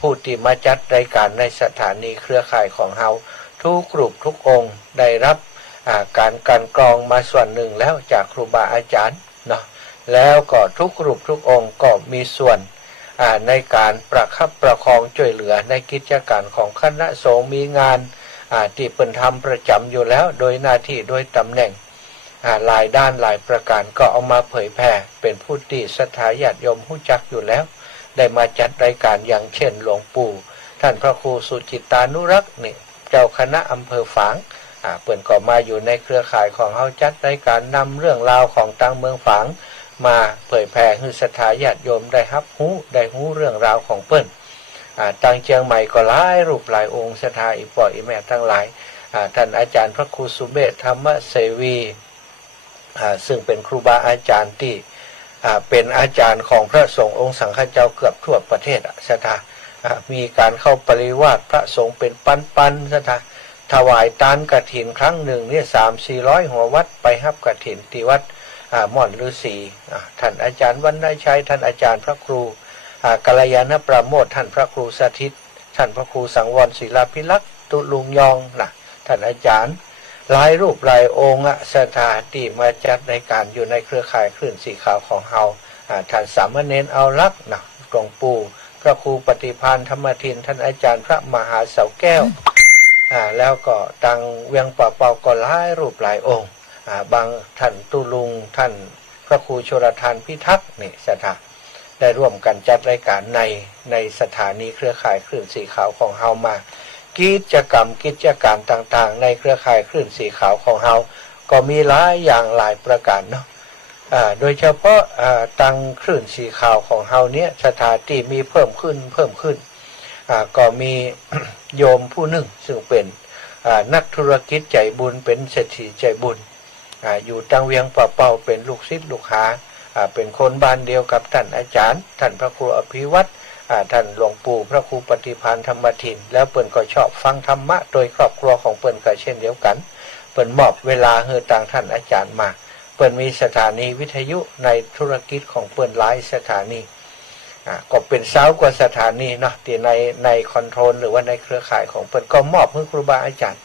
ผู้ที่มาจัดรายการในสถานีเครือข่ายของเฮาทุกกลุ่มทุกองค์ได้รับการกันกรองมาส่วนหนึ่งแล้วจากครูบาอาจารย์เนาะแล้วก็ทุกกลุ่มทุกองค์ก็มีส่วนในการประคับประคองช่วยเหลือในกิจการของคณะสงฆ์มีงานที่เป็นทำประจำอยู่แล้วโดยหน้าที่โดยตำแหน่งหลายด้านหลายประการก็เอามาเผยแพร่เป็นผู้ที่ศรัทธาญาติโยมรู้จักอยู่แล้วได้มาจัดรายการอย่างเช่นหลวงปู่ท่านพระครูสุจิตตานุรักษ์นี่เจ้าคณะอำเภอฝางเปิ่นก็มาอยู่ในเครือข่ายของเฮาจัดรายการนำเรื่องราวของต่างเมืองฝางมาเผยแพร่ให้ศรัทธาญาติโยมได้รับรู้เรื่องราวของเปิ้นต่างเชียงใหม่ก็หลายรูปหลายองค์ศรัทธาอีป่ออีแม่ทั้งหลายท่านอาจารย์พระครูสุเมธธรรมเสวีซึ่งเป็นครูบาอาจารย์ที่เป็นอาจารย์ของพระสงฆ์องค์สังฆเจ้าเกือบทั่วประเทศศรัทธามีการเข้าปริวาสพระสงฆ์เป็นปันศรัทธาถวายทานกฐินครั้งหนึ่งเนี่ย300-400 หัววัดไปรับกฐินที่วัดม่อนฤาษีท่านอาจารย์วรรณชัยท่านอาจารย์พระครูกัลยาณประโมทท่านพระครูสถิตท่านพระครูสังวรศิลาภิลักษ์ตุลุงยองท่านอาจารย์หลายรูปหลายองค์สถานที่มาจัดในการอยู่ในเครือข่ายคลื่นสีขาวของเฮาท่านสามเณรเอาลักษ์หลวงปู่พระครูปฏิภาณธรรมทินท่านอาจารย์พระมหาเสาแก้วแล้วก็ตังเวียงป่าเป่าก็หลายรูปหลายองค์บางท่านตุลุงท่านพระครูชลทานพิทักษ์นี่สถานได้ร่วมกันจัดรายการในสถานีเครือข่ายคลื่นสีขาวของเฮามากิจการต่างๆในเครือข่ายคลื่นสีขาวของเฮาก็มีหลายอย่างหลายประการเนาะโดยเฉพาะตังคลื่นสีขาวของเฮาเนี้ยสถานที่มีเพิ่มขึ้นก็มี โยมผู้หนึ่งซึ่งเป็นนักธุรกิจใจบุญเป็นเศรษฐีใจบุญอยู่ตังเวียงป่าเป่าเป็นลูกศิษย์ลูกหาเป็นคนบ้านเดียวกับท่านอาจารย์ท่านพระครูอภิวัตรท่านหลวงปู่พระครูปฏิภาณธรรมทินแล้วเปิ้นก็ชอบฟังธรรมะโดยครอบครัวของเปิ้นก็เช่นเดียวกันเปิ้นมอบเวลาให้ต่างท่านอาจารย์มาเปิ้นมีสถานีวิทยุในธุรกิจของเปิ้นหลายสถานีก็เป็นเสากว่าสถานีเนาะที่ในคอนโทรลหรือว่าในเครือข่ายของเปิ้นก็มอบให้ครูบาอาจารย์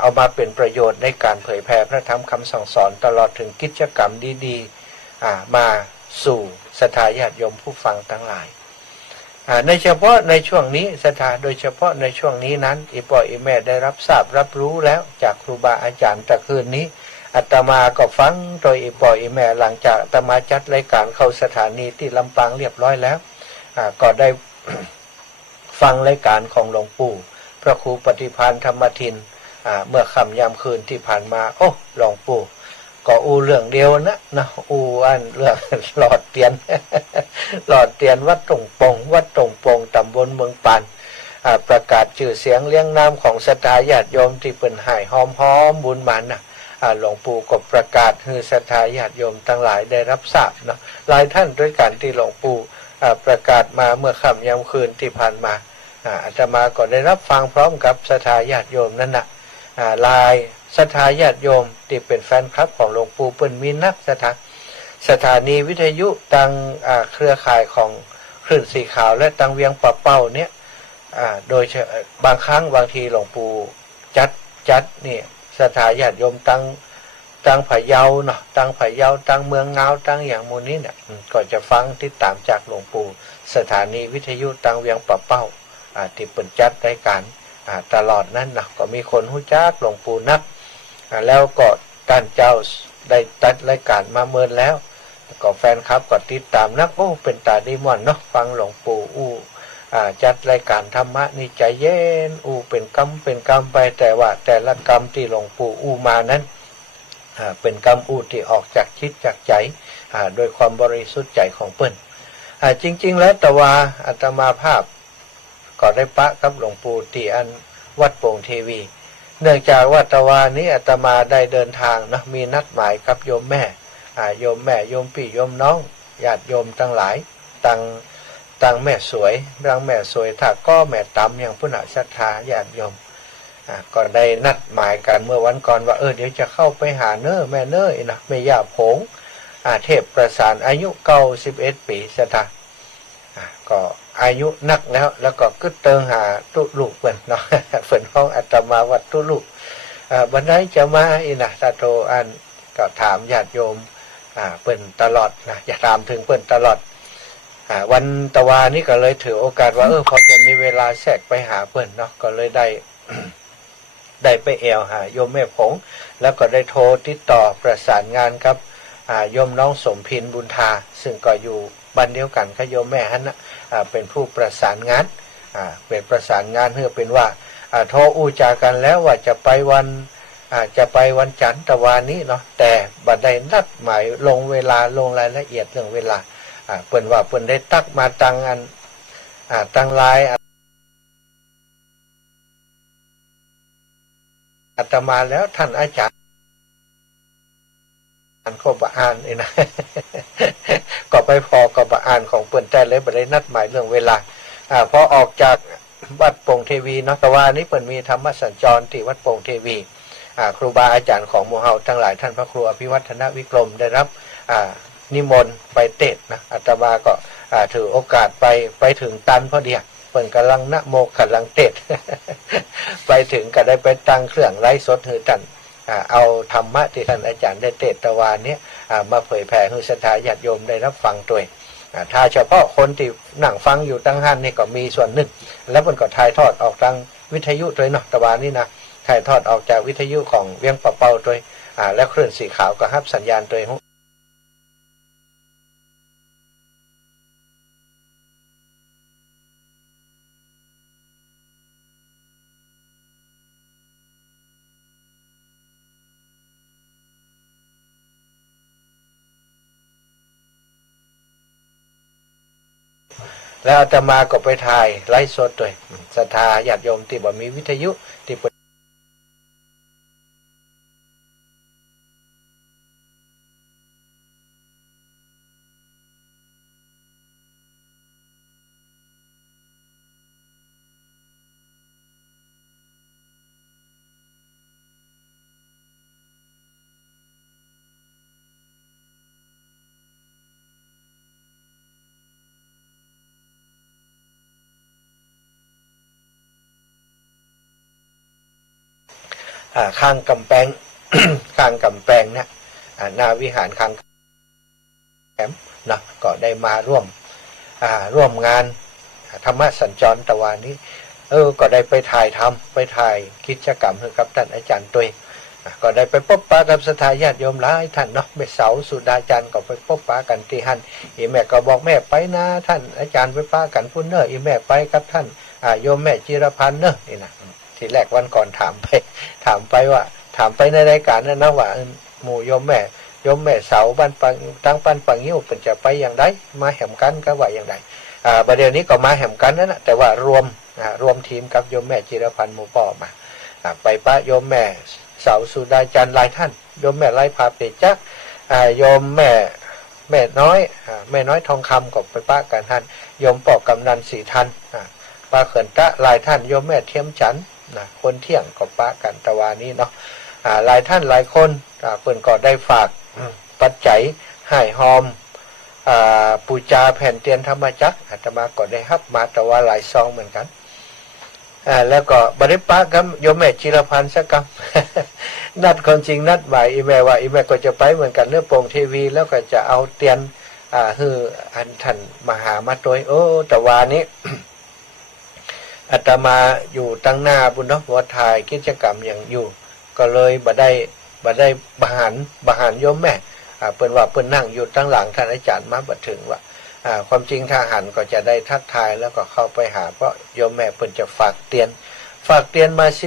เอามาเป็นประโยชน์ในการเผยแผ่พระธรรมคำสั่งสอนตลอดถึงกิจกรรมดีๆมาสู่ศรัทธาญาติโยมผู้ฟังทั้งหลายในเฉพาะในช่วงนี้ศรัทธาโดยเฉพาะในช่วงนี้นั้นอีป่ออีแม่ได้รับทราบรับรู้แล้วจากครูบาอาจารย์แต่คืนนี้อาตมาก็ฟังโดยอีป่ออีแม่หลังจากอาตมาจัดรายการเข้าสถานีที่ลำปางเรียบร้อยแล้วก็ได้ ฟังรายการของหลวงปู่พระครูปฏิภาณธรรมทินเมื่อค่ำยามคืนที่ผ่านมาโอ้หลวงปู่ก็เรื่องเดียวนะอันเรื่องหลอดเตียน หลอดเตียนวัดตรงปงตำบลเมืองปานประกาศชื่อเสียงเลี้ยงน้ำของศรัทธาญาติโยมที่เป็นหายหอมบุญมันหลวงปู่ก็ประกาศให้ศรัทธาญาติโยมทั้งหลายได้รับทราบนะหลายท่านด้วยกันที่หลวงปู่ประกาศมาเมื่อค่ำยามคืนที่ผ่านมาอาตมาก็ได้รับฟังพร้อมกับศรัทธาญาติโยมนั่นนะลายศรัทธาญาติโยมที่เป็นแฟนคลับของหลวงปู่เปิ้นมีนักสถานีวิทยุตังเครือข่ายของคลื่นสีขาวและตังเวียงป่าเป้าเนี่ยโดยบางครั้งบางทีหลวงปู่จัดนี่ศรัทธาญาติโยมตังพะเยาเนาะตังพะเยาตังเมืองเงาตังอย่างมูนี้เนี่ยก็จะฟังติดตามจากหลวงปู่สถานีวิทยุตังเวียงป่าเป้าที่เปิ้นจัดรายการตลอดนั้นนะก็มีคนรู้จักหลวงปู่นักแล้วก็ท่านเจ้าได้ตัดรายการมาเมินแล้วก็แฟนคลับก็ติดตามนักโอ้เป็นตาดีม่วนเนาะฟังหลวงปู่จัดรายการธรรมะนี่ใจเย็นเป็นกรรมไปแต่ว่าแต่ละกรรมที่หลวงปู่มานั้นเป็นกรรมที่ออกจากจิตจากใจโดยความบริสุทธิ์ใจของเปิ้นจริงๆแล้วแต่ว่าอาตมาภาพก็ได้ปะกับหลวงปู่ที่อันวัดโป่งเทวีเนื่องจากว่าตะวันนี้อาตมาได้เดินทางนะมีนัดหมายกับโยมแม่โยมพี่โยมน้องญาติโยมทั้งหลายตังแม่สวยรังแม่สวยถ้าก็แม่ตำอย่างพุทธศรัทธาญาติโยมก็ได้นัดหมายกันเมื่อวันก่อนว่าเดี๋ยวจะเข้าไปหาแม่นะแม่ย่าผงเทพประสานอายุ91 ปีศรัทธาก็ อายุนักแล้วก็กึดเติงหาตุลูกเปิ่นเนาะ เปิ่นห้องอาตมาวัดตุลูกบันไดจะมาอีนะตาโตอันก็ถามญาติโยมเปิ่นตลอดนะอย่าถามถึงเปิ่นตลอดวันตะวานี้ก็เลยถือโอกาสว่าพอจะมีเวลาแทรกไปหาเปิ่นเนาะก็เลยได้ ได้ไปแอวหาโยมแม่ผงแล้วก็ได้โทรติดต่อประสานงานกับโยมน้องสมพินบุญทาซึ่งก็อยู่บ้านเดียวกันกับโยมแม่ฮันนะเป็นผู้ประสานงานเป็นประสานงานเพื่อเป็นว่าโทรอู้จากันแล้วว่าจะไปวันจันทร์ตะวันนี้เนาะแต่บัดได้นัดหมายลงเวลาลงรายละเอียดเรื่องเวลาเปิ้นว่าเปิ้นได้ตักมาตังอันตังลายอาตมาแล้วท่านอาจารย์ก็บอ่านเองนะ ก็ไปพอก็บอ่านของเปิ้นแต่เลยบัดได้นัดหมายเรื่องเวลาพอออกจากวัดโป่งเทวีเนาะแต่ว่านี้เปิ้นมีธรรมสัญจรที่วัดโป่งเทวีครูบาอาจารย์ของหมู่เฮาทั้งหลายท่านพระครูอภิวัฒนวิกรมได้รับนิมนต์ไปเทศนะอาตมาก็ถือโอกาสไปถึงตันพอดีเปิ้นกำลังนะโมกำลังเทศ ไปถึงก็ได้ไปตั้งเครื่องไร้สดหือท่านเอาธรรมะที่ท่านอาจารย์ได้เทศตะวันนี้มาเผยแผ่ให้ศรัทธาญาติโยมได้รับฟังด้วยถ้าเฉพาะคนที่นั่งฟังอยู่ตั้งหันนี่ก็มีส่วนหนึ่งแล้วมันก็ถ่ายทอดออกทางวิทยุด้วยเนาะตะวันนี้นะถ่ายทอดออกจากวิทยุของเวียงปะเปาด้วยและคลื่นสีขาวก็รับสัญญาณด้วยแล้วอาตมาก็ไปถ่ายไลฟ์สดด้วยศรัทธาญาติโยมที่บ่มีวิทยุที่ข้างกำแพง ข้างกำแพงนะหน้าวิหารข้างแคมป์นะก็ได้มาร่วมงานธรรมสัญจรตะวันนี้ก็ได้ไปถ่ายกิจกรรมให้กับท่านอาจารย์ตัวก็ได้ไปพบปะกับศรัทธาญาติโยมหลายท่านเนาะแม่เสาสุดาจันทร์ก็ไปพบปะกันที่หันอีแม่ก็บอกแม่ไปนะท่านอาจารย์ไปปะกันพุ่นเนออีแม่ไปกับท่านโยมแม่จิรพันธ์เนอะนี่นะทีแรกวันก่อนถามไปในรายการนั่นนะว่าหมู่โยมแม่เสาบ้านปังตั้งปั้นปังยิ้วเป็นจะไปอย่างไรมาแหมกันก็ว่าอย่างไรประเดี๋ยวนี้ก็มาแหมกันนั่นนะแต่ว่ารวมทีมกับโยมแม่จิรพันธ์หมู่ป่อมาไปปะโยมแม่เสาสุดาจันทร์หลายท่านโยมแม่ไล่พาเปจักโยมแม่น้อยทองคำก็ไปปะกันท่านโยมปอกกำนันสี่ท่านปะเขินตะหลายท่านโยมแม่เทียมจันทร์คนเที่ยงก็ปะกันตะวันนี้เนาะหลายท่านหลายคนเพิ่นก็ได้ฝากปัจจัยให้หอมปูจาแผ่นเตียนธรรมจักรอาตมาก็ได้รับมาแต่ว่าหลายซองเหมือนกันแล้วก็บริปะกับโยมแม่จิรพันธ์สักคำ นัดคนจริงนัดหมายอีแม่ว่าอีแม่ก็จะไปเหมือนกันเรื่องโป่งทีวีแล้วก็จะเอาเตียนคืออันท่านมหามาโดยแต่วานี้ อาตมาอยู่ตั้งหน้าบุญนักวัดถ่ายกิจกรรมอย่างอยู่ก็เลยบ่ได้บาหารโยมแม่เปิ้นว่าเปิ้นนั่งอยู่ตั้งหลังท่านอาจารย์มาบัดถึงว่าความจริงทหารก็จะได้ทักทายแล้วก็เข้าไปหาเพราะโยมแม่เพิ่นจะฝากเตียนมา17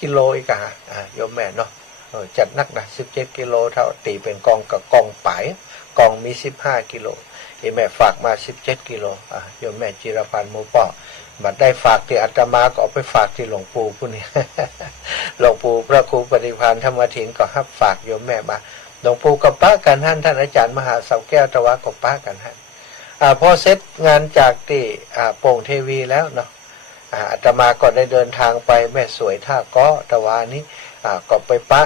กิโลอีกโยมแม่เนาะจัดนักนะ17กิโลเท่าตีเป็นกองกับกองปายกองมี15กิโลแม่ฝากมา17กิโลโยมแม่จิรพันธ์หมู่ป่อบัดได้ฝากที่อาตมาก็เอาไปฝากที่หลวงปู่ผู้นี้ หลวงปู่พระครูปฏิภาณธรรมทินก็รับฝากโยมแม่มาหลวงปู่กับป้ากันท่านอาจารย์มหาเสาแก้วตะวะกับป้ากันท่านพอเสร็จงานจากที่โป่งเทวีแล้วเนาะอาตมาก็ได้เดินทางไปแม่สวยท่าก้อตะวานี้ก็ไปป้า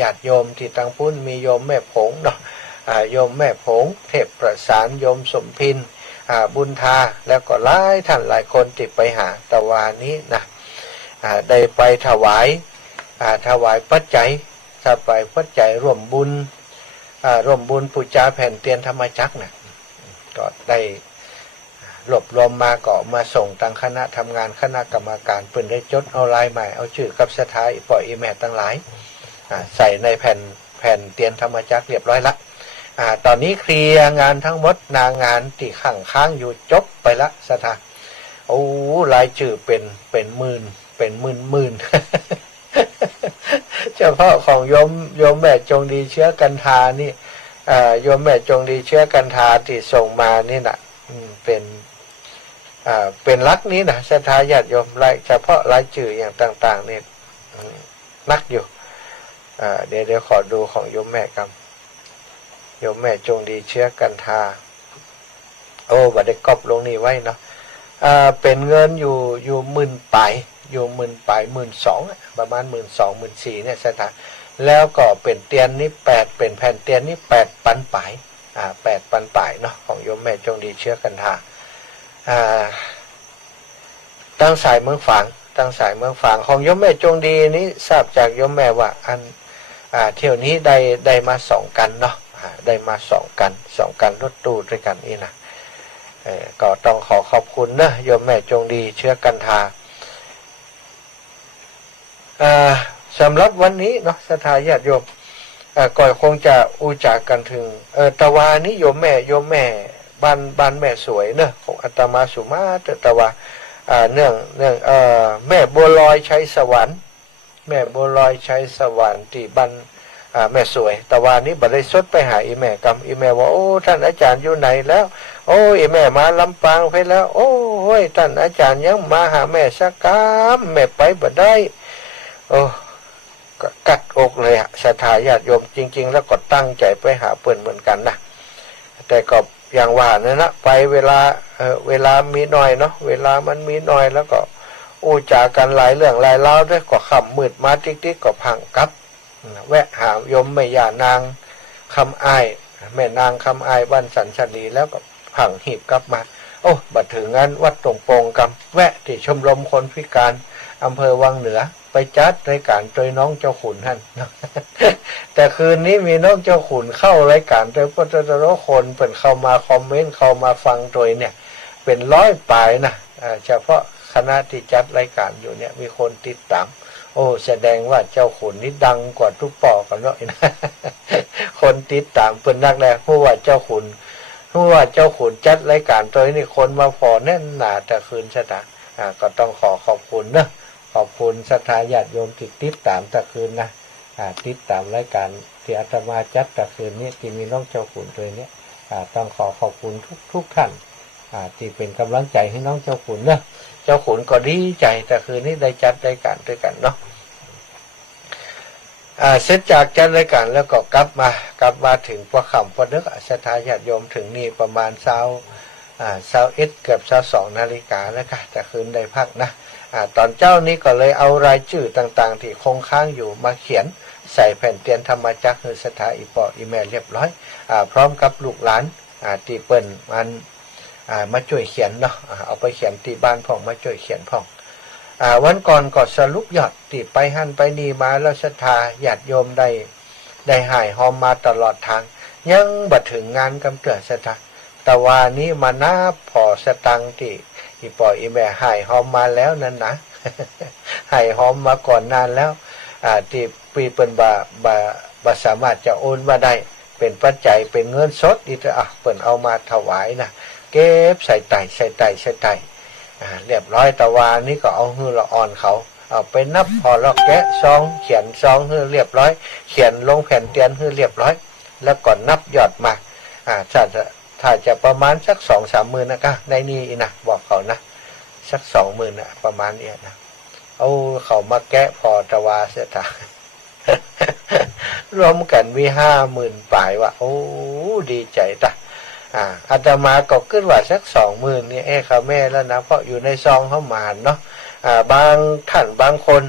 ญาติโยมที่ตังพุ่นมีโยมแม่ผงเนาะโยมแม่ผงเทพประสานโยมสมพิน บุญทาแล้วก็หลายท่านหลายคนติดไปหาตะวานี้นะได้ไปถวายปัจจัยถวายปัจจัยร่วมบุญปูจาแผ่นเตียนธรรมจักรนะก็ได้รวบรวมมาก็มาส่งทางคณะทำงานคณะกรรมการเปิ่นได้จดเอาลายใหม่เอาชื่อกับสถาอีปล่อยอีแม่ทั้งหลายใส่ในแผ่นเตียนธรรมจักรเรียบร้อยละตอนนี้เคลียร์งานทั้งหมดงานที่ค้างอยู่จบไปละสถาโอ้รายชื่อเป็นหมื่นเฉพาะของโยมแม่จงดีเชื้อกันทานี่โยมแม่จงดีเชื้อกันทาที่ส่งมานี่นะเป็นลักนี้นะศรัทธาญาติโยมรายเฉพาะรายชื่ออย่างต่างๆนี่นักอยู่เดี๋ยวขอดูของโยมแม่กันโยมแม่จงดีเชื้อกันทาโอ้บัดได้กอบลงนี่ไว้เนาะเป็นเงินอยู่10,000 ปลาย12,000ประมาณ12,000-14,000เนี่ยศรัทธาแล้วก็เป็นเตียนนี่8เป็นแผ่นเตียนนี่8 ปันปลาย8 ปันปลายเนาะของโยมแม่จงดีเชื้อกันทาตั้งสายเมืองฝางของโยมแม่จงดีนี้ทราบจากโยมแม่ว่าเที่ยวนี้ได้มา2 กันเนาะได้มา2 กันรถตู้ด้วยกันนี่นะก็ต้องขอขอบคุณนะโยมแม่จงดีเชื้อกันทาสำหรับวันนี้เนาะศรัทธาญาติโยมก็คงจะอุจากันถึงตะวานี้โยมแม่บ้านแม่สวยเนอะของอาตมาสุมาตะวาเนื่องแม่บัวลอยชัยสวรรค์ที่บ้านแม่สวยตะวานี้บัดได้สดไปหาอีแม่กำอีแม่ว่าโอ้ท่านอาจารย์อยู่ไหนแล้วโอ้อีแม่มาลำปางไปแล้วโอ้ยท่านอาจารย์ยังมาหาแม่สักกามแม่ไปบ่ได้โอ้กัดอกเลยศรัทธาญาติโยมจริงๆแล้วก็ตั้งใจไปหาเปิ้นเหมือนกันนะแต่ก็อย่างว่านั่นนะไปเวลามีน้อยเนาะเวลามันมีน้อยแล้วก็อู้จากันหลายเรื่องหลายเล่าด้วยก็ค่ำมืดมาติ๊กก็พังกับแวะหาโยมแม่ย่านางคำอ้ายแม่นางคำอ้ายบ้านสันชลีแล้วก็พังหีบกลับมาโอ้บัดถึงงั้นวัดตรงโปงกำแวะที่ชมรมคนพิการอำเภอวังเหนือไปจัดรายการโดยน้องเจ้าขุนท่าน แต่คืนนี้มีน้องเจ้าขุนเข้ารายการโดยพุทธคนเปิดเข้ามาคอมเมนต์เข้ามาฟังโดยเนี่ยเป็น100 ปลายนะเฉพาะคณะที่จัดรายการอยู่เนี่ยมีคนติดตามโอ้แสดงว่าเจ้าขุนนี่ดังกว่าทุกปอกันเนาะนะ คนติดตามเป็นนักแลผู้ว่าเจ้าขุนจัดรายการโดยนี่คนมาพอแน่นหนาแต่คืนชะตาก็ต้องขอบคุณนะขอบคุณศรัทธาญาติโยมที่ติดตามตะคืนนะติดตามรายการที่อาตมาจัดตะคืนนี้ที่มีน้องเจ้าขุนตัวนี้ต้องขอบคุณทุกท่านที่เป็นกำลังใจให้น้องเจ้าขุนนะเจ้าขุนก็ดีใจตะคืนนี้ได้จัดรายการด้วยกันเนาะเสร็จจากจัดรายการแล้วก็กลับมาถึงพอค่ำพอดึกศรัทธาญาติโยมถึงนี่ประมาณ21เกือบ22 นาฬิกาแล้วค่ะแต่คืนได้พักนะตอนเจ้านี้ก็เลยเอารายชื่อต่างๆที่คงค้างอยู่มาเขียนใส่แผ่นเตียนธรรมจักรคือสถาอีปออีแม่เรียบร้อยพร้อมกับลูกหลานที่เปิ้นมันมาช่วยเขียนเนาะเอาไปเขียนที่บ้านพ่องมาช่วยเขียนพ่องวันก่อนก็สรุปยอดที่ไปหั่นไปนี่มาแล้วศรัทธาญาติโยมได้หายหอมมาตลอดทางยังบัดถึงงานกำเกิดศรัทธาแต่ว่านี้มานับพอสตังที่อีปอยอีแม่หายหอมมาแล้วนั่นนะ หายหอมมาก่อนนานแล้วที่ปีเป็นบาสามารถจะโอนมาได้เป็นปัจจัยเป็นเงินสดอีกเปิ่นเอามาถวายนะเก็บใส่ไต่เรียบร้อยตะวานี้ก็เอาหื้อละอ่อนเขาเอาไปนับพอแล้วแกะซองเขียนซองหื้อเรียบร้อยเขียนลงแผ่นเตียนหื้อเรียบร้อยแล้วก่อนนับยอดมาถ้าจะประมาณสัก2-3 หมื่นนะในนี้นะบอกเขานะสัก20,000นะประมาณนี้นะเอาเขามาแกะพอตะวาเสียท่ารวมกันมี50,000 ปลายว่ะโอ้ดีใจตะอาตมาก็ขึ้นว่าสัก20,000นี่เขาแม่แล้วนะเพราะอยู่ในซองเขามาเนาะบางท่านบางคน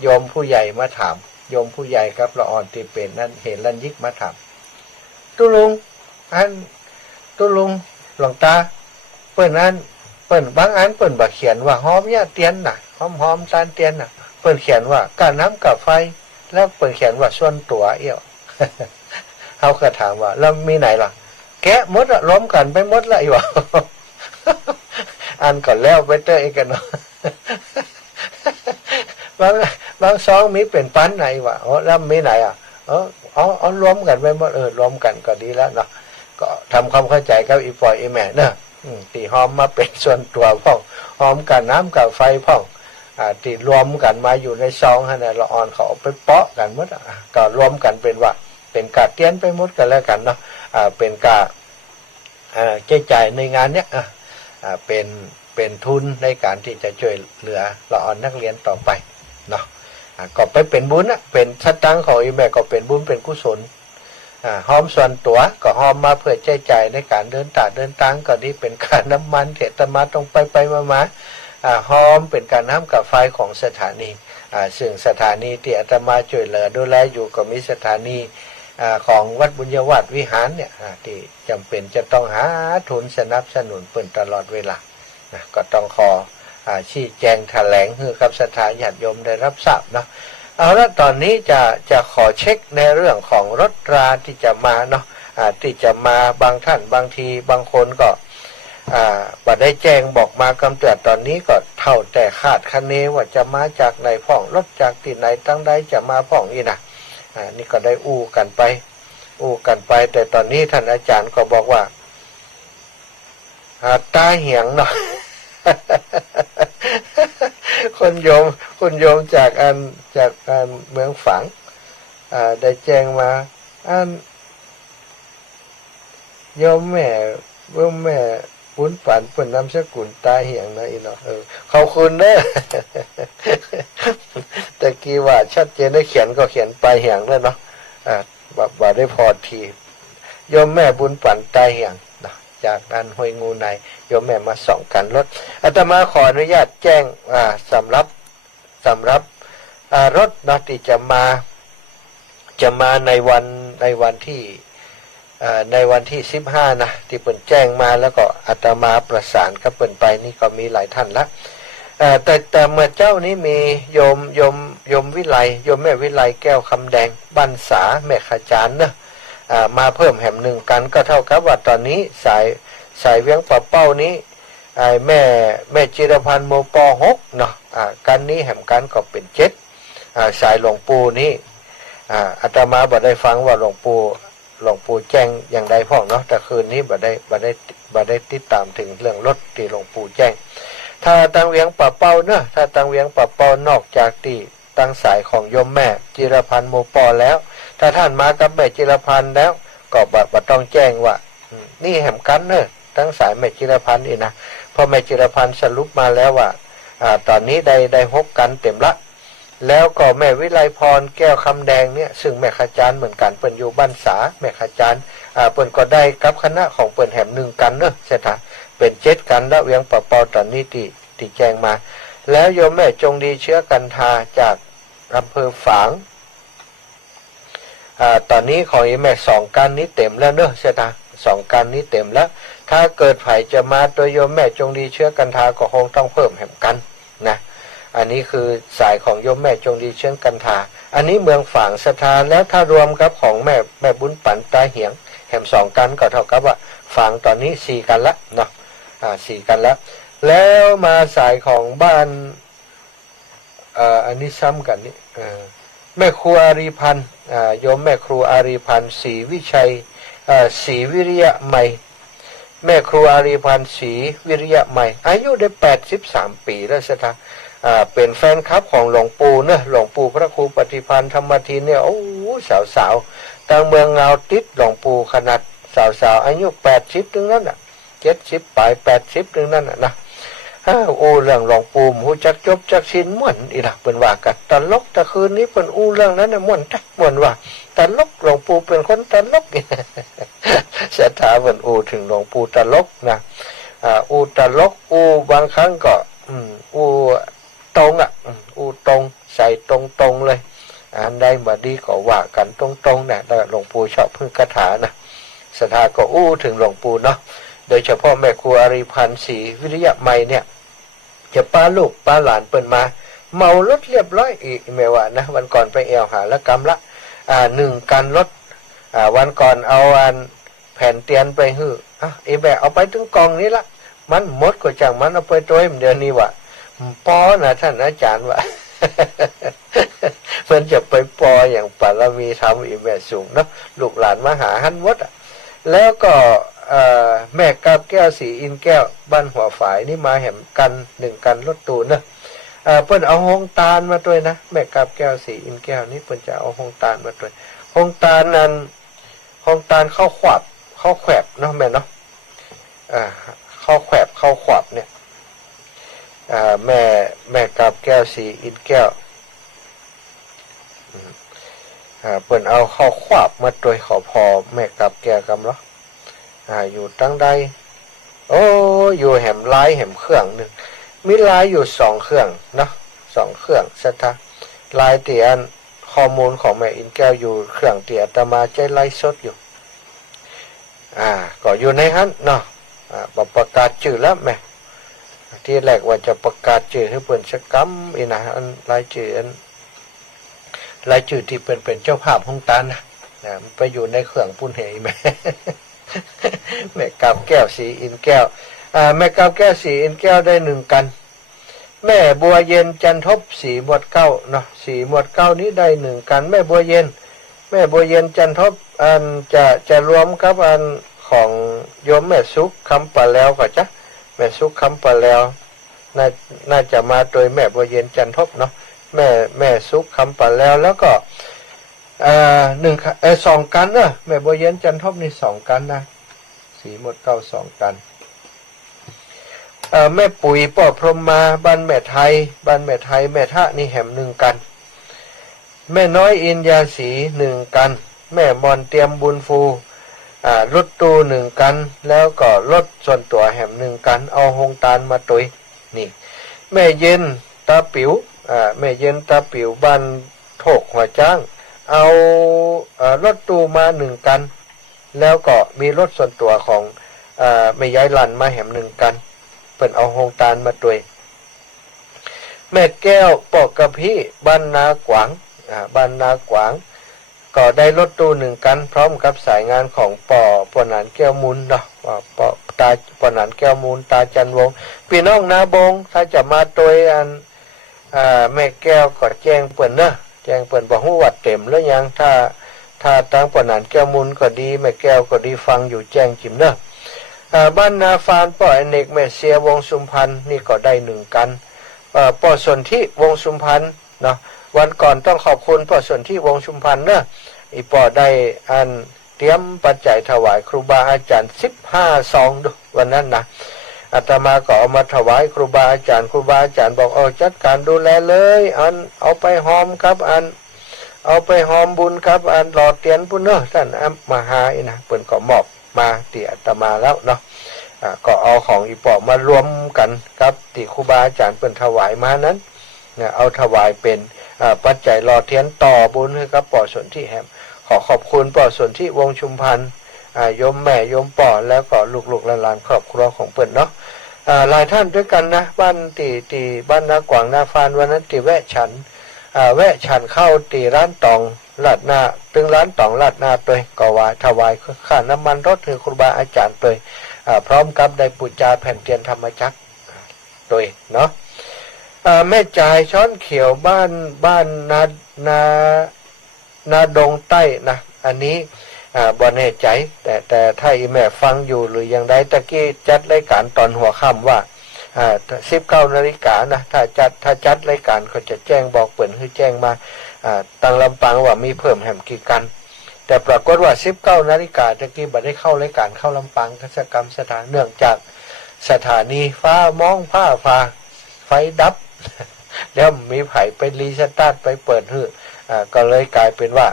โยมผู้ใหญ่มาถามโยมผู้ใหญ่ครับละอ่อนตีเป็นนั่นเห็นลันยิกมาถามตุลุง หลวงตาเปิ้นอันเปิ้นบางอันเปิ้นบ่เขียนว่าหอมยาเตียนน่ะหอมตาลเตียนน่ะเปิ้นเขียนว่ากาน้ำกับไฟแล้วเปิ้นเขียนว่าส่วนตัวเอี้ยว เฮาก็ถามว่าแล้วมีไหนล่ะแกะหมดละล้มกันไปหมดละอยู่ อันก่อนแล้วไปเตออีกกันเนาะ บางซองมีเป็นปั้นไหนวะแล้วมีไหนอ่ะเอารวมกันไปหมดรวมกันก็ดีแล้วเนาะก็ทำความเข้าใจกับอีปอยอีแม่เนอะตีหอมมาเป็นส่วนตัวพ่องหอมกับน้ำกับไฟพ่องตีรวมกันมาอยู่ในซองฮะนะละออนเขาไปเปาะกันหมดก็รวมกันเป็นว่าเป็นกาเตียนไปหมดกันแล้วกันเนาะเป็นกาใช้จ่ายในงานเนี้ยเป็นทุนในการที่จะช่วยเหลือละออนนักเรียนต่อไปเนาะก็ไปเป็นบุญนะเป็นชัดตั้งของอีแม่ก็เป็นบุญเป็นกุศลหอมส่วนตัวก็หอมมาเพื่อใช้จ่ายในการเดินทางก็ดีเป็นการน้ำมันเถตมาตรงไปมาหอมเป็นการน้ำกับไฟของสถานีซึ่งสถานีที่อาตมาช่วยเหลือดูแลอยู่ก็มีสถานีของวัดบุญยวาสวิหารเนี่ยที่จำเป็นจะต้องหาทุนสนับสนุนเปิ่นตลอดเวลาก็ต้องขอชี้แจงแถลงให้กับสถานญาติโยมได้รับทราบเนาะเอาละตอนนี้จะขอเช็คในเรื่องของรถราที่จะมาเนาะที่จะมาบางท่านบางทีบางคนก็บัดได้แจ้งบอกมากำเตือนตอนนี้ก็เท่าแต่คาดคะเนว่าจะมาจากไหนพ่องรถจากที่ไหนตั้งใดจะมาพ่องนี่นะนี่ก็ได้อู้กันไปแต่ตอนนี้ท่านอาจารย์ก็บอกว่าตาเหียงเนาะ คุณโยมจากเมืองฝางได้แจ้งมาโยมแม่ปุ้นฝันเปิ่นนามสกุลตาเหียงนะอีเนาะขอบคุณเด้อ ตะกี้ว่าชัดเจนได้เขียนก็เขียนไปเหียงแล้วเนาะบ่ได้พอทีโยมแม่บุญฝันตาเหียงนะจากด้านห้วยงูในโยมแม่มาส่องกันรถอาตมาขออนุญาตแจ้งสำหรับรถนะที่จะมาในวันที่15นะที่เปิ่นแจ้งมาแล้วก็อาตมาประสานกับเปิ่นไปนี่ก็มีหลายท่านละแต่เมื่อเจ้านี้มีโยมวิไลโยมแม่วิไลแก้วคำแดงบรรษาแม่ขจารเนอะมาเพิ่มแหมหนึ่งกันก็เท่ากับว่าตอนนี้สายเวียงป่าเป้านี้แม่จิรพันธ์โมป6เนาะกันนี้แหมกันก็เป็น7สายหลวงปู่นี้อาตมาบ่ได้ฟังว่าหลวงปู่แจ้งอย่างใดพ่องเนาะแต่คืนนี้บ่ได้ติดตามถึงเรื่องรถที่หลวงปู่แจ้งถ้าตังเวียงป่าเป้าเนอะถ้าตังเวียงป่าเป้านอกจากที่ตั้งสายของโยมแม่จิรพันธ์โมปแล้วถ้าท่านมากับแม่จิรพันธ์แล้วก็บ่ต้องแจ้งว่านี่แหมกันเนอะตั้งสายแม่จิรพันธ์นี่นะเพราะแม่จิรพันธ์สรุปมาแล้วว่าตอนนี้ได้6กันเต็มละแล้วก็แม่วิไลพรแก้วคำแดงเนี่ยซึ่งแม่ขจารเหมือนกันเปิ้นอยู่บ้านสาแม่ขจารเปิ้นก็ได้กับคณะของเปิ้นแหมหนึ่งกันเนอะใช่ไหมเป็น7กันแล้วเวียงป่าเปาตอนนี้ที่แจ้งมาแล้วโยมแม่จงดีเชื้อกันทาจากอำเภอฝางตอนนี้ของแม่2กันนี้เต็มแล้วเนอะใช่ไหม2กันนี้เต็มแล้วถ้าเกิดไผจะมาตัวโยมแม่จงดีเชื้อกันทาก็คงต้องเพิ่มแหมกันนะอันนี้คือสายของโยมแม่จงดีเชื้อกันทาอันนี้เมืองฝางสถานแล้วถ้ารวมกับของแม่บุญปันตาเหียงแหม2กันก็เท่ากับว่าฝางตอนนี้4กันละเนาะ4กันแล้วมาสายของบ้านอันนี้ซ้ำกันนี่แม่ครูอารีพันธ์โยมแม่ครูอารีพันธ์ศรีวิชัยศรีวิริยะใหม่แม่ครูอารีพันธ์ศรีวิริยะใหม่อายุได้83ปีแล้วสิท่าเป็นแฟนคลับของหลวงปู่เนอะหลวงปู่พระครูปฏิพันธ์ธรรมทินเนี่ยโอ้สาวๆทางเมืองเงาติดหลวงปู่ขนาดสาวอายุ80ถึงนั้นน่ะ70ปลาย80ถึงนั้นน่ะนะอู้เรื่องหลวงปู่หูจักจบจักชินม่วนอีหลักเป็นว่ากันตลกตะคืนนี้เป็นอู้เรื่องนั้นน่ะม่วนจักม่วนว่าตลกหลวงปู่เป็นคนตลกศรัทธาเป็นอู้ถึงหลวงปู่ตลกนะอู้ตลกอู้บางครั้งก็อู้ตรงอู้ตรงใส่ตรงเลยอันใดบ่ดีก็ว่ากันตรงๆเนี่ยหลวงปู่ชอบพึ่งคาถานะศรัทธาก็อู้ถึงหลวงปู่เนาะ โดยเฉพาะแม่ครูอริพันธ์ศรีวิริยะใหม่เนี่ยจะป้าลูกป้าหลานเปิ้นมาเมารถเรียบร้อยอีกแม่ว่านะวันก่อนไปแอวหาละกำละ1 กันรถวันก่อนเอาแผ่นเตียนไปฮื้อแบบเอาไปถึงกองนี้ละมันหมดก็จังมันเอาไปตัวเดือนนี้ว่ะปอนะท่านอาจารย์ว่ะ มันจะไปปออย่างปารมีธรรมอีแม่สูงเนาะลูกหลานมาหาหันวัดแล้วก็แม่กาบแก้วสีอินแก้วบ้านหัวฝายนี่มาแหมกัน1 กันรถตู้เนาะเพิ่นเอาหงตาลมาด้วยนะแม่กาบแก้วสีอินแก้วนี่เพิ่นจะเอาหงตาลมาด้วยหงตาลนั้นหงตาลเข้าขวับเข้าแขวบเนาะแม่เนาะเข้าแขวบเข้าขวับเนี่ยแม่กาบแก้วสีอินแก้วเปิ้นเอาเข้าขวบมาโดยขอพอแม่กาบแก้วกำลังอยู่ตั้งใดโอ้อยู่แหมลายแหมเครื่องหนึ่งมีลายอยู่2 เครื่องเนาะ2 เครื่องสัทธาลายเตียนข้อมูลของแม่อินแก้วอยู่เครื่องเตียอาตมาใจไล่สดอยู่ก็อยู่ในหันเนาะประกาศชื่อแล้วแม่ที่แรกว่าจะประกาศชื่อให้เปิ้นสักกำอีนะอันรายชื่อที่เป็นเจ้าภาพห้องตาลนะมันไปอยู่ในเครื่องปุ่นเหยแม่ แม่กาบแก้วสีอินแก้วแม่กาบแก้วสีอินแก้วได้1 กันแม่บัวเย็นจันทบสีหมวดเก้าเนาะสีหมวดเก้านี้ได้1 กันแม่บัวเย็นจันทบจะรวมกับอันของโยมแม่สุขคำปะแล้วก็จ้ะแม่สุขคำปะแล้วน่าจะมาโดยแม่บัวเย็นจันทบเนาะแม่สุขคำปะแล้วก็2 กันนะแม่บัวเย็นจันทบนี่2 กันนะสีหมดเก้า2 กันแม่ปุ๋ยป่อพรหมมาบ้านแม่ไทยแม่ทะนี่แหม1 กันแม่น้อยอินยาสี1 กันแม่มอนเตรียมบุญฟูรถตู้1 กันแล้วก็รถส่วนตัวแหม1 กันเอาหงตาลมาตุยนี่แม่เย็นตาปิ๋วแม่เย็นตาปิ๋วบ้านโถกหัวจ้างเอารถตู้มา1 กันแล้วก็มีรถส่วนตัวของแม่ยายลันมาแหม1 กันเพิ่นเอาหงตาลมาตุยแม่แก้วปอกกะพี่บ้านนากวางก็ได้รถตู้1 กันพร้อมกับสายงานของปอหนานแก้วมูลเนาะปอหนานแก้วมูลตาจันวงพี่น้องนาบงถ้าจะมาโดยแม่แก้วก็แจ้งเปิ้นเนาะแจ้งเปิ้นบ่ฮู้ว่าเต็มหรือยังถ้าตั้งปอหนานแก้วมูลก็ดีแม่แก้วก็ดีฟังอยู่แจ้งจิมเนาะบ้านนาฟานป้ออเนกแม่เสียวงสุมพันธ์นี่ก็ได้1 กันป้อสนธิวงสุมพันธ์เนาะวันก่อนต้องขอบคุณป้อสนธิวงสุมพันธ์เนาะอีป้อได้เตรียมปัจจัยถวายครูบาอาจารย์15 ซองดูวันนั้นนะอาตมาก็เอามาถวายครูบาอาจารย์บอกจัดการดูแลเลยเอาไปหอมครับเอาไปหอมบุญครับหล่อเตียนพุ่นเนาะท่านมหาอีนะเปิ้นก็มอบมาที่อาตมาแล้วเนาะก็เอาของอีปอมารวมกันครับที่ครูบาอาจารย์เปิ้นถวายมานั้นเอาถวายเป็นปัจจัยหล่อเทียนต่อบุญให้กับปอสนธิแหมขอบคุณปอสนธิวงชุมพันธ์โยมแม่โยมปอแล้วก็ลูกๆหลานๆครอบครัวของเปิ้นเนาะหลายท่านด้วยกันนะบ้านตีบ้านนากวางนาฟานวันนั้นตีแวะฉันเข้าตีร้านตองลาดหน้าตึงร้านตองลาดหน้าไปก็ว่าถวายค่าน้ำมันรถให้ครูบาอาจารย์ไปพร้อมกับได้ปูจาแผ่นเทียนธรรมจักรโดยเนาะแม่จ่ายช้อนเขียวบ้านนาดงใต้นะอันนี้บ่แน่ใจแต่ถ้าอีแม่ฟังอยู่หรือยังไดตะกี้จัดรายการตอนหัวค่ำว่า19 นาฬิกานะถ้าจัดรายการเขาจะแจ้งบอกเปิ่นให้แจ้งมาตังลำปางว่ามีเพิ่มแหมกี่กันแต่ปรากฏว่า19 นาฬิกาตะกี้บ่ได้เข้ารายการเข้าลำปางกิจกรรมสถานเนื่องจากสถานีฟ้ามองผ้าฟ้าไฟดับ แล้วมีไผไปรีสตาร์ทไปเปิดฮื้อก็เลยกลายเป็นว่า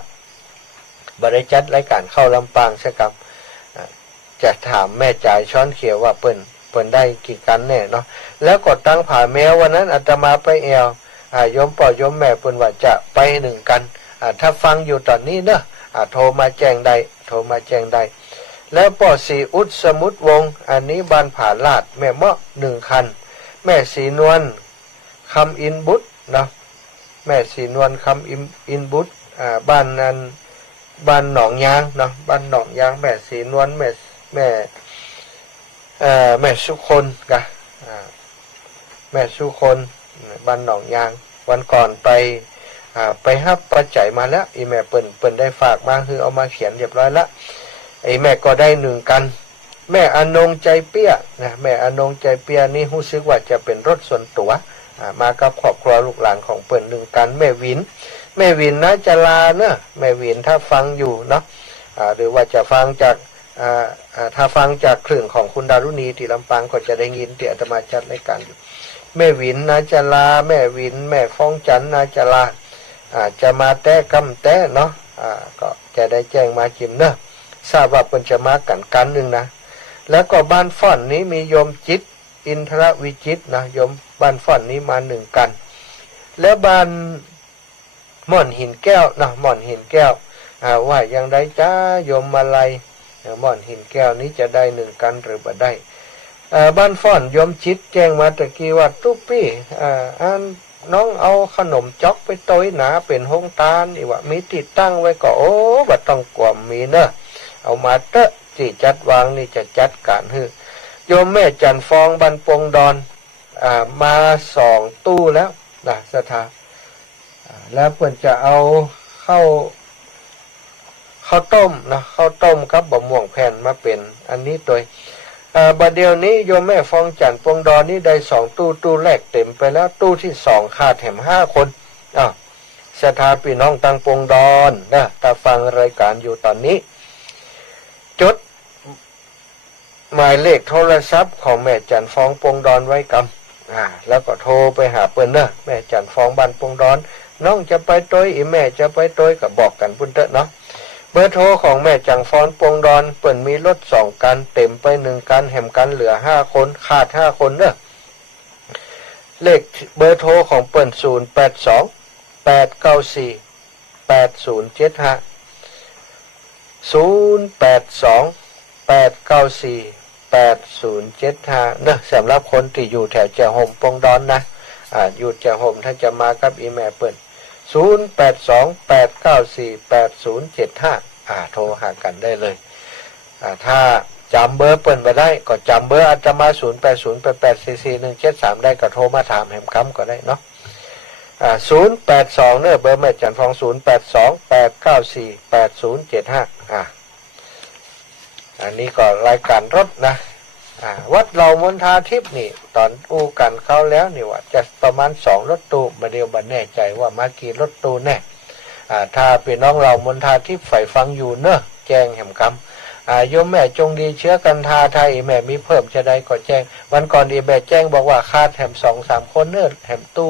บ่ได้จัดรายการเข้าลำปางสักกรรมจะถามแม่จ่ายช้อนเขียวว่าเปิ้นได้กี่กันแน่เนาะแล้วก็ตั้งผาแมววันนั้นอาตมาไปแอวโยมป่อโยมแม่เปิ้นว่าจะไป1 กันถ้าฟังอยู่ตอนนี้เนาะโทรมาแจ้งได้ แล้วปอสีอุดสมุทรวงศ์อันนี้บ้านผาลาดแม่เมาะ1 คันแม่สีนวลคำอินบุตรเนาะแม่สีนวลคำอินบุตรบ้านนั้นบ้านหนองยางเนาะบ้านหนองยางแม่สีนวลแม่สุคนกะแม่สุคนบ้านหนองยางวันก่อนไปฮับปัจจัยมาแล้วอีแม่เปิ่นได้ฝากมาคือเอามาเขียนเรียบร้อยละไอ้แม่ก็ได้1 กันแม่อนงใจเปี้ยนะแม่อนงใจเปี้ยนี่รู้สึกว่าจะเป็นรถส่วนตัวมากับครอบครัวลูกหลานของเปิ่น1 กันแม่วินนะจะลาเนอะแม่วินถ้าฟังอยู่เนาะหรือว่าจะฟังจากถ้าฟังจากคลื่นของคุณดารุณีที่ลำปางก็จะได้ยินที่อาตมาจัดรายการอยู่แม่วินนะจะลาแม่วินแม่ฟ้องจันนะจะลาจะมาแต้กำแต้เนาะก็จะได้แจ้งมาจิมเนอะทราบว่าเพิ่นจะมากันหนึ่งนะแล้วก็บ้านฟ่อนนี้มีโยมจิตอินทรวิจิตนะโยมบ้านฟ่อนนี้มา1 กันแล้วบ้านม่อนหินแก้วนะม่อนหินแก้วว่ายังได้จ้าโยมมาลัยม่อนหินแก้วนี้จะได้1 กันหรือบ่ได้บ้านฟ่อนโยมจิตแจ้งมาตะกี้ว่าตุ๊ปี้น้องเอาขนมจ๊อกไปต้ยหนาเป็นห้องตาลอีว่ามีติดตั้งไว้ก็โอ้บัดต้องกวมมีเนอะเอามาเตอะที่จัดวางนี่จะจัดการให้โยมแม่จันฟองบันปงดอนมา2 ตู้แล้วนะสถาแล้วเพิ่นจะเอาข้าวต้มนะข้าวต้มกับบะม่วงแผ่นมาเป็นอันนี้โดยบัดเดี๋ยวนี้โยมแม่ฟองจันปงดอนนี่ได้2 ตู้แรกเต็มไปแล้วตู้ที่2ขาดแถม5 คนสถาพี่น้องตังปงดอนนะถ้าฟังรายการอยู่ตอนนี้จดหมายเลขโทรศัพท์ของแม่จันฟองปงดอนไว้กำแล้วก็โทรไปหาเปิ้นเนอะแม่จันฟองบ้านปงดอนน้องจะไปต้ยอีแม่จะไปต้ยก็บอกกันพุ่นเถอะเนาะเบอร์โทรของแม่จังฟอนปงดอนเปิ้นมีรถ2 กันเต็มไป1 กันแหมกันเหลือ5 คนขาด5 คนเนอะเลขเบอร์โทรของเปิ้น082 894 8075 082 894 8075เนอะสำหรับคนที่อยู่แถวเจ้าห่มปงดอนนะอยู่เจ้าห่มถ้าจะมากับอีแม่เปิ้น082 894 8075โทรหากันได้เลยถ้าจำเบอร์เปิ้นไปได้ก็จำเบอร์อาตมา080 8844 173ได้ก็โทรมาถามแหมคำก็ได้เนาะ082เนี่ยเบอร์แม่จันฟอง082 894 8075อันนี้ก็รายการรถนะวัดเรามณฑาทิพย์นี่ตอนอู้กันเข้าแล้วนี่ว่าจะประมาณ2 รถตู้มาเดียวบัดแน่ใจว่ามากี่รถตู้แน่ถ้าพี่น้องเรามณฑาทิพย์ใฝ่ฟังอยู่เนอะแจ้งแหมคำโยมแม่จงดีเชื้อกันทาไทยแม่มีเพิ่มจะได้ก็แจ้งวันก่อนอีแม่แจ้งบอกว่าขาดแหม2-3 คนเนอะแหมตู้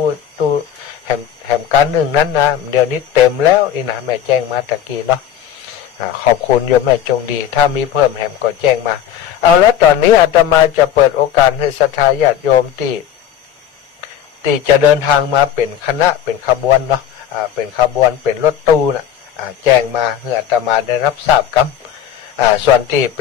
แหมกัน1นั้นนะเดี๋ยวนี้เต็มแล้วอีนะแม่แจ้งมาตะกี้เนาะขอบคุณโยมแม่จงดีถ้ามีเพิ่มแหมก็แจ้งมาเอาแล้วตอนนี้อาตมาจะเปิดโอกาสให้ศรัทธาญาติโยมที่จะเดินทางมาเป็นคณะเป็นขบวนเนาะเป็นขบวนเป็นรถตู้นะแจ้งมาเพื่ออาตมาได้รับทราบกันส่วนที่เ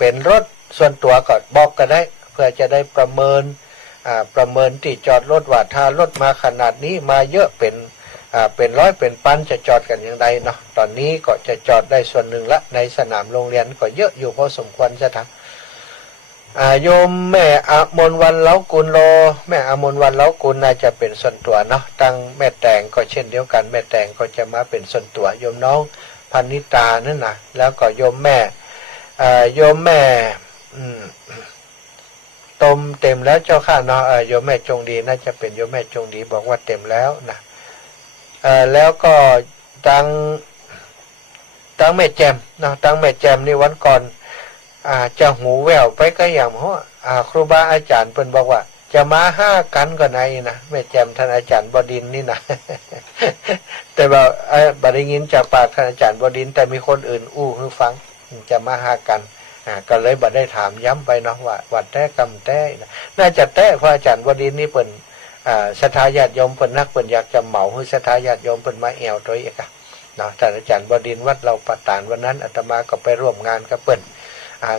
ป็นรถส่วนตัวก็บอกก็ได้เพื่อจะได้ประเมินที่จอดรถว่าถ้ารถมาขนาดนี้มาเยอะเป็นร้อยเป็นพันจะจอดกันอย่างไรเนาะตอนนี้ก็จะจอดได้ส่วนหนึ่งละในสนามโรงเรียนก็เยอะอยู่พอสมควรจะทำโยมแม่อมนวันเล้ากุลโลแม่อมนวันเล้ากุลน่าจะเป็นส่วนตัวเนาะตั้งแม่แตงก็เช่นเดียวกันแม่แตงก็จะมาเป็นส่วนตัวโยมน้องพันิตานั่นนะแล้วก็โยมแม่ตมเต็มแล้วเจ้าค่ะเนาะโยมแม่จงดีน่าจะเป็นโยมแม่จงดีบอกว่าเต็มแล้วนะแล้วก็ตั้งแม่แจมเนาะตั้งแม่แจมนี่วันก่อนจะหูแววไปก็อย่างเพราะครูบาอาจารย์เพิ่นบอกว่าจะมา5 กันก็ไหนนะแม่แจมท่านอาจารย์บดินทร์นี่นะ แต่ว่าบ่ได้ยินจากปากท่านอาจารย์บดินทร์แต่มีคนอื่นอู้ให้ฟังจะมา5 กันก็เลยบ่ได้ถามย้ำไปเนาะว่าวัดแท้กำแท้น่าจะแท้เพราะอาจารย์บดินทร์นี่เพิ่นศรัทธาญาติโยมเพิ่นนักเพิ่นอยากจะเหมาให้ศรัทธาญาติโยมเพิ่นมาแอวตัวอีก เนาะท่านอาจารย์บดินทร์วัดเราประตานวันนั้นอาตมาก็ไปร่วมงานกับเปิ้น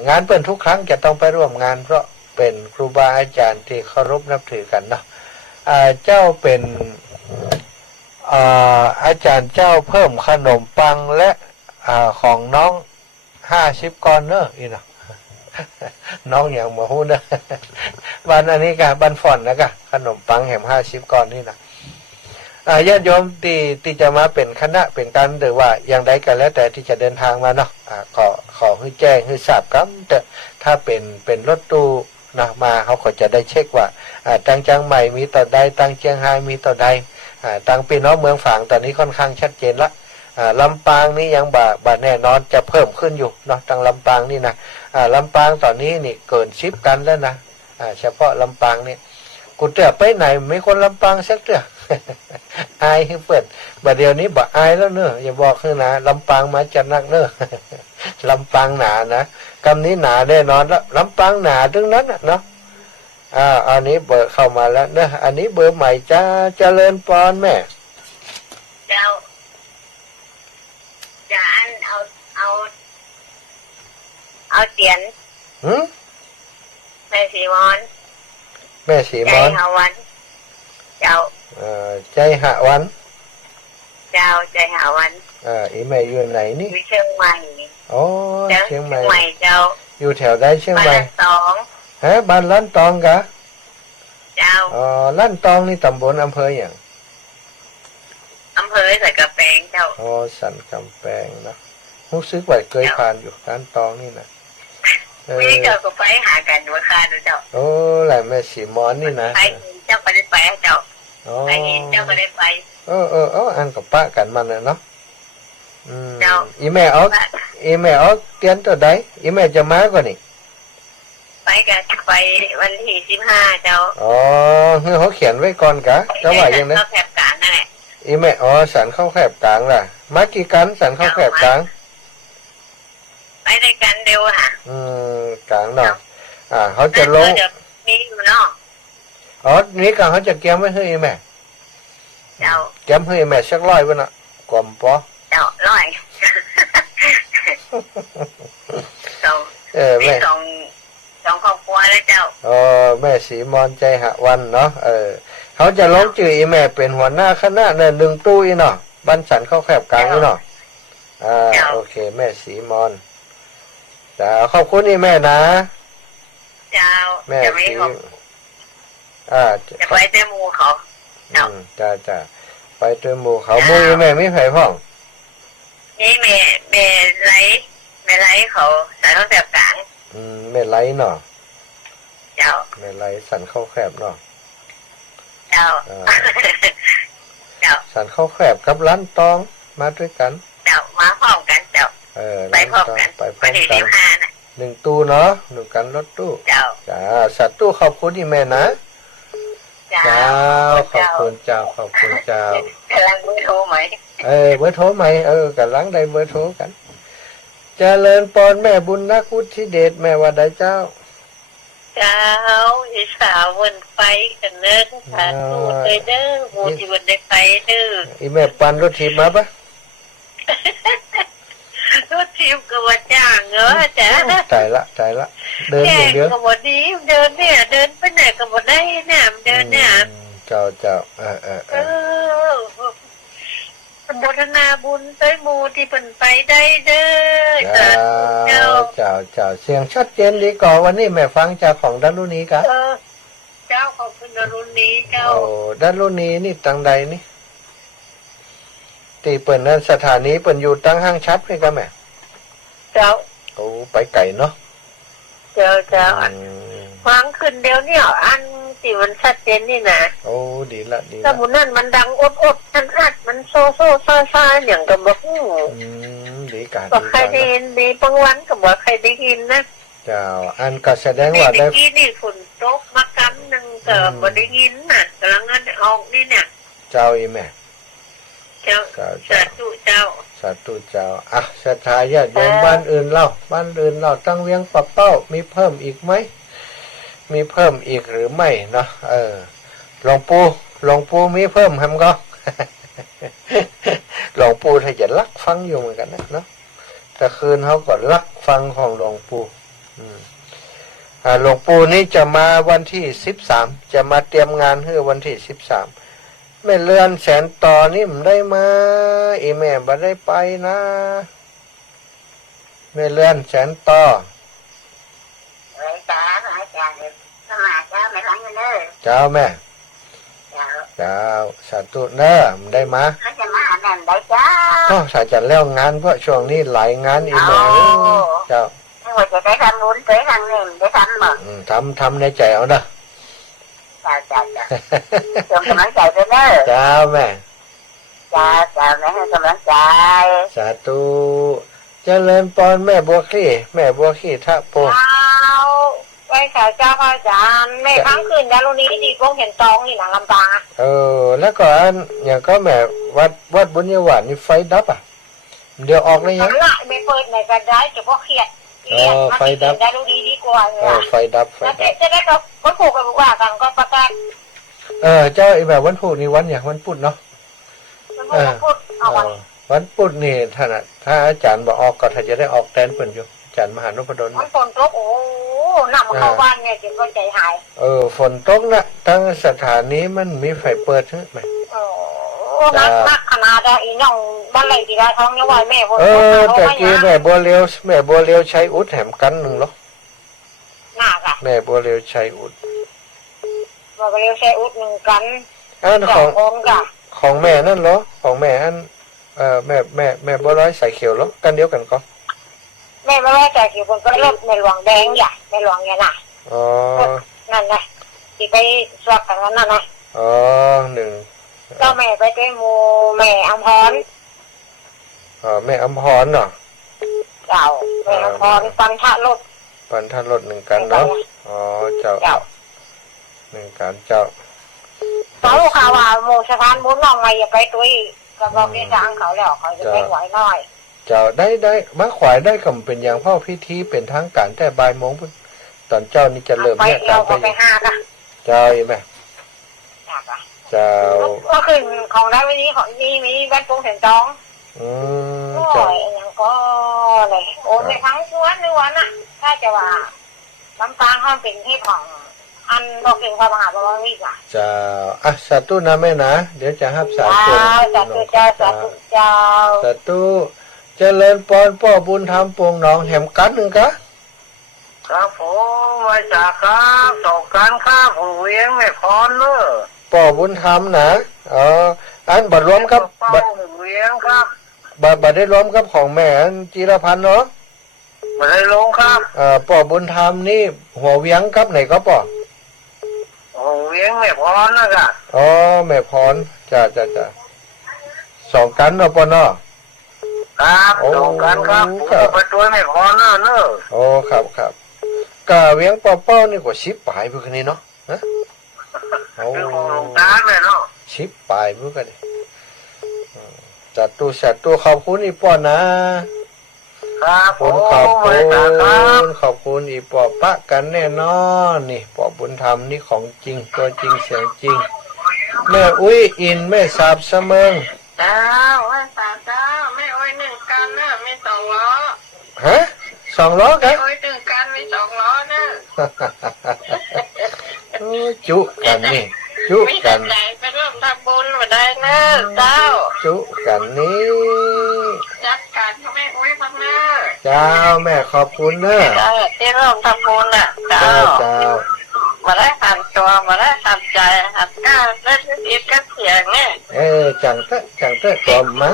งานเปิ้นทุกครั้งจะต้องไปร่วมงานเพราะเป็นครูบาอาจารย์ที่เคารพนับถือกันเนาะเจ้าเป็นอาจารย์เจ้าเพิ่มขนมปังและของน้อง50ก้อนเนอะอีเนาะ น้องอย่างมาหู้นะบันอันนี้กะบันฟ่อนนะกะขนมปังแหม50ก้อนนี่นะญาติโยมที่จะมาเป็นคณะเป็นการหรือว่าอย่างใดกันแล้วแต่ที่จะเดินทางมาเนาะขอให้แจ้งให้ทราบกันแต่ถ้าเป็นรถตู้นะมาเขาก็จะได้เช็คว่าตังเชียงใหม่มีต่อใดตังเชียงรายมีต่อใดตังพี่น้องเมืองฝางตอนนี้ค่อนข้างชัดเจนละลำปางนี่ยังบ่แน่นอนจะเพิ่มขึ้นอยู่เนาะทางลำปางนี่นะลำปางตอนนี้นี่เกิน10กันแล้วนะเฉพาะลำปางนี่กูเตือไปไหนไม่คนลำปางสักเตือ อายให้เปิดบัดเดี๋ยวนี้บอกอายแล้วเนอะอย่าบอกคือนะลำปางมาจัดนักเนอะ ลำปางหนานะคำนี้หนาแน่นอนแล้วลำปางหนาทั้งนั้นเนาะอันนี้เบอร์เข้ามาแล้วเนอะอันนี้เบอร์ใหม่จ้าเจริญปอนแม่เจ้าจะอันเอาเตียนแม่สีมอนแม่สีมอนใจหาวันเจ้าใจหาวันเจ้าใจหาวันอีแม่อยู่ไหนนี่อยู่เชียงใหม่อ๋อเชียงใหม่เจ้าอยู่แถวใดเชียงใหม่บ้านตองบ้านล้านตองกะเจ้าล้านตองนี่ตำบลอำเภออย่างอำเภอสันกำแพงเจ้าสันกำแพงนะรู้สึกว่าเคยผ่านอยู่ล้านตองนี่นะไม่เจ้าก็ไปหากันว่าคาดูเจ้าโอ้แหละแม่สีมอนนี่นะไปเจ้าก็ได้ไปเจ้าไปเห็นเจ้าก็ได้ไปอันกับป้ากันมันเนาะเจ้าอีแม่เอาเตียนตัวใดอีแม่จะมาก่อนนี่ไปกันไปวันที่15เจ้าเขาเขียนไว้ก่อนกะเจ้าว่าอย่างนี้เข้าแคบกลางนั่นแหละอีแม่สันเข้าแคบกลางล่ะมากี่กันสันเข้าแคบกลางไปด้วยกันเดียวค่ะกลางเนาะเขาจะลงมีอยู่เนาะนี่กลางเขาจะเกี่ยมไว้ให้แม่เจ้าเกี่ยมให้แม่สัก100วะน่ะกลมปอเจ้า100แม่สองครอบครัวแล้วเจ้าแม่สีมอนใจหะวันเนาะเขาจะลงจื่ออีแม่เป็นหัวหน้าคณะเนี่ย1ตู้อีเนาะบ้านสันเข้าแคบกลางอีเนาะโอเคแม่สีมอนจ้าขอบคุณอีแม่นะเจ้าแม่สีจะไปเต้หมูเขาจ้าไปเต้หมูเขามูอีแม่ไม่ไผ่พ่องนี่แม่ไล่เขาสันเข้าแคบกลางแม่ไล่เนาะเจ้าแม่ไล่สันเข้าแคบเนาะเจ้าสันเข้าแคบกับร้านตองมาด้วยกันเจ้ามาพร้อมกันเจ้าไปพร้อมกันไปพร้อมกัน1ตู้เนาะ1กันรถตู้จ้าสัตว์ตู้ขอบคุณที่แม่นะจ้าขอบคุณเจ้ากำลังเบอร์โทรไหมเบอร์โทรไหมกำลังได้เบอร์โทรกันเจริญปอนแม่บุญนักวุฒิเดชแม่ว่าได้เจ้าอีสาววนไฟกันเด้อค่ะดูเลยเด้อหมูที่วนได้ไฟเด้ออีแม่ปันรถทีมาปะรถทีมก็ว่าจ้างเหรอจ้ะใจละเดินอย่างเดียวก็บ่ดีเดินเนี่ยเดินไปไหนก็บ่ได้เนี่ยเดินเนี่ยเจ้าโมทนาบุญเต้ยหมูที่เพิ่นไปได้เด้อเจ้าเสียงชัดเจนดีก่อวันนี้แม่ฟังจากของดันรุนีกะเจ้าขอบคุณดันรุนีเจ้าดันรุนีนี่ตังใดนี่ตีเปิ่นนั้นสถานีเปิ่นอยู่ตั้งห้างชัดไหมครับแม่เจ้าไปไก่เนาะเจ้าฟังขึ้นเดียวเนี่ยอันที่มันชัดเจนนี่นะดีละสมุนนั่นมันดังอดอัดมันโซซ่าอย่างกับบอกดีกันบอกใครได้ยินดีบางวันกับบอกใครได้ยินนะเจ้าอันก็แสดงว่าได้ที่นี่ฝนตกมากำหนึ่งเกิดบ่ได้ยินน่ะกำลังเงินออกนี่เนี่ยเจ้าอีแม่เจ้าสาธุเจ้าศรัทธาญาติโยมบ้านอื่นเล่าตั้งเวียงปับเป้ามีเพิ่มอีกไหมมีเพิ่มอีกหรือไม่เนาะหลวงปู่มีเพิ่มทำก็ หลวงปู่ถ้าจะรักฟังอยู่เหมือนกันนะเนาะแต่คืนเขาก็รักฟังของหลวงปู่หลวงปู่นี้จะมาวันที่13จะมาเตรียมงานเพื่อวันที่13แม่เลื่อนแสนต่อนี่มันได้มาอีแม่บ่ได้ไปนะแม่เลื่อนแสนต่อจ้าสมาจ้าไม่รังเลย เจ้าแม่เจ้าสาธุเนอะมันได้มา เขาจะมาแม่ได้จ้า ก็สาจัดแล้วงานเพราะช่วงนี้หลายงานอีแม่เจ้าว่าจะได้ทำบุญได้ทำเงินได้ทำหมดทำในใจเอานะจ้าส่งกำลังใจไปเนอะเจ้าแม่จ้าแม่ให้กำลังใจสาธุเจริญพรแม่บัวขี้ทะโปไปข่าวเจ้าพระอาจารย์แม่ค้างคืนดารุนี้ดีก้งเห็นตองนี่หนังลำตาแล้วก็อย่างก็แม่วัดบุญยหวานนี่ไฟดับอ่ะเดี๋ยวออกเลยยังละไม่เปิดไหนก็ได้จะพวกเครียดไฟดับดารุนี้ดีกว่าไฟดับจะได้ก็ผูกกันว่ากันก็ประกาศเจ้าไอ้แบบวันพุธนี่วันอย่างวันพุธเนาะวันพุธนี่ถ้าอาจารย์บอกออกก็ถ้าจะได้ออกแทนเพิ่นอยู่อาจารย์มหานพดลมันฝนตกโอ้หนักเข้าบ้านเนี่ยจนก็ใจหายฝนตกนะทั้งสถานีมันมีไฟเปิดใช่ไหมนักขนาดอีน้องบ้านไรที่ได้ท้องเนี่ยว่าแม่แต่กี้แม่บัวเลียวใช้อุดแหมกันหนึ่งหรอน่าค่ะแม่บัวเลียวใช้อุดบัวเลียวใช้อุดหนึ่งกันของแม่นั่นเหรอของแม่อันแม่บัวร้อยใส่เขียวหรอกันเดียวกันก็แม่บัวร้อยใส่เขียวมันก็เริ่มในหลวงแดงใหญ่ในหลวงเนี่ยน่ะนั่นนะที่ไปสวดกันนั่นนะหนึ่งเจ้าแม่ไปด้วยมูแม่อมพรแม่อมพรเนาะเจ้าแม่อมพรปันทะรถหนึ่งกันเนาะเจ้าหนึ่งกันเจ้าเขาข่าวว่าโมสถานบุญน้องมาอย่าไปตัวอีกก็บอกที่จ้างเขาแล้วเขาจะไม่ไหวน้อยเจ้าได้มาขวายได้กำเป็นอย่างพ่อพิธีเป็นทางการแต่บ่ายโมงตอนเจ้านี่จะเริ่มเนี่ยการไปห้าค่ะเจ้าอีแม่เจ้าก็คือของได้วันนี้ของนี่มีบ้านปงเห็นจองเจ้าอย่างก็เลยโอนในทั้งวันในวันน่ะถ้าจะว่าน้ำตาห้ามเป็นที่ของอันบอกเป็นความมหาบารมีจ้ะเจ้าสาธุนะแม่นะเดี๋ยวจะฮับสาธุสาธุเจ้าสาธุเจริญพรพ่อบุญธรรมปวงน้องแหมกันหนึ่งกะครับผมมาจากครับส่งกันครับผู้เวียงไม่พรเลยพ่อบุญธรรมนะอันบัดรวมครับบัดเวียงครับบัดได้รวมครับของแม่จิรพันธ์เนาะบัดได้ลงครับพ่อบุญธรรมนี่หัวเวียงครับไหนก็พ่อหัวเวียงแม่พรนะจ๊ะแม่พรจ้าสองกันเนาะพ่อเนาะครับสองกันครับไปตัวแม่พรเนอะครับกะเวียงเป้านี่ก็10 ปลายพวกนี้เนาะคือของหลวงตาเลยเนาะ10 ปลายพวกนี้จัดตู้ขอบคุณอีป้อนะครับขอบคุณอีป้อปะกันแน่นอนนี่ป้อบุญธรรมนี่ของจริงตัวจริงเสียงจริงแม่อุ้ยอินแม่สาบเสมิงแม่สาบเจ้าแม่อุ้ย1 กันนะไม่2 ล้อฮะ2 ล้อกันแม่อุ้ย1 กันไม่2 ล้อนะจุกันนี่จุกันไปร่วมทำบุญมาได้นะเจ้าจุกันนี่จัดการแม่อุ้ยพังนะเจ้าแม่ขอบคุณนะที่ร่วมทำบุญน่ะเจ้ามาได้หันตัวมาได้หันใจหันก้าวได้ยินก็เสียงเนี่ยจังเตะตัวมัน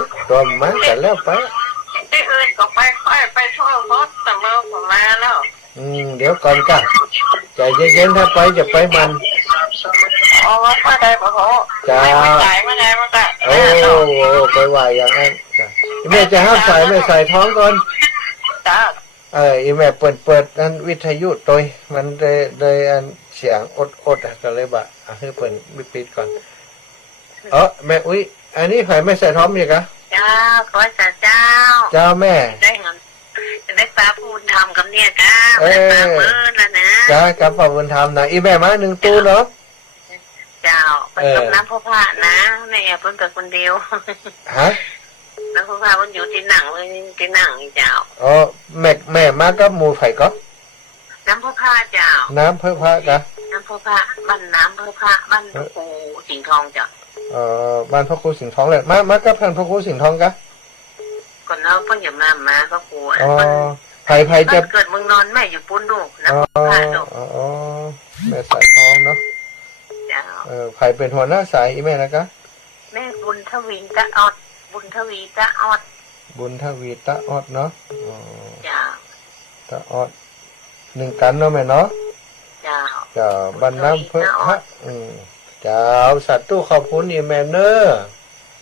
แต่แล้วไปที่อื่นก็ไปช่วยรถแต่เมื่อผมมาแล้วเดี๋ยวก่อนกันใจเย็นๆถ้าไปจะไปมันไม่ได้ปะโหไม่จ่ายไม่ได้มาแต่ไปไหวอย่างนั้นแม่จะห้ามใส่ไม่ใส่ท้องก่อนจ้าอีแม่เปิดอันวิทยุตัวมันได้อันเสียงอดก็เลยบะให้เปิดปิดก่อนแม่อุ้ยอันนี้ใครไม่ใส่ท้องมีกะเจ้าขอเจ้าแม่ได้ป้าพูดทำกับเนี่ยจ้าได้ป้าเมื่อแล้วนะจ้ากับป้าบุญธรรมนะอีแม่มา1 ตู้เนาะเจ้าเป็นน้ำพ่อพระนะแม่เพิ่งเกิดคนเดียวฮะ น้ำพุพามันอยู่ที่หนังเลยที่หนังเจ้าอ๋อแม่มากับหมู่ไผก็น้ำพุพาเจ้าน้ำเพื่อพระกะน้ำพุพาบ้านน้ำเพื่อพระบ้านพระครูสิงห์ทองเจ้าบ้านพระครูสิงห์ทองเลยมากับท่านพระครูสิงห์ทองกะก่อนแล้วเพิ่งอย่ามาพระครูไผจะเกิดเมืองนอนแม่อยู่ปุ้นลูกน้ำพุพาลูกแม่สายทองเนาะไผเป็นหัวหน้าสายอีแม่นะกะแม่บุญทวีตะออดบุญทวีตะออดเนาะจ้าตะออดหนึ่งกันเนาะแม่เนาะจ้าบ้านน้ำเพื่อพระเจ้าสัตว์ตู้ขอบคุณอีแม่เนอ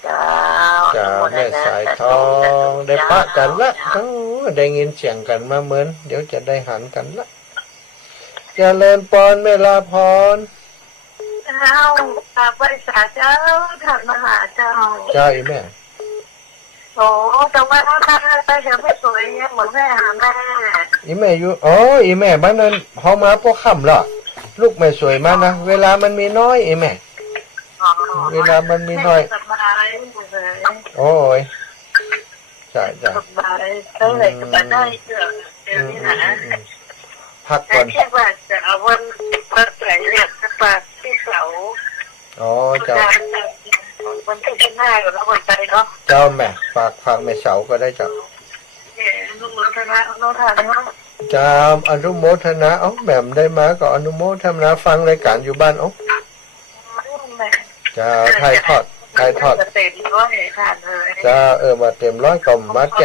จ้าแม่สายทองได้ปะกันละได้ยินเสียงกันมาเหมือนเดี๋ยวจะได้หันกันละเจริญพรเมลาพรเจ้าบริษัทเจ้าท่านมหาเจ้าอีแม่โอ้แต่ว่าถ้าไปเดี๋ยวไม่สวยเนี่ยเหมือนแม่หาแม่อีแม่อยู่อีแม่บ้านนั้นพอมาพวกค่ำละลูกแม่สวยมากนะเวลามันมีน้อยอีแม่เวลามันมีน้อยโอ้ยใช่สบายเลยสบายได้เดี๋ยวนี้นะพักก่อนแค่ว่าจะเอาวันพักไหนเนี่ยจะปากที่เสาเจ้าวันที่5แล้ววันใจเนาะเจ้าแม่ฝากแม่เสาก็ได้จ้ะอนุโมทนาเนาะจ้าอนุโมทนาแม่ได้มาก็อนุโมทนาฟังรายการอยู่บ้านจ้าถ่ายทอดเต็มร้อยค่ะจ้ามาเต็มร้อยกล่อมมัดแก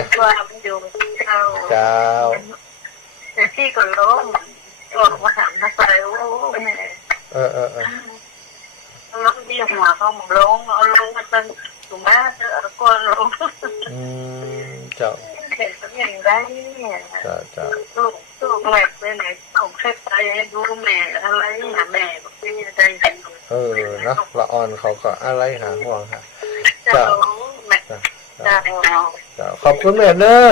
จ้าที่ก็ล้มตัวมาถามนักไปโอ้ล้มที่หัวเขาหมดลงเอาลงมาตั้งถูกไหมก้อนลงเจ้าเห็นตัวอย่างได้เนี่ยจ้าลูกแม่ไปไหนผมแค่ไปดูแม่อะไรหาแม่แบบนี้ได้เนาะละอ่อนเขาก็อะไรหาห่วงค่ะจ้าขอบคุณแม่เนอะ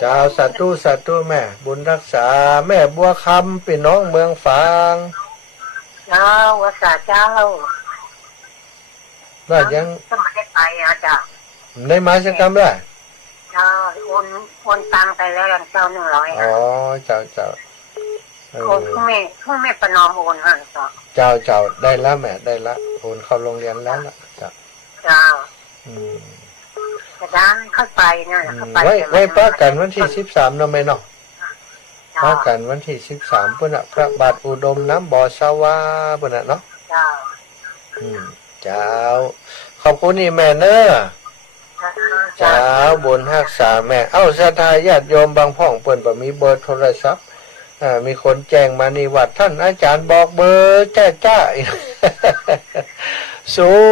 เจ้าสาธุแม่บุญรักษาแม่บัวคำเป็นน้องเมืองฝางเจ้าวสาเจ้าว่ายังสมัยไปจ้ะได้มาสักคำได้เจ้าโอนตังไปแล้วเจ้า100เจ้าโอนแม่ประนอมโอนให้เจ้าได้แล้วแม่ได้ละโอนเข้าโรงเรียนแล้วล่ะเจ้าจะด้านเข้าไปเนี่ยไว้ป้ากันวันที่13เนาะแม่เนาะป้ากันวันที่13ปุ่นพระบาทอุดมน้ำบ่อสวาปุ่นเนาะเจ้าขอบคุณนี่แม่เนอะเจ้าบุญรักษาแม่ศรัทธาญาติโยมบางพ่องเปิ่นบ่มีเบอร์โทรศัพท์มีคนแจ้งมานี่วัดท่านอาจารย์บอกเบอร์จ้าแ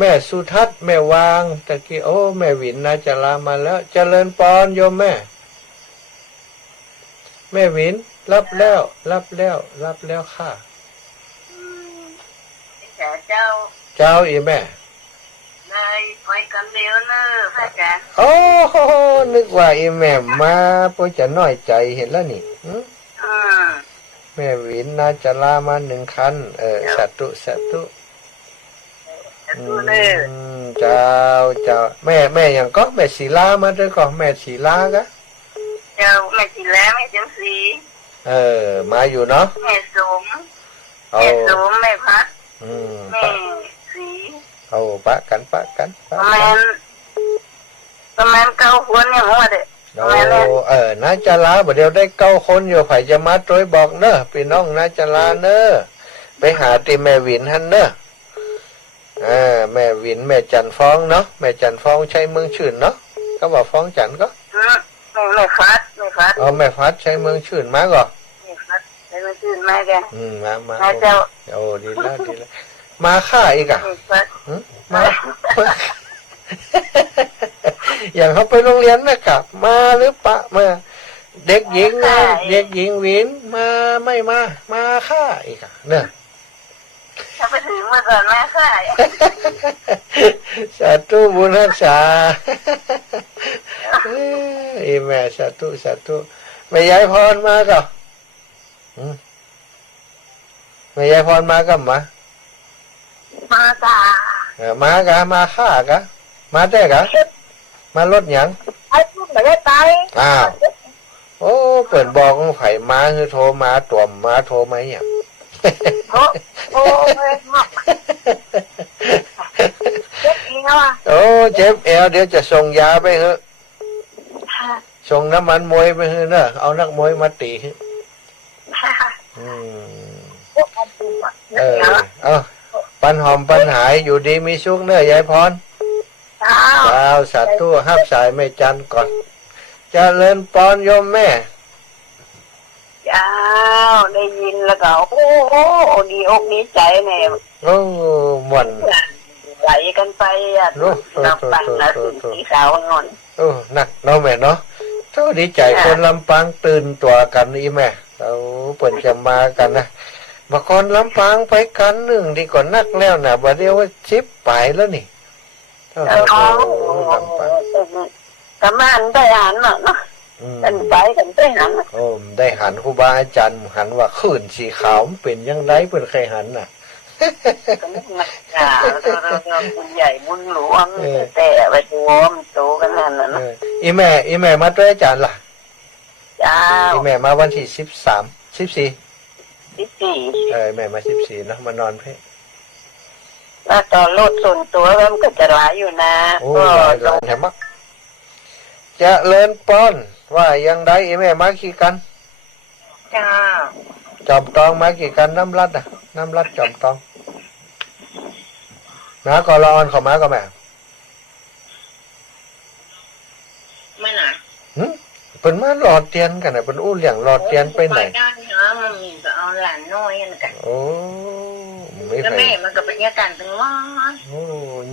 ม่สุทัศน์แม่วางตะกี้แม่วินนาจลามาแล้วเจริญพรโยมแม่วินรับแล้วค่ะเจ้าอีแม่ไปกันเดียวนะพระอาจารย์นึกว่าอีแม่มาเพราะจะน้อยใจเห็นแล้วนี่แม่วินนาจลามา1คันสัตุเจ้าแม่อย่างก็แม่ศิลามาด้วยก็แม่ศิลากะเจ้าแม่ศิลาแม่จังสีมาอยู่เนาะแม่สมแม่พัดแม่สีปะกันประมาณ9คนเนี่ยหัวเด็กนาจลาบ่เดี๋ยวได้9คนอยู่ไผจะมาต้วยบอกเนอะพี่น้องนาจลาเนอะไปหาติแม่วินหั่นเนอะแม่วินแม่จันฟ้องเนาะแม่จันฟ้องใช้เมืองชื่นเนาะก็บอกฟ้องจันก็แม่ฟัดแม่ฟัดใช้เมืองชื่นมาก่อนแม่ฟัดใช้เมืองชื่นมาแกมาเจ้าดีแล้วมาฆ่าอีกมาอย่างเขาไปโรงเรียนนะกลับมาหรือปะมาเด็กหญิงวินมาไม่มาฆ่าอีกเนี่ย จะไปถึงมาก่อนมาค่ะ สาธุบุญรักษาอีแม่สาธุสาธุแม่ยายพรมาก็แม่ยายพรมาก็มาจ้ามากะมาฆ่ากะมาได้กะมารถหยังไอ้พวกไม่ได้ไปอ้าวโอ้เปิดบอกไผ่มาคือโทรมาตัวมาโทรมาเนี่ยโอ้ยมากเจ็บอีกแล้วอ่ะโอ้เจ็บเอวเดี๋ยวจะส่งยาไปเถอะส่งน้ำมันมวยไปเถอะเนอะเอานักมวยมาตีเอาปันหอมปันหายอยู่ดีมีสุขเนอะยายพรเจ้าสาธุห้ามสายไม่จันก่อนจะเลินปอนโยมแม่เจ้าได้ยินแล้วก็โอ้ดีอกดีใจเนี่ยโอ้ม่วนไหลกันไปอ่ะลำปางแล้วถึงสีขาวนอนโอ้หนักเนาะแม่เนาะเท่าดีใจคนลำปางตื่นตัวกันนี่แม่เราเปิดจะมากันนะมาคนลำปางไปกันหนึ่งดีกว่านักแล้วนะบัดเดียวว่าชิปไปแล้วนี่ลำปางกำมันได้หันเนาะกันไปกันได้หันโอ้ได้หันครูบาอาจารย์หันว่าขื่นสีขาวเป็นยังไงเปิดใครหันน่ะบุญใหญ่บุญหลวงแต่ไปรวมโตกันนั่นนะอีแม่มาด้วยอาจารย์ล่ะจ้าอีแม่มาวันที่14แม่มา14เนาะมานอนเพ่ถ้าตอนรถส่วนตัวมันก็จะหลายอยู่นะก็หลายแถมากจะเลินป้อนว่ายังได้อีแม่มากี่กันจ้าจอมตองมากี่กันน้ำรัดจอมตองนะก็รออนเขามาก็แม่ไม่หนาเป็นมาหลอดเตียนกันนะเป็นอู้เหลี่ยงหลอดเตียนไปไหนด้านนะมันมีก็เอาหลานน้อยกันโอ้ไม่เคยแม่มันก็เป็นยาการเป็นว่าโอ้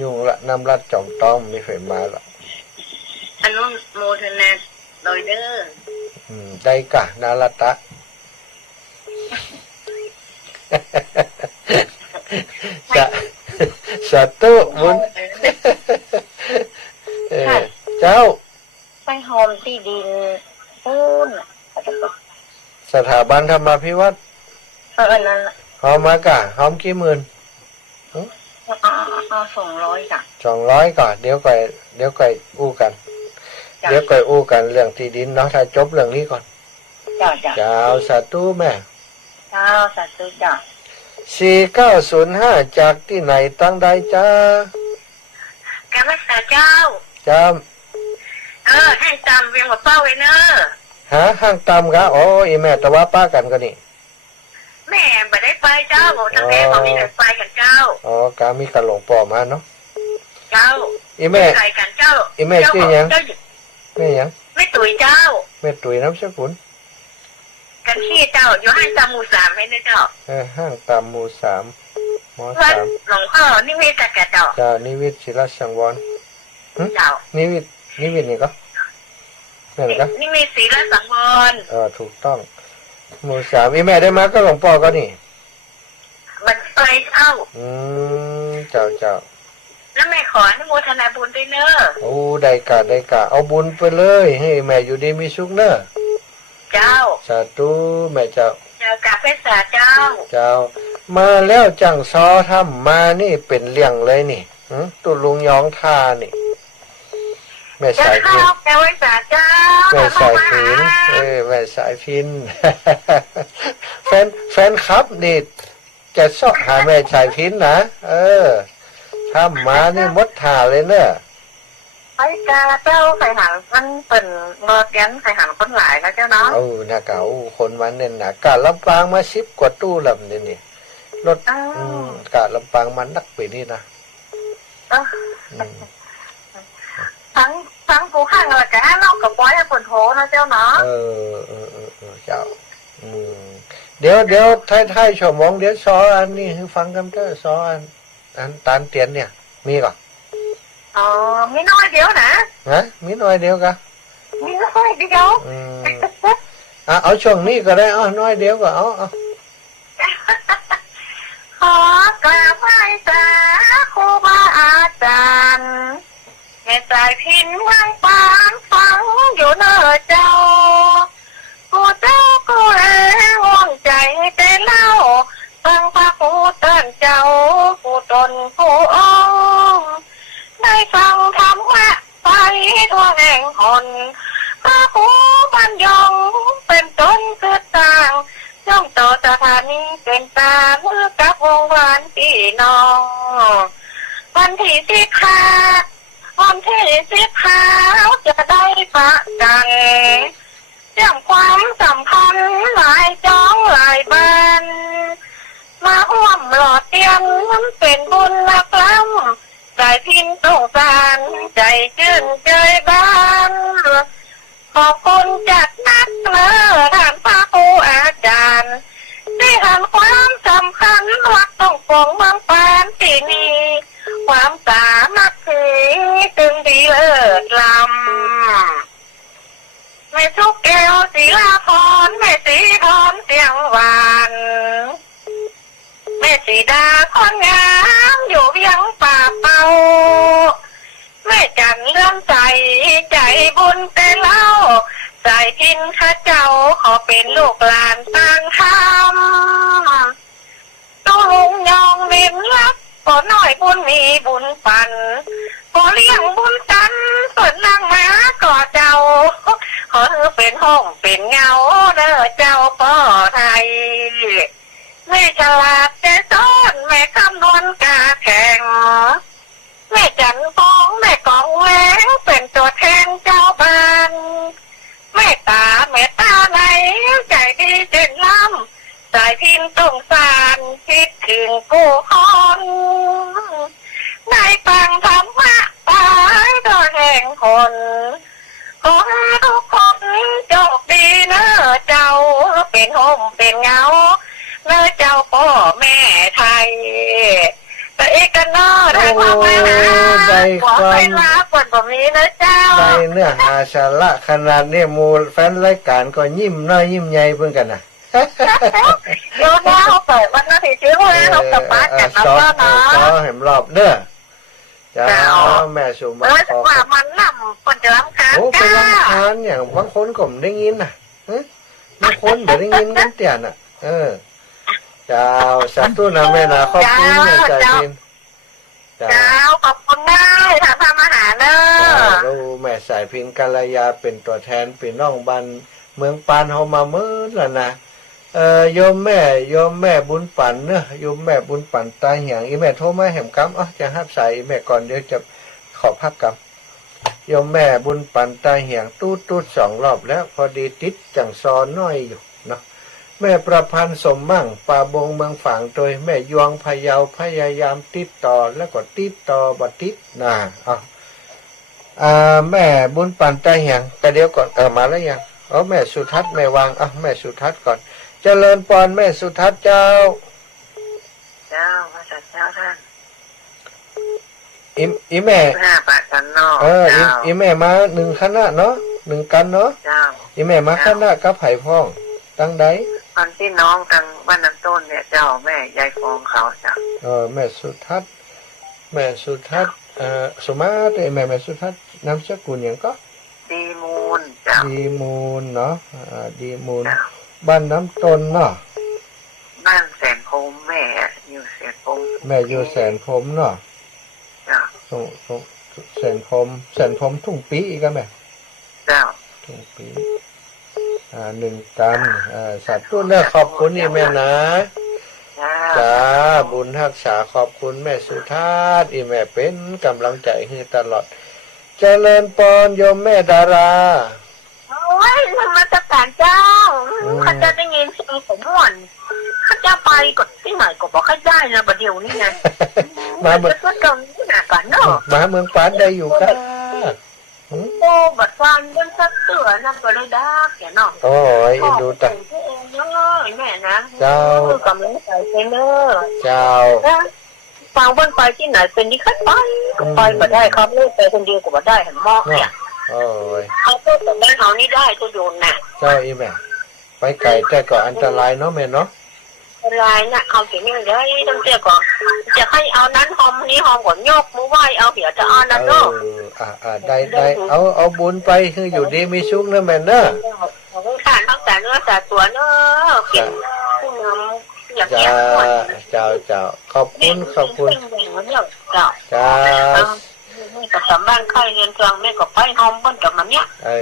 ยุ่งละน้ำรัดจอมตองไม่เคยมาละอันนู้นโมทนาโดยเด้อได้กะนาลตะสาธุบุญเจ้าไปหอมที่ดินพูนสถาบันธรรมพิวัตรนั่นหอมมากะหอมกี่หมื่น200จ้ะ200ก่อนเดี๋ยวก่อยอู้กันเรื่องที่ดินเนาะถ้าจบเรื่องนี้ก่อนเจ้าสาธุแม่เจ้าสาธุจ้ะ4905จากที่ไหนตั้งใดจ้ากรรมสาเจ้าจให้จำเวียงกับเป้าไว้เนอะห้างตำกะโอ้อีแม่แต่ว่าป้ากันก็นี่แม่ไม่ได้ไปเจ้าตั้งแต่เขามีแต่ไปกันเจ้าอ๋อกามีกันหลวงป่อมาเนาะเจ้าอีแม่ไปกันเจ้าอีแม่ชื่อยังแม่ยังไม่ตุ๋ยเจ้าแม่ตุ๋ยน้ำสกุลกันที่เจ้าอยู่ห้างตามหมู่3ให้นะเจ้าห้างตามหมู่3หมอ3หลวงพ่อนิเวศจักรเจ้าเจ้านิเวศศิลสังวรเจ้านิเวศนี่ก็นั่นก็นิเวศศิลสังวรถูกต้องหมู่3อีแม่ได้มาก็หลวงพ่อก็นี่มันไปเจ้าเจ้าแล้วแม่ขออนุโมทนาบุญด้วยเนอะโอ้ได้กะเอาบุญไปเลยให้แม่อยู่ดีมีสุขเนอะเจ้าสาธุแม่เจ้ากราบพระสาเจ้ามาแล้วจังซอทำมานี่เป็นเลี้ยงเลยนี่ตุลุงยองท่านี่แม่สายพินแม่สาเจ้าแม่สายพินแม่สายพินแฟนครับนี่จะซอกหาแม่สายพินนะทำมานี่มดถ่าเลยเนอะไปกาเจ้าใส่หันมันเป็นเมื่อแกนใส่หันคนหลายนะเจ้าเนาะนะเก่าคนมันเนี่ยนะกาลำปางมา10 กว่าตู้ลำนี่รถกาลำปางมันนักไปนี่นะทั้งกูข้างอะไรกันนอกกับป้อยให้คนโถนะเจ้าเนาะเจ้าเดี๋ยวท้ายชั่วโมงเดี๋ยวซออันนี้ฟังกันก็ซออันตานเตียนเนี่ยมีก่อนมีน้อยเดียวนะมีน้อยเดียวกะมีน้อยเดียวเอาช่วงนี้ก็ได้น้อยเดียวก็เอาขอกรา ษาครูบาอาจารย์แม่สายพินวางปานฟังอยู่เนอเจ้ากูเจ้ากูแลห่วงใจแต่เล่าฟังพระกูตั้งเจ้ากูตนกูอ้องได้ฟังธรรมะไปทั่วแห่งหนพระกูบรรยงเป็นต้นเกิดต่างย่อมต่อสถานีเป็นตาเมื่อกับวงวานพี่น้องวันที่15วันที่15จะได้พระกันเรื่องความสัมพันธ์หลายจ้องหลายบ้านมาอ้วมหลอดเตียมเป็นบุญนักล้ำใจพินต้องสารใจชื่นใจบ้านขอบคุณจัดนักเนอท่านพระครูอาจารย์ที่หันความสำคัญรักต้องปองเมืองปานที่นี่ความสามัคคีจึงดีเลิศล้ำแม่ทุกแก้วศิลาพรแม่สีทอนเสียงหวานแม่สีดาคนงามอยู่เวียงป่าเป่าแม่จันเลื่อมใจใจบุญแต่เล่าใจพินข้าเจ้าขอเป็นลูกหลานตั้งธรรมต้องลุงยองเล่นรักก็น้อยบุญมีบุญปันก็เลี้ยงบุญกันส่วนนางม้าก็เจ้าขอเป็นห้องเป็นเงาเด้อเจ้าพ่อไทยแม่ฉลาดแต่ซ้อนแม่คำนวณกาแข่งแม่จันฟองแม่กองแหวงเป็นตัวแทนเจ้าบ้านแม่ตาไหนใจดีเด่นล้ำใจพินต้องสารคิดถึงกูคนได้ฟังธรรมะตายตัวแห่งคนขอให้ทุกคนโชคดีเนอเจ้าเป็นห่มเป็นเงาเนอเจ้าพ่อแม่ไทยแต่เอกนอได้ความหมายขอให้ลาคนแบบนี้นะเจ้าได้เนื้อหาสาระขนาดนี้มูแฟนรายการก็ยิ้มน้อยยิ้มใหญ่เพิ่งกันนะโยนแล้วเขาเปิดวันนั้นที่ชื่อว่าเขากลับบ้านกันแล้วก็เนาะก็เห็นรอบเด้อจ้าแม่สุมาขอว่ามันนำคนจะรำคาญโอ้ไปรำคาญอย่างบางคนก็ไม่ได้ยินนะบางคนไม่ได้ยินกันเตี่ยน่ะเจ้าสัตว์ตัวนะแม่นะขอบคุณแม่ใจพินเจ้าขอบคุณได้ทำอาหารเนอะแล้วแม่สายพินกัลยาเป็นตัวแทนเป็นน้องบ้านเมืองปานเฮามาเมื่อแล้วนะโยมแม่บุญปั่นเนอะโยมแม่บุญปั่นตายเหี่ยงอีแม่โทรมาแหมกำจะฮับใส่อีแม่ก่อนเดี๋ยวจะขอพักกำโยมแม่บุญปั่นตายเหี่ยงตูด2 รอบแล้วพอดีติดจังซอนน้อยอยู่เนาะแม่ประพันธ์สมมั่งป่าบงเมืองฝางโดยแม่ยวงพะเยาพยายามติดต่อแล้วก็ติดต่อบ่ติดนะแม่บุญปั่นตายเหี่ยงแต่เดี๋ยวก่อนมาแล้วยังแม่สุทัศน์แม่วางแม่สุทัศน์ก่อนเจริญพรแม่สุทัศน์เจ้าพระสัตว์เจ้าท่านอีแม่ปากกันนอกอีแม่มา1 คณะเนาะ1 กันเนาะอีแม่มาคณะกับไผ่พ้องตั้งใดตอนที่น้องทางบ้านน้ำต้นเนี่ยเจ้าแม่ยายฟองเขาจ้ะแม่สุทัศน์สมาแต่แม่สุทัศน์นามสกุลอย่างก็ดีมูลจ้ะดีมูลเนาะดีมูลบ้านน้ำต้นเนาะบ้านแสนพรมแม่อยู่แสนพรมแม่อยู่แสนพรมเนาะแสนพรมทุ่งปีอีกแม่ทุ่งปี1 กันสัตว์ตัวเนี่ยขอบคุณนี่แม่นะจ้าบุญรักษาขอบคุณแม่สุทัศน์อีแม่เป็นกำลังใจให้ตลอดเจริญพรโยมแม่ดาราโอ้ยมันมาจากการเจ้าเขาจะได้ยินเสียงผมม่วนเขาจะไปกดที่ไหนก็บอกให้ได้นะประเดี๋ยวนี้ไงมาเมืองเมืองปานได้อยู่ค่ะโอ้บัดฟันเรื่องสักเตือนนั่นก็ได้ดักแกเนาะโอ้ยดูตักแม่นะเจ้ากำลังใจเนอเจ้าฟังบนไปที่ไหนเป็นที่คัดไปก็ไปก็ได้ครับลูกไปคนเดียวก็ได้เห็นหม้อเนี่ยโอ้ยเขาก็แต่แม่เขานี่ได้ก็โดนน่ะเจ้าอีแม่ไปไกลแต่ก็อันตรายเนาะแม่เนาะ ลายน่ะเอาเขียนอย่างเดียวตั้งแต่ก่อนจะให้เอานั้นหอมนี้หอมก่อนยกมือไหวเอาเดี๋ยวจะเอานั้นเนาะได้เอาบุญไปคืออยู่ดีมีสุขนะแม่เนอะขาดทั้งแต่เนื้อแต่ตัวเนอะเก็บผู้นำอยาก จ้า เก็บหมด เจ้าขอบคุณเจ้าจ้ากับสำบ้านใครเรียนจังแม่ก็ไปหอมบ้านกับมันเนี้ยใช่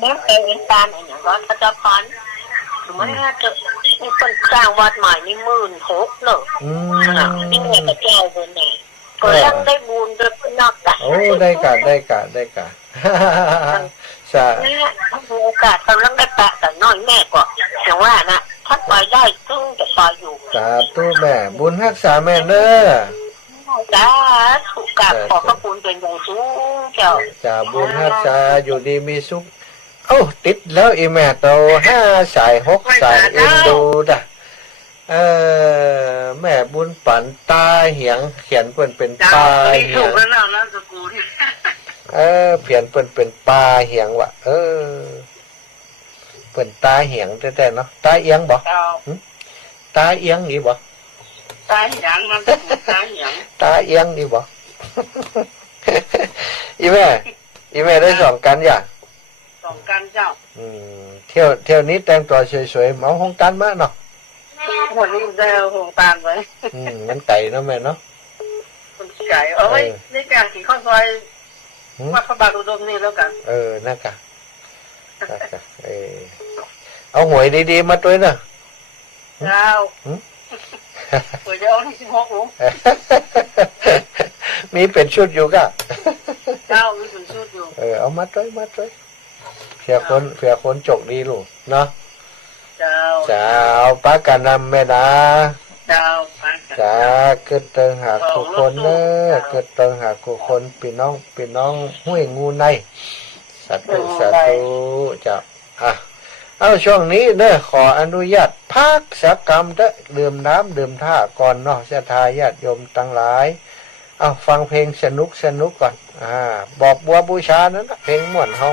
แม่ไปเอ็นตาอย่างนั้นก็จะพันสมมติว่าจะมีคนสร้างวัดใหม่นี่16,000เนอะนี่แม่ก็เจ้าคนไหนก็ยังได้บุญด้วยพี่นอกกันโอ้ได้กะใช่มีโอกาสกำลังได้แปะแต่น้อยแม่ก็อย่างว่านะถ้าไปได้ซึ่งจะไปอยู่สาธุแม่บุญรักษาแม่เนอะจ้าถูกกับขอบพระคุณเป็นอย่างสูงเจ้าจ้าบุญรักษาอยู่ดีมีสุขติดแล้วอีแม่โต5 สาย 6 สายเอ็นดูด่ะแม่บุญปันตาเหียงเขียนเปิ้นเป็นปลาเหียงเขียนเปิ้นเป็นปลาเหียงว่ะเปิ้นตาเหียงแต่เนาะตาเอียงบ่ตาเอียงนี่บ่ตาเหียงมันตาเหียงตาเอียงนี่บ่อีแม่ได้สองกันอย่าง2 กันเจ้าเที่ยวนี้แต่งตัวสวยๆเมาห้องกันมาเนาะหมดนี้ได้ห้องตานไว้งั้นไก่เนาะแม่เนาะคนไก่เอาไว้ในการขี่ข้าวซอยวัดพระบาทอุดมนี่แล้วกันน่ากะเอาหวยดีๆมาด้วยนะเจ้าหวยจะเอาที่16หรอมีเป็นชุดอยู่กะเจ้ามีเป็นชุดอยู่เอามาด้วยเผื่อคนจกดีลูกเนาะเจ้าป้ากันนำแม่นะเจ้าเกิดเติงหาคู่คนเนอะเกิดเติงหาคู่คนพี่น้องห้วยงูในสาธุเจ้าเอาช่วงนี้เนอะขออนุญาตพักสักกรรมดื่มน้ำดื่มท่าก่อนเนาะศรัทธาญาติโยมทั้งหลายฟังเพลงสนุกก่อนบอกบัวบูชานั้นเพลงม่วนเฮา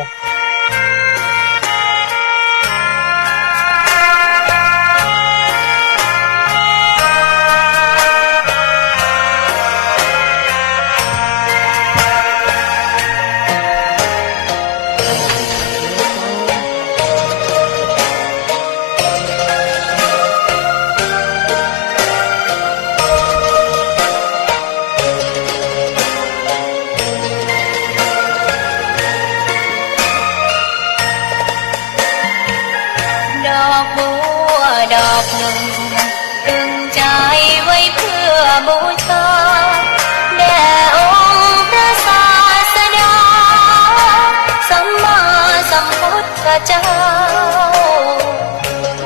เจ้า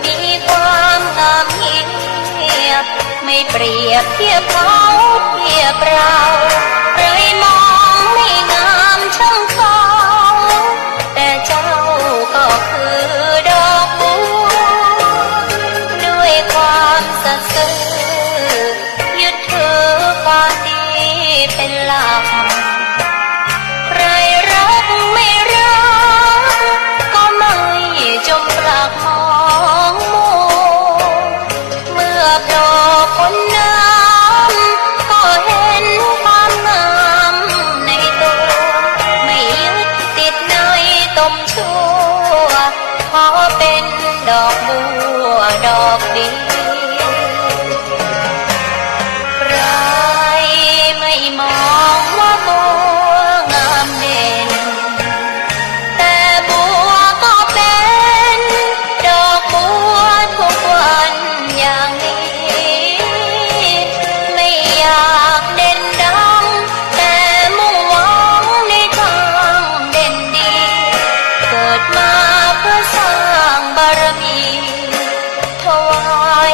มีความงามเงียบไม่เปรียบเทียบเขาเทียบเราใครมองไม่งามช่างเขาแต่เจ้าก็คือดอกบัวด้วยความสัตย์ซื่อยึดถือความดีเป็นหลักใครรักไม่รักจมปลักมองมัวเมื่อโผล่พ้นน้ำก็เห็นความงามในตัวไม่ยึดติดในต้มชั่วขอเป็นดอกบัวดอกดีใครไม่มองว่าบัวงามเด่นแต่บัวก็เป็นดอกบัวทุกวันอย่างนี้ไม่อยากเด่นดังแต่มุ่งหวังในทางเด่นดีเกิดมาเพื่อสร้างบารมีถวาย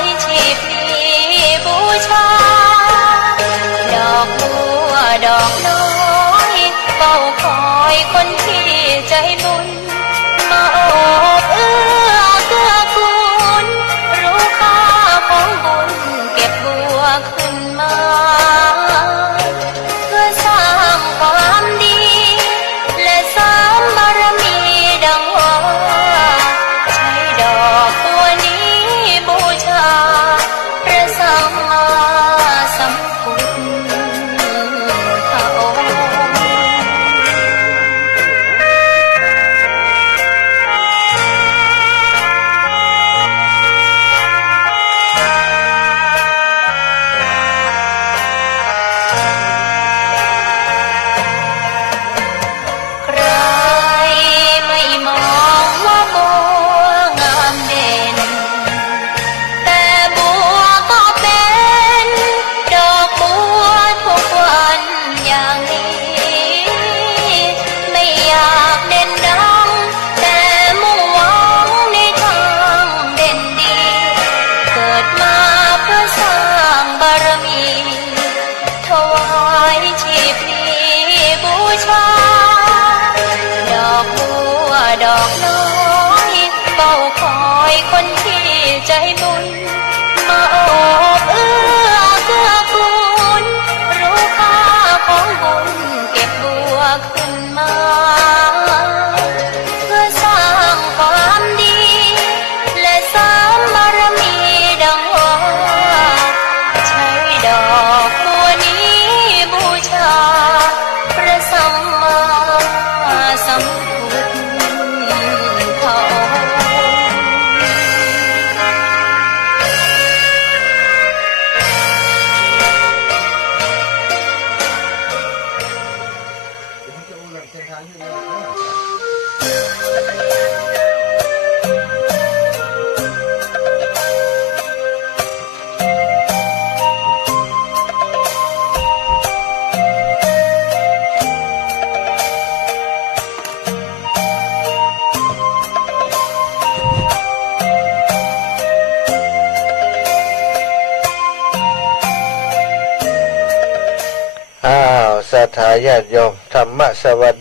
ทธาญาติโยมธรรมะสวัส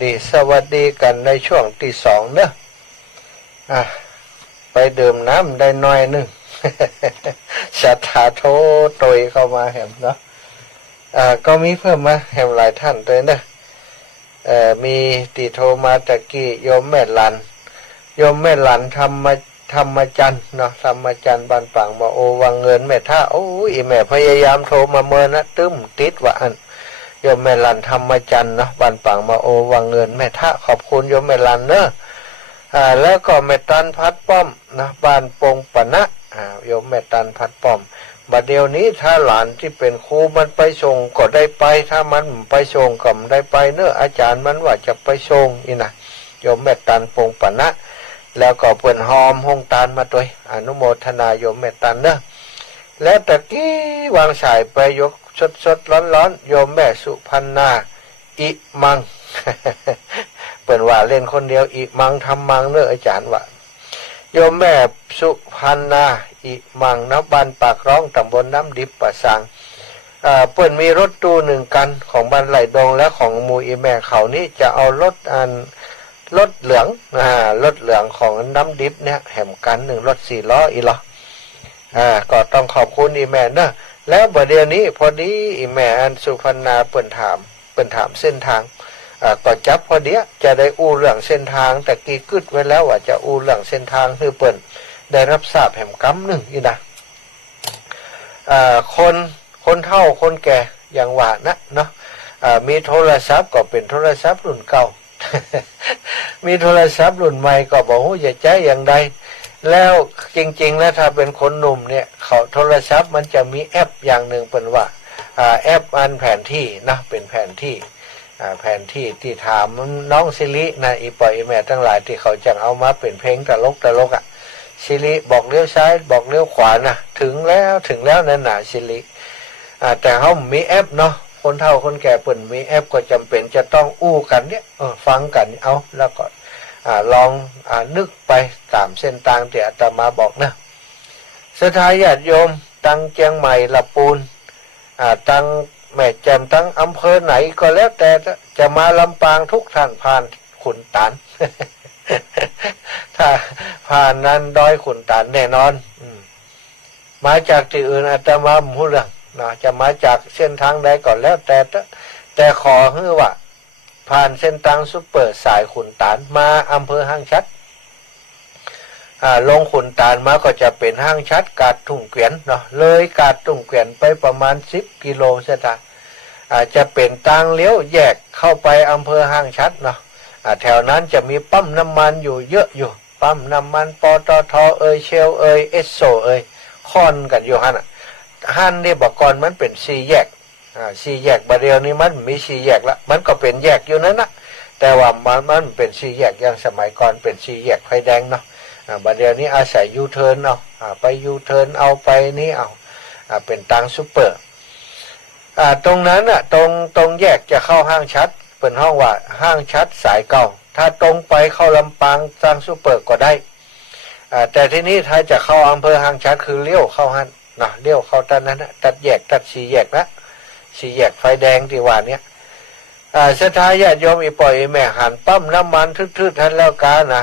ดีกันในช่วงที่สองเนอะไปดื่มน้ำได้หน่อยหนึง ศรัทธาโทโตยเข้ามาแหมเนาะก็มีเพิ่มมาแหมหลายท่านเลยนะมีติโทรมาตะกี้โยมแม่หลันธรรมจันทร์เนาะธรรมจันทร์บ้านปังมาโอวังเงินแม่ท่าโอ้ยแม่พยายามโทรมาเมินนะตึ้มติดว่าอันโยมแม่หลันธรรมจันทร์เนาะบ้านปังมาโอวังเงินแม่ท่าขอบคุณโยมแม่หลันเนอะแล้วก็แม่ตันพัดป้อมนะบ้านปงปะนะโยมแม่ตันพัดป้อมบัดเดี๋ยวนี้ถ้าหลานที่เป็นครูมันไปส่งก็ได้ไปถ้ามันไปส่งก็ไม่ได้ไปเนอะอาจารย์มันว่าจะไปส่งนี่นะโยมแม่ตันปงปะนะแล้วก็เปิ่นหอมห้องตาลมาด้วยอนุโมทนาโยมแม่ตันเนอะแล้วตะกี้วางสายไปยกสดร้อนโยมแม่สุพันนาอิมัง เปิ่นว่าเล่นคนเดียวอิมังทำมังเนอะอาจารย์ว่าโยมแม่สุพันนาอิมังนะบ้านปากร้องตำบลน้ำดิบปะสังเปิ่นมีรถตู้หนึ่งกันของบ้านไหลดงและของมูอีแม่เขานี่จะเอารถเหลืองรถเหลืองของน้ำดิบเนี่ยแหมกันหนึ่งรถ4 ล้ออีหรอก็ต้องขอบคุณอีแม่เนอะแล้วบัดเดี๋ยวนี้พอดีอีแม่อันสุพรรณาเปิ่นถามเส้นทางก็จับพอดีจะได้อู้เรื่องเส้นทางแต่กี้กึดไว้แล้วว่าจะอู้เรื่องเส้นทางคือเปิ่นได้รับทราบแหมกำหนึ่งอีนะคนเฒ่าคนแก่อย่างว่านะเนาะมีโทรศัพท์ก็เป็นโทรศัพท์รุ่นเก่า มีโทรศัพท์รุ่นใหม่ก็บอกว่าอย่าใจอย่างใดแล้วจริงๆแล้วถ้าเป็นคนหนุ่มเนี่ยเขาโทรศัพท์มันจะมีแอปอย่างหนึ่งเป็นว่าแอปอันแผนที่นะเป็นแผนที่ที่ถามน้องซิรินะอีปอยอีแม่ทั้งหลายที่เขาจะเอามาเป็นเพลงตลกอ่ะซิริบอกเลี้ยวซ้ายบอกเลี้ยวขวานะถึงแล้วนั่นน่ะซิริแต่เขามีแอปเนาะคนเฒ่าคนแก่เปิ่นมีแอปก็จำเป็นจะต้องอู้กันเนี่ยฟังกันเอาแล้วก็ลองนึกไปตามเส้นทางที่อาตมาบอกนะสถาญาติโยมตั้งเชียงใหม่ละปูนตั้งแม่แจ่มตั้งอำเภอไหนก็แล้วแต่จะมาลำปางทุกท่านผ่านขุนตาล ถ้าผ่านนั้นดอยขุนตาลแน่นอนมาจากที่อื่นอาตมาไม่รู้เรื่องนะจะมาจากเส้นทางใดก่อนแล้วแต่ขอให้ว่าผ่านเส้นทางซุปเปอร์สายขุนตาลมาอำเภอห้างชัดลงขุนตาลมาก็จะเป็นห้างชัดกาดทุ่งเกวียนเนาะเลยกาดทุ่งเกวียนไปประมาณ10 กิโลเศษจะเป็นทางเลี้ยวแยกเข้าไปอำเภอห้างชัดเนาะแถวนั้นจะมีปั๊มน้ำมันอยู่เยอะอยู่ปั๊มน้ำมันปตทเชลเอสโซค่อนกันอยู่ฮั่นนี่บอกก่อนมันเป็น4 แยก4 แยกบาเดียวนี้มันมี4 แยกละมันก็เป็นแยกอยู่นั่นนะแต่ว่ามันเป็น4 แยกอย่างสมัยก่อนเป็น4 แยกไฟแดงเนาะบาเดียวนี้อาศัยยูเทิร์นเอาไปยูเทิร์นเอาไปนี่เอาเป็นทางซุปเปอร์ตรงนั้นตรงแยกจะเข้าห้างชัดเป็นห้องว่าห้างชัดสายเก่าถ้าตรงไปเข้าลำปางทางซุปเปอร์ก็ได้แต่ที่นี้ถ้าจะเข้าอำเภอห้างชัดคือเลี้ยวเข้าหันนะเลี้ยวเข้าตอนนั้นตัดแยกตัด4 แยกนะ4 แยกไฟแดงที่ว่านี้สถาญาติโยมอีปอยแม่หันปั๊มน้ำมันทึดๆท่านแล้วกันนะ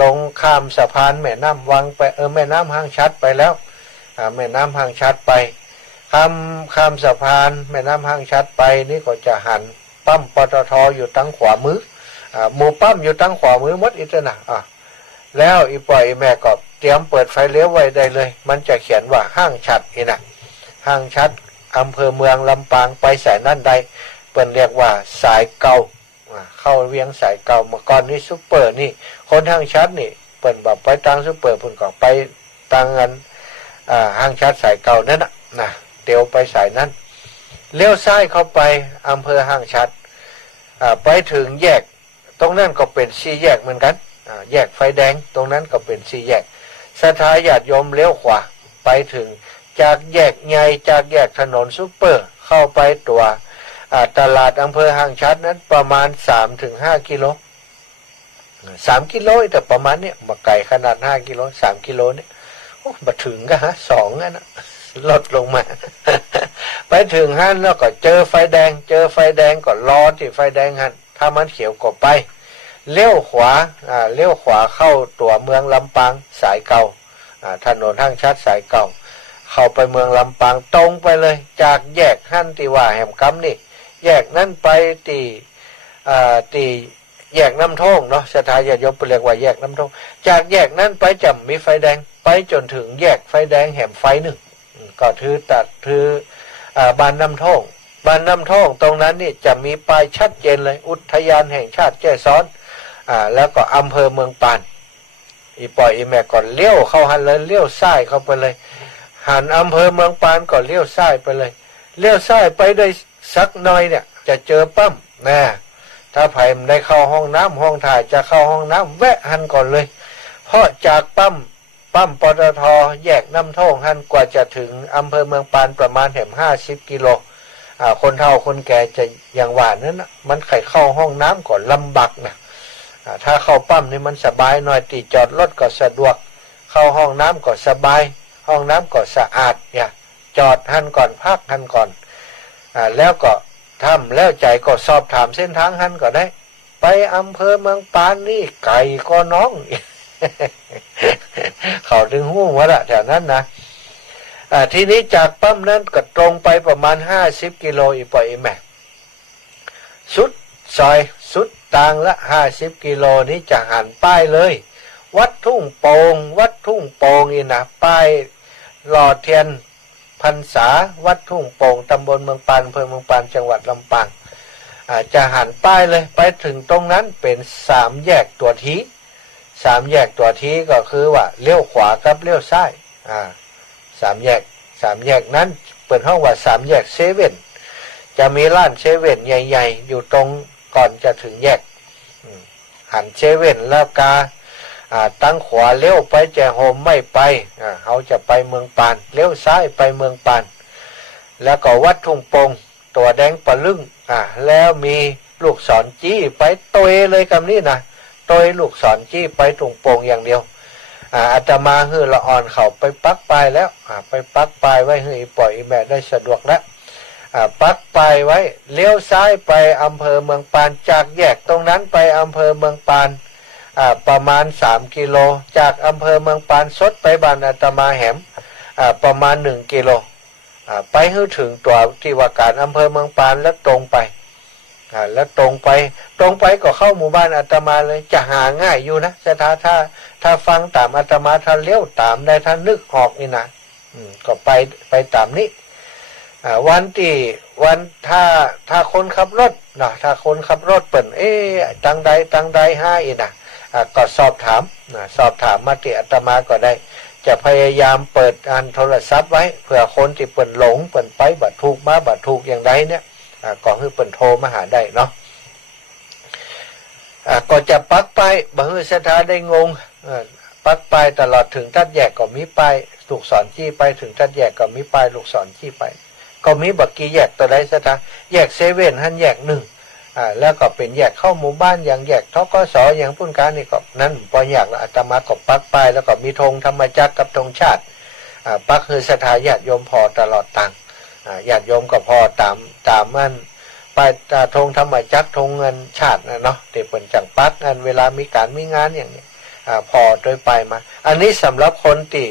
ลงข้ามสะพานแม่น้ำวังไปแม่น้ำห้างชัดไปแล้วแม่น้ำห้างชัดไปข้ามสะพานแม่น้ำห้างชัดไปนี่ก็จะหันปั๊มปตทอยู่ตั้งขวามือหมู่ปั๊มอยู่ตั้งขวามือมดอิตนะแล้วอีปอยแม่ก็เตรียมเปิดไฟเลี้ยวไว้ได้เลยมันจะเขียนว่าห้างชัดนี่นะห้างชัดอำเภอเมืองลำปางไปสายนั่นใดเปิ่นเรียกว่าสายเก่าเข้าเวียงสายเก่ามาก่อนนี่ซุปเปอร์นี่คนห้างชัดนี่เปิ่นบอกไปทางซุปเปอร์เปิ่นก็ไปทางอันห้างชัดสายเก่านั่นนะเตียวไปสายนั้นเลี้ยวซ้ายเข้าไปอำเภอห้างชัดไปถึงแยกตรงนั้นก็เป็น4 แยกเหมือนกันแยกไฟแดงตรงนั้นก็เป็น4 แยกสถาญาติโยมเลี้ยวขวาไปถึงจากแยกใหญ่จากแยกถนนซุปเปอร์เข้าไปตัวตลาดอำเภอห้างชัดนั้นประมาณ 3-5 กิโล3 กิโลแต่ประมาณเนี้ยมาไกลขนาด5 กิโล3 กิโลเนี่ยโอ้มาถึงก็2นะ ลดลงมา ไปถึงฮั่นแล้วก็เจอไฟแดงก็รอที่ไฟแดงฮั่นถ้ามันเขียวก็ไปเลี้ยวขวาเข้าตัวเมืองลำปางสายเก่าถนนทางชัดสายเก่าเข้าไปเมืองลำปางตรงไปเลยจากแยกฮั่นที่ว่าแหมกำนี่แยกนั้นไปตีแยกน้ำท่งเนาะสถานญาติโยมเรียกว่าแยกน้ำท่งจากแยกนั้นไปจะมีไฟแดงไปจนถึงแยกไฟแดงแหมไฟหนึ่งก็ถือบ้านน้ำท่งตรงนั้นนี่จะมีป้ายชัดเจนเลยอุทยานแห่งชาติแจ้ซ้อนแล้วก็อำเภอเมืองปานอีปอยอีแม่ก่อนเลี้ยวเข้าหันเลยเลี้ยวซ้ายเข้าไปเลยหันอำเภอเมืองปานก่อนเลี้ยวซ้ายไปเลยเลี้ยวซ้ายไปได้สักหน่อยเนี่ยจะเจอปั๊มนะถ้าไผ่ได้เข้าห้องน้ำห้องถ่ายจะเข้าห้องน้ำแวะหันก่อนเลยเพราะจากปั๊มปตท.แยกน้ำท่งหันกว่าจะถึงอำเภอเมืองปานประมาณ50 กิโลคนเฒ่าคนแก่จะอย่างว่านั้นนะมันไขเข้าห้องน้ำก่อนลำบากนะถ้าเข้าปั๊มนี่มันสบายหน่อยตีจอดรถก็สะดวกเข้าห้องน้ำก็สบายห้องน้ำก็สะอาดเนี่ยจอดหันก่อนพักหันก่อนแล้วก็ทำแล้วใจก็สอบถามเส้นทางหันก็ได้ไปอำเภอเมืองปานนี่ไก่ก็น้อง เขาถึงหู้ว่าละแถวนั้นนะทีนี้จากปั๊มนั้นก็ตรงไปประมาณ50 กิโลอีปอยอีแม่สุดซอยสุดต่างละ50 กิโลนี้จะหันป้ายเลยวัดทุ่งโป่งนี่นะป้ายหล่อเทียนพรรษาวัดทุ่งโป่งตำบลเมืองปานอำเภอเมืองปานจังหวัดลำปางจะหันป้ายเลยไปถึงตรงนั้นเป็น3 แยกตัวที3 แยกตัวทีก็คือว่าเลี้ยวขวากับเลี้ยวซ้าย3 แยกนั้นเปิดห้องว่า3 แยกเซเว่นจะมีร้านเซเว่นใหญ่ๆอยู่ตรงก่อนจะถึงแยกหันเซเว่นแล้วกาตั้งขวาเลี้ยวไปแจโฮมไม่ไปเขาจะไปเมืองปานเลี้ยวซ้ายไปเมืองปานแล้วก็วัดทุ่งโป่งตัวแดงปะลึงแล้วมีลูกศรจี้ไปโตยเลยคำนี้นะโตยลูกศรจี้ไปทุ่งโป่งอย่างเดียวอาตมาฮือละอ่อนเขาไปปักปลายแล้วไปปักปลายไว้ฮือปล่อยแม่ได้สะดวกแล้วปักปลายไว้เลี้ยวซ้ายไปอำเภอเมืองปานจากแยกตรงนั้นไปอำเภอเมืองปานประมาณ3 กิโลจากอำเภอเมืองปานสดไปบ้านอาตมาแหมประมาณ1 กิโลไปให้ถึงตัวที่ว่าการอำเภอเมืองปานแล้วตรงไปแล้วตรงไปก็เข้าหมู่บ้านอาตมาเลยจะหาง่ายอยู่นะถ้าฟังตามอาตมาถ้าเลี้ยวตามได้ถ้านึกออกนี่นะก็ไปตามนี้วันถ้าคนขับรถนะถ้าคนขับรถเปิ่นตังใดให้นะก็สอบถามมาที่อาตมาก็ได้จะพยายามเปิดโทรศัพท์ไว้เผื่อคนที่เปิ่นหลงเปิ่นไปบัดถูกมาบัดถูกอย่างใดเนี่ยก็คือเปิ่นโทรมาหาได้เนาะก็จะปักไปบ่ฮือสถานได้งงปักไปตลอดถึงทัดแยกก็มีป้ายลูกศรจี้ไปถึงทัดแยกก็มีป้ายลูกศรจี้ไปก็มีบักกี่แยกตัวใดสถานแยกเซเว่นหันแยก1แล้วก็เป็นแยกเข้าหมู่บ้านอย่างแยกทกสอย่างพุ่นการนี่ก็นั่นพออยากละอาตมาก็ปักไปแล้วก็มีธงธรรมจักรกับธงชาติปักคือสถานญาติโยมพอตลอดตังญาติโยมก็พอตามมันไปธงธรรมจักรธงเงินชาตินะเนาะที่เปิ่นจังปักงานเวลามีการมีงานอย่างนี้พอโดยไปมาอันนี้สำหรับคนที่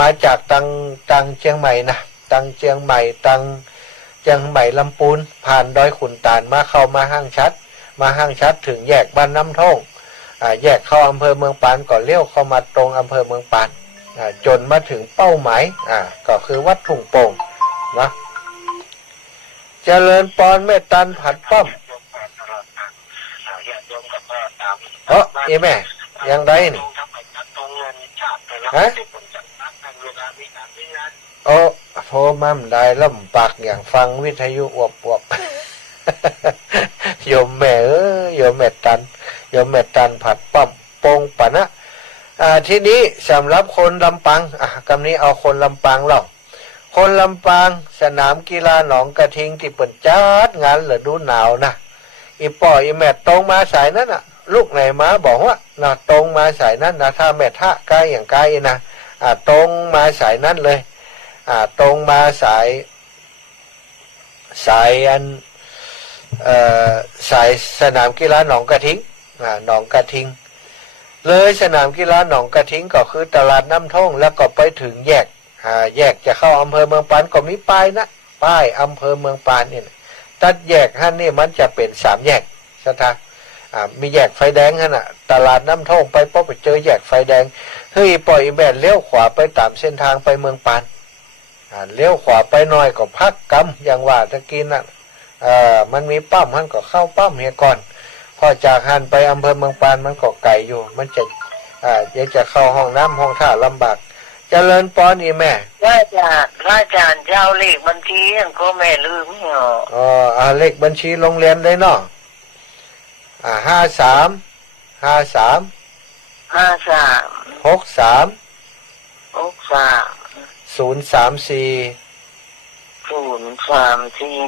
มาจากตังเชียงใหม่นะตังเชียงใหม่ตังเชียงใหม่ลำพูนผ่านดอยขุนตาลมาเข้ามาห้างชัดถึงแยกบ้านน้ำท่งแยกเข้าอำเภอเมืองปานก่อนเลี้ยวเข้ามาตรงอำเภอเมืองปานจนมาถึงเป้าหมายก็คือวัดทุ่งโป่งนะเจริญปอนแม่ตันผัดป้อมแม่ยังไดนี่ฮะโอ้โทรมั่มได้ล่ำปากอย่างฟังวิทยุอวบโยมแม่โยมแม่ตันผัดป้อมโป่งปะนะทีนี้สำหรับคนลำปางคำนี้เอาคนลำปางเราคนลำปางสนามกีฬาหนองกระทิงที่เปิดจัดงานฤดูหนาวนะอีป่ออีแม่ตรงมาสายนั้นลูกไหนมาบอกว่าตรงมาสายนั้นนะถ้าแม่ท่าใกล้อย่างใกล้นะตรงมาสายนั้นเลย ตรงมาสายอันสายสนามกีฬาหนองกระทิงหนองกระทิงเลยสนามกีฬาหนองกระทิงก็คือตลาดน้ำท่งแล้วก็ไปถึงแยกแยกจะเข้าอำเภอเมืองปานก็มีป้ายนะป้ายอำเภอเมืองปานนี่นะตัดแยกฮั่นนี่มันจะเป็น3แยกสถานมีแยกไฟแดงฮั่นน่ะตลาดน้ำท่งไปปุ๊บไปเจอแยกไฟแดงเฮ้ยปล่อยแบนเลี้ยวขวาไปตามเส้นทางไปเมืองปานเลี้ยวขวาไปหน่อยก็พักกำอย่างว่าตะกี้น่ะมันมีปั๊มฮั่นก็เข้าปั๊มเฮียก่อนพอจากฮั่นไปอำเภอเมืองปานมันก็ไกลอยู่มันจะเดี๋ยวจะเข้าห้องน้ำห้องท่าลำบากเจริญปอนอีแม่อาจารย์เจ้าเลขบัญชีก็แม่ลืมเหรอเลขบัญชีโรงเรียนเลยเนาะ034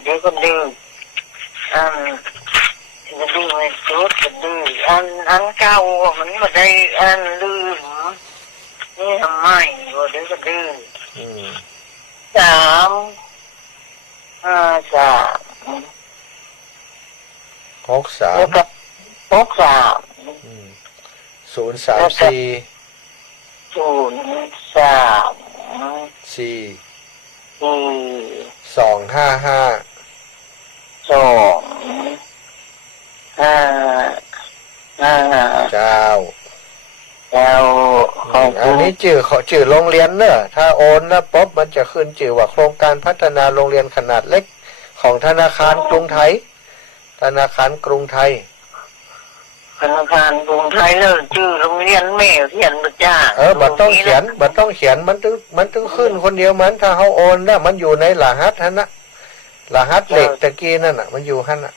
เดี๋ยวก็ดื้อจะดื้อไม่สุดจะดื้ออันเก่ามันไม่ได้ลืมนี่ทำไมเดี๋ยวก็ดื้อเจ้าอันนี้ชื่อโรงเรียนเนอะถ้าโอนนะป๊บมันจะขึ้นชื่อว่าโครงการพัฒนาโรงเรียนขนาดเล็กของธนาคารกรุงไทยธนาคารกรุงไทยเลยชื่อโรงเรียนแม่เขียนบ่จ้าบัดต้องเขียนมันต้องขึ้นคนเดียวมันถ้าเขาโอนนะมันอยู่ในรหัสนะรหัสเลขตะกี้นั่นน่ะมันอยู่หั่นน่ะ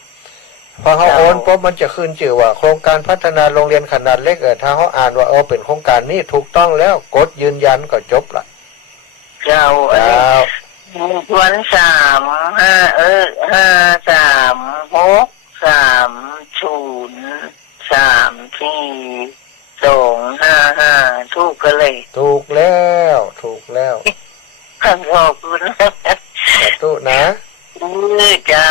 พอเขาโอนปุ๊บมันจะขึ้นชื่อว่าโครงการพัฒนาโรงเรียนขนาดเล็กถ้าเขาอ่านว่าเป็นโครงการนี้ถูกต้องแล้วกดยืนยันก็จบละเจ้าวัน33533042552ถูกกันเลยถูกแล้วขอบคุณสาธุนะเจ้า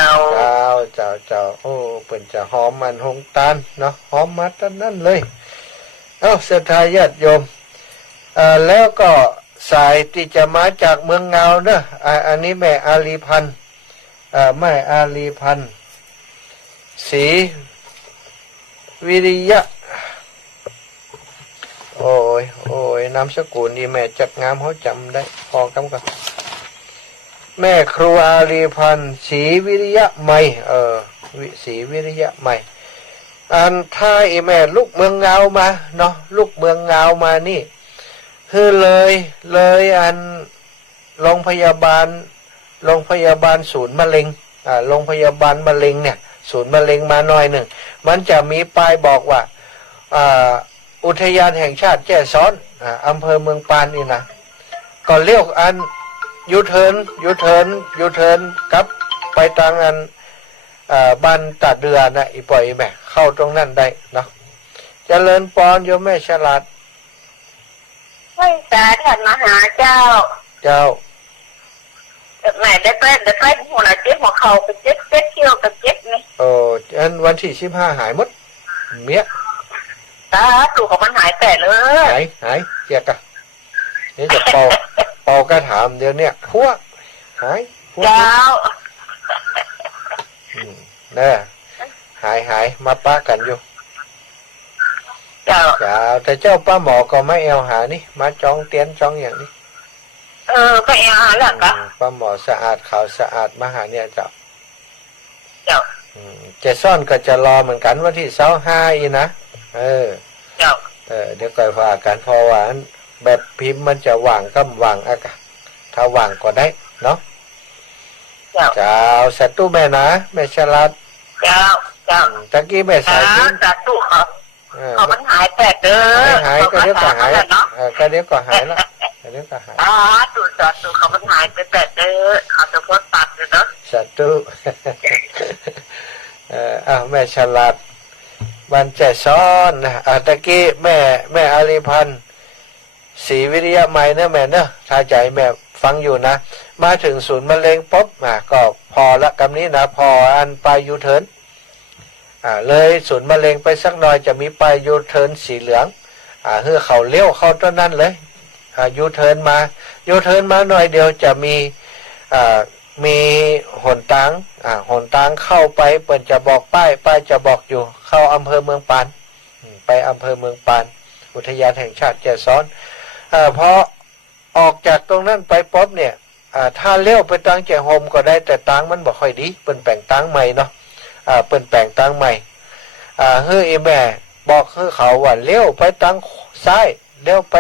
โอ้เป็นจะหอมมันหงตาลเนาะหอมมาตั้งนั่นเลยศรัทธาญาติโยมแล้วก็สายที่จะมาจากเมืองเงาเนอะอันนี้แม่อาลีพันธ์แม่อาลีพันธ์ศรีวิริยะโอ้ยนามสกุลนี่แม่จัดงามเขาจำได้พอกำกับแม่ครูอาลีพันธ์ศรีวิริยะใหม่ศรีวิริยะใหม่อันท้ายแม่ลูกเมืองเงามาเนาะลูกเมืองเงามานี่คือเลยอันโรงพยาบาลศูนย์มะเร็งโรงพยาบาลมะเร็งเนี่ยศูนย์มะเร็งมาหน่อยหนึ่งมันจะมีป้ายบอกว่าอุทยานแห่งชาติแจ้ซ้อนอำเภอเมืองปานนี่นะก็เลี้ยวอันยูเทิร์นกลับไปทางอันบ้านตัดเรือนะอีปล่อยแม่เข้าตรงนั้นได้เนาะเจริญปอนโยมแม่ฉลาดไม่สาท่านมหาเจ้าแม่ได้ไปหัวเจ็บหัวเข่าไปเจ็บเที่ยวกับเจ็บนี่อันวันที่15หายหมดเมียตาถูกของมันหายแต่เลยหายเจียกะนี่จะเป่ากระถามเดี๋ยวเนี่ยหัวหายเจ้าเนี่ยหายมาป้ากันอยู่เจ้าแต่เจ้าป้าหมอก็ไม่เอาหานี่มาจองเตียนจองอย่างนี้ก็เอาหาหลักอะป้าหมอสะอาดขาวสะอาดมาหาเนี่ยเจ้าจะซ่อนก็จะรอเหมือนกันวันที่25อีนะเจ้าเดี๋ยวก่อนว่ากันพอว่าแบบพิมพ์มันจะว่างก็ว่างอากาศถ้าว่างก็ได้เนาะเจ้าสัตว์ตู้แม่นะแม่ฉลาดเจ้าตะกี้แม่สายพิมพ์สัตว์ตู้เขามันหายแปดหายก็เดี๋ยวก็หายก็เดี๋ยวก็หายละตู้สัตว์ตู้เขามันหายไปแปดเขาจะพ้นตัดเลยเนาะสัตว์ตู้แม่ฉลาดมันจะซ้อนตะกี้แม่อาลีพันธ์ศรีวิริยะใหม่นะแม่เนอะถ้าใจแม่ ฟังอยู่นะมาถึงศูนย์มะเร็งปุ๊บก็พอละกำนี้นะพออันไปยูเทิร์นเลยศูนย์มะเร็งไปสักหน่อยจะมีไปยูเทิร์นสีเหลืองเพื่อเขาเลี้ยวเข้าต้นนั่นเลยยูเทิร์นมาหน่อยเดียวจะมีหนทางเข้าไปเปิ่นจะบอกป้ายจะบอกอยู่เข้าอำเภอเมืองปานไปอำเภอเมืองปานอุทยานแห่งชาติแก่ซ้อนพอออกจากตรงนั้นไปป๊บเนี่ยถ้าเลี้ยวไปตังแก่โฮมก็ได้แต่ตังมันบ่ค่อยดีเปิ่นแปลงตังใหม่เนาะเปิ่นแปลงตังใหม่เฮ้ยแม่บอกให้เขาว่าเลี้ยวไปตังซ้ายเลี้ยวไป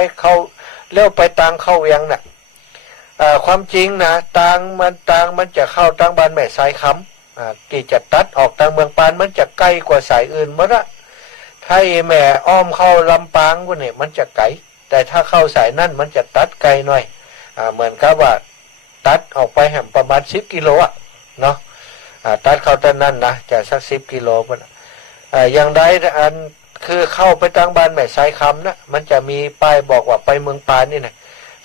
ตังเข้าเวียงน่ะความจริงนะตังมันจะเข้าตังบ้านแม่สายคำที่จะตัดออกตังเมืองปานมันจะใกล้กว่าสายอื่นมั้งละถ้าแม่อ้อมเข้าลำปางก็เนี่ยมันจะไกลแต่ถ้าเข้าสายนั่นมันจะตัดไกลหน่อยเหมือนกับว่าตัดออกไปแห่งประมาณ10 กิโลเนาะตัดเข้าต้นนั่นนะจะสัก10 กิโลมันอย่างใดอันคือเข้าไปทางบ้านแม่สายคำนะมันจะมีป้ายบอกว่าไปเมืองปานนี่นะ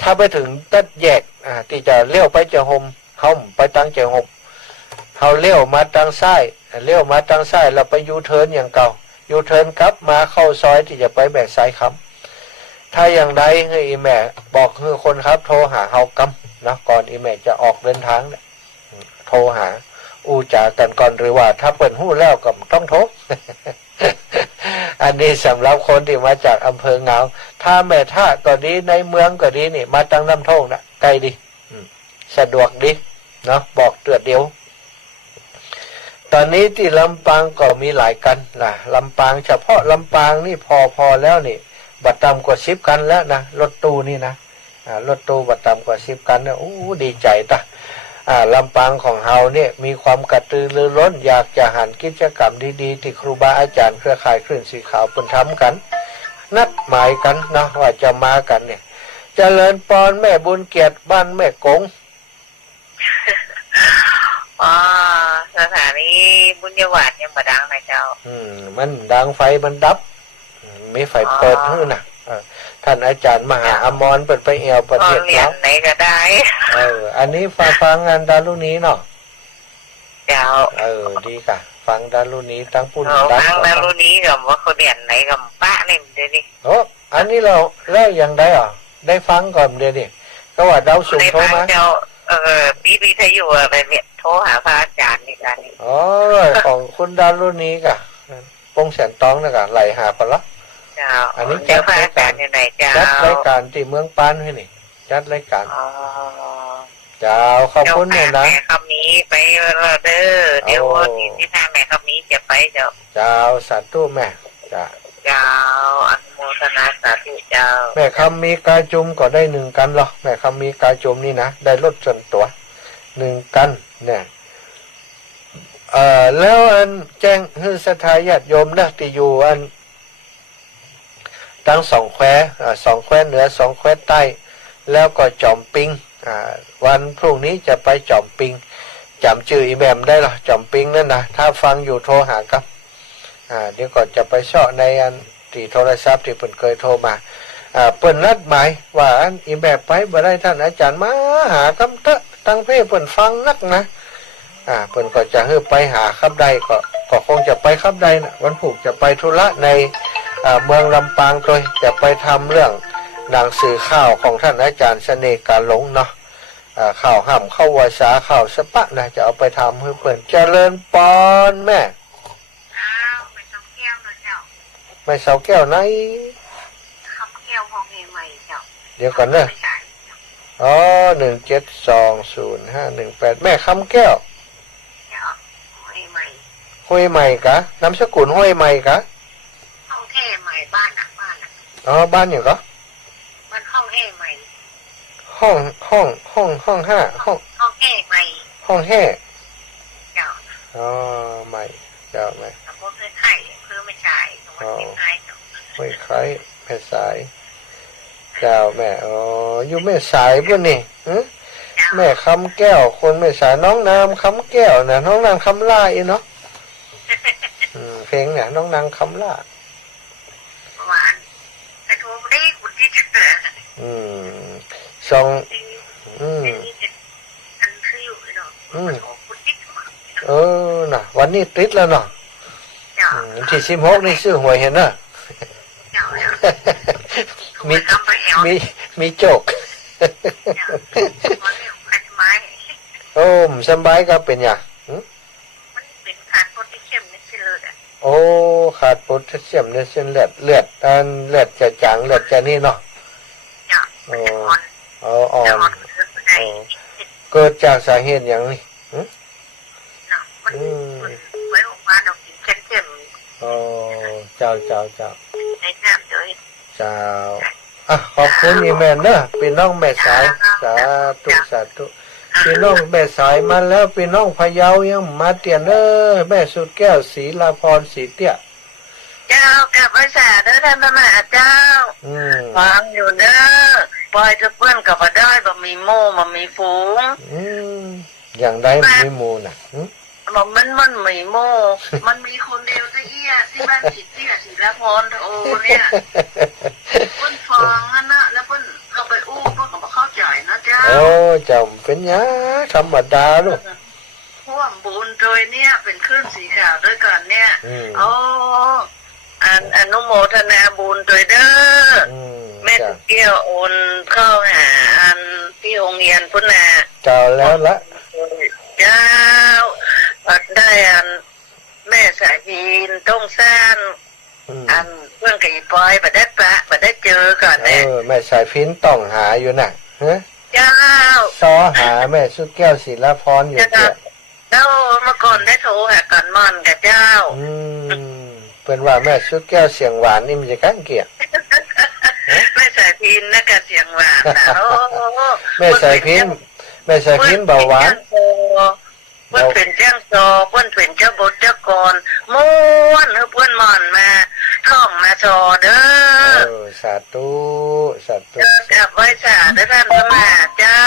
ถ้าไปถึงตัดแยกที่จะเลี้ยวไปจะหมเขาไปทางจะหมเขาเลี้ยวมาทางซ้ายเราไปยูเทิร์นอย่างเก่ายูเทิร์นกลับมาเข้าซอยที่จะไปแม่สายคำถ้าอย่างใดให้แม่บอกให้คนครับโทรหาเฮากำนะก่อนแม่จะออกเดินทางเนี่ยโทรหาอู้จากันก่อนหรือว่าถ้าเปิดหู้แล้วก็ต้องโทร อันนี้สำหรับคนที่มาจากอำเภอเงาถ้าแม่ท่าก็ดีในเมืองก็ดีนี่มาตั้งน้ำโทงนะใกล้ดีสะดวกดีเนาะบอกเตือนเดียวตอนนี้ที่ลำปางก็มีหลายกันล่ะลำปางเฉพาะลำปางนี่พอแล้วนี่บัตรต่ำกว่า10 กันแล้วนะรถตู้นี่นะรถตู้บัตรต่ำกว่า10 กันเนี่ยดีใจตะลำปางของเฮาเนี่ยมีความกระตือรือร้นอยากจะหันกิจกรรมดีๆที่ครูบาอาจารย์เครือข่ายคลื่นสีขาวเป็นทำกันนัดหมายกันนะว่าจะมากันเนี่ยเจริญปอนแม่บุญเกียรติบ้านแม่กงสถานีบุญยวาดยังบ่ดังนะเจ้ามันดังไฟมันดับมีไฟเปิดฮื้อน่ะท่านอาจารย์มหาอมรเปิดไปแอวประเทศแล้วไหนก็ได้อันนี้ฟังงานดารุนี้เนาะเจ้าดีค่ะฟังดารุนี้ตั้งปุ่นฟังดารุนี้กับว่าเขาเรียนไหนกับป้าเนี่ยเดี๋ยวนี้อันนี้เราแล้วยังได้ได้ฟังก่อนเดี๋ยวนี้ก็ว่าดาวสุขโทรมาเจ้าพี่ทอยู่อะไรเนี่ยโทรหาพระอาจารย์นี่กันของคุณดารุนี้กะปงแสนตองนะกะไหลหาปะละอันนี้จัดรายการที่เมืองปานให้นี่จัดรายการเจ้าขอบคุณเนี่ยนะแม่คำนี้ไปเด้อเดี๋ยวที่ท่าแม่คำนี้จะไปเจ้าสาธุแม่เจ้าอนุโมทนาสาธุเจ้าแม่คำมีกาจุมก็ได้1 กันหรอแม่คำมีกาจุมนี่นะได้รถส่วนตัว1 กันเนี่ยแล้วอันแจ้งให้ศรัทธาญาติโยมนะที่อยู่อันทั้ง2 แคว2 แควเหนือ2 แควใต้แล้วก็จอมปิงวันพรุ่งนี้จะไปจอมปิงจำชื่ออีแมมได้หรอจอมปิงนั่นนะถ้าฟังอยู่โทรหาครับเดี๋ยวก่อนจะไปเชาะในอันที่โทรศัพท์ที่เพิ่นเคยโทรมาเพิ่นนัดหมายว่าอันอีแมมไปบ่ได้ท่านอาจารย์มาหาคำเตะตั้งเพ่เพิ่นฟังนักนะเพิ่นก็จะให้ไปหาคำใดก็คงจะไปคำใดนะวันผูกจะไปธุระในเมืองลำปางโดยจะไปทำเรื่องหนังสือข่าวของท่านอาจารย์เสน่ห์กาหลงเนาะข่าวห่ำเข้าวาสาข่าวสปะนะจะเอาไปทำให้เพื่อนเจริญปอนแม่ไม่เสาแก้วนะเจ้าไม่เสาแก้วไหนขับแก้วห้องใหม่เจ้าเดี๋ยวก่อนเนอะ1720518แม่คำแก้วห้วยใหม่กะนามสกุลห้วยใหม่กะห้องแท่ใหม่บ้านบ้านอย่างก็บ้านห้องแท่ใหม่ห้อง5ห้องแท่ใหม่ห้องแห่เจ้าใหม่เจ้าแม่พวกไข่เพื่อไม่ใช่ไม่ไข่แม่สายเจ้าแม่อยู่แม่สายป่ะนี่แม่คำแก้วคนแม่สายน้องนามคำแก้วนะน้องนางคำล่าอีเนาะเพลงเนี่ยน้องนางคำล่าแต่โทรได้คุณที่จะสอง วันนี้ติดแล้วเนาะ เจ้า วันที่16นี่ซื้อหวยเห็นเนอะ เจ้าเจ้า มี ทำไปแอว มีโจก เจ้ามันเรียกพันไม้ โอ้มสบายก็เป็นอย่าง มันเป็นขาดโพแทสเซียมในเส้นเลือดอ่ะ โอ้ขาดโพแทสเซียมในเส้นเลือดเลือดอันเลือดจะจางเลือดจะนี่เนาะ เจ้ามันจะอ่อน อ่อ จะ น อ่อนเกินไป เกิดจากสาเหตุอย่างนี้ เนาะมันไว้ออกมาเรากินเข้ม อ๋อเจ้าเจ้าเจ้า ๆในน้ำเลย เจ้าอ่ะขอบคุณอีแม่เนอะพี่น้องแม่สายสาธุสาธุพี่น้องแม่สายมาแล้วพี่น้องพะเยายังมาเตียนเนอะแม่สุดแก้วศรีลาพรศรีเตี้ย เจ้ากลับภาษาเด้อท่านพระมหาเจ้า ฟังอยู่เด้อปล่อยจะเพื่อนกับมาได้บ่มีโม่มามีฝูง อย่างใดไม่มูน่ะ มันมีโม่ มันมีคนเดียวที่เอี้ยที่บ้านจิตเตี้ยศิลพรโอเนี่ยเพิ่นฟังนั่นนะแล้วเพิ่นเอาไปอู้เพิ่นก็บ่เข้าใจนะเจ้า โอ้เจ้าเป็นหยังธรรมดาลูก พวกบุญโดยเนี่ยเป็นคลื่นสีขาวด้วยกันเนี่ยโอ้อนุโมทนาบุญโดยเด้อแม่ จ้า เกี่ยวโอนเข้าหาที่โรงเรียนพุ่นน่ะ เจ้าแล้วละ เจ้าปัดได้แม่สายพีนต้องสร้างเพื่อนกับอีปอยปัดได้ปัดได้เจอก่อนเนี่ย แม่สายพินต้องหาอยู่น่ะฮะ เจ้า ซอหาแม่สุดแก้วศิลาพรอยู่เตี้ย เจ้าเมื่อก่อนได้โทรหากันม่อนกับเจ้า เป็นว่าแม่สุดแก้วเสียงหวานนี่มันจะกั้งเกียร แม่สายพินนะกับเสียงหวานนะโอ้ แม่สายพินเบาหวาน เพื่อนเป็นเจ้าโซเพื่อนเป็นเจ้าบดเจ้ากรม้วนเพื่อนมอนมาท่องมาโซเด้อ สาธุสาธุ กลับไว้สาธุท่านพระมหาเจ้า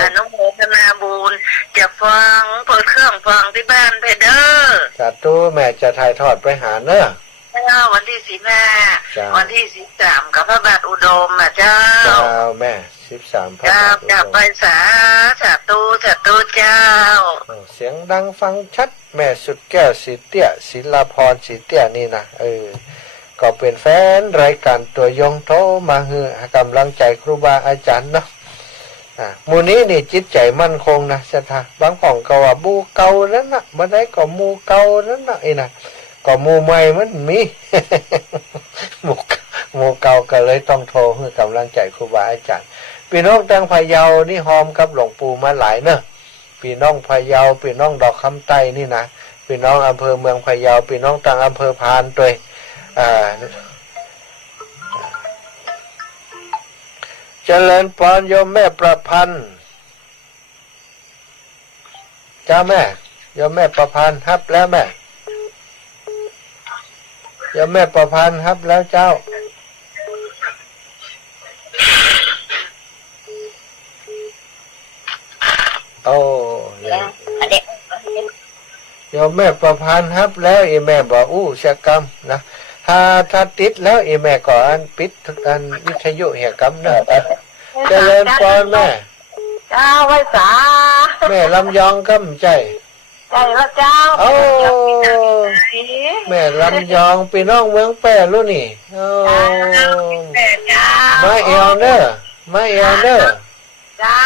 อนุโมทนาบุญจะฟังเปิดเครื่องฟังที่บ้านเพเด้อ สาธุแม่จะถ่ายทอดไปหาเนอะ เจ้าวันที่15วันที่13กับพระบาทอุดมเจ้า เจ้าแม่13พระ กลั บา บ ท กลับไปสาธุเจ้า เสียงดังฟังชัดแม่สุดแก้วสีเตี้ยศิลาพรสีเตี้ยนี่นะก็เป็นแฟนรายการตัวยงโทรมาให้กำลังใจครูบาอาจารย์เนาะหมู่นี้นี่จิตใจมั่นคงนะเสถาบางของก็ว่าบูเก่านั้นนะบ่ได้ก็หมู่เก่านั้นนะนะก็หมู่ใหม่มันมี หมู่เก่าก็เลยต้องโทรให้กำลังใจครูบาอาจารย์พี่น้องทางพะเยานี่หอมกับหลวงปู่มาหลายเนอะพี่น้องพะเยาพี่น้องดอกคำใต้นี่นะพี่น้องอำเภอเมืองพะเยาพี่น้องทางอำเภอพานด้วยเจริญพรโยมแม่ประพันธ์จ้าแม่โยมแม่ประพันธ์ครับแล้วแม่โยมแม่ประพันธ์ครับแล้วเจ้าโอ้โยมแม่ประพันธ์ครับแล้วอีแม่บอกชะกรรมนะถ้าติดแล้วอีแม่ก็ปิดอันวิทยุเหี่ยกรรมเนอะเจริญพรแม่ เจ้าไว้สา แม่ลำยองกำใจ ใจละเจ้า โอ้แม่ลำยองพี่น้องเมืองแปรรู้นี่โอ้มาเอลเนอร์มาเอลเนอร์ เจ้า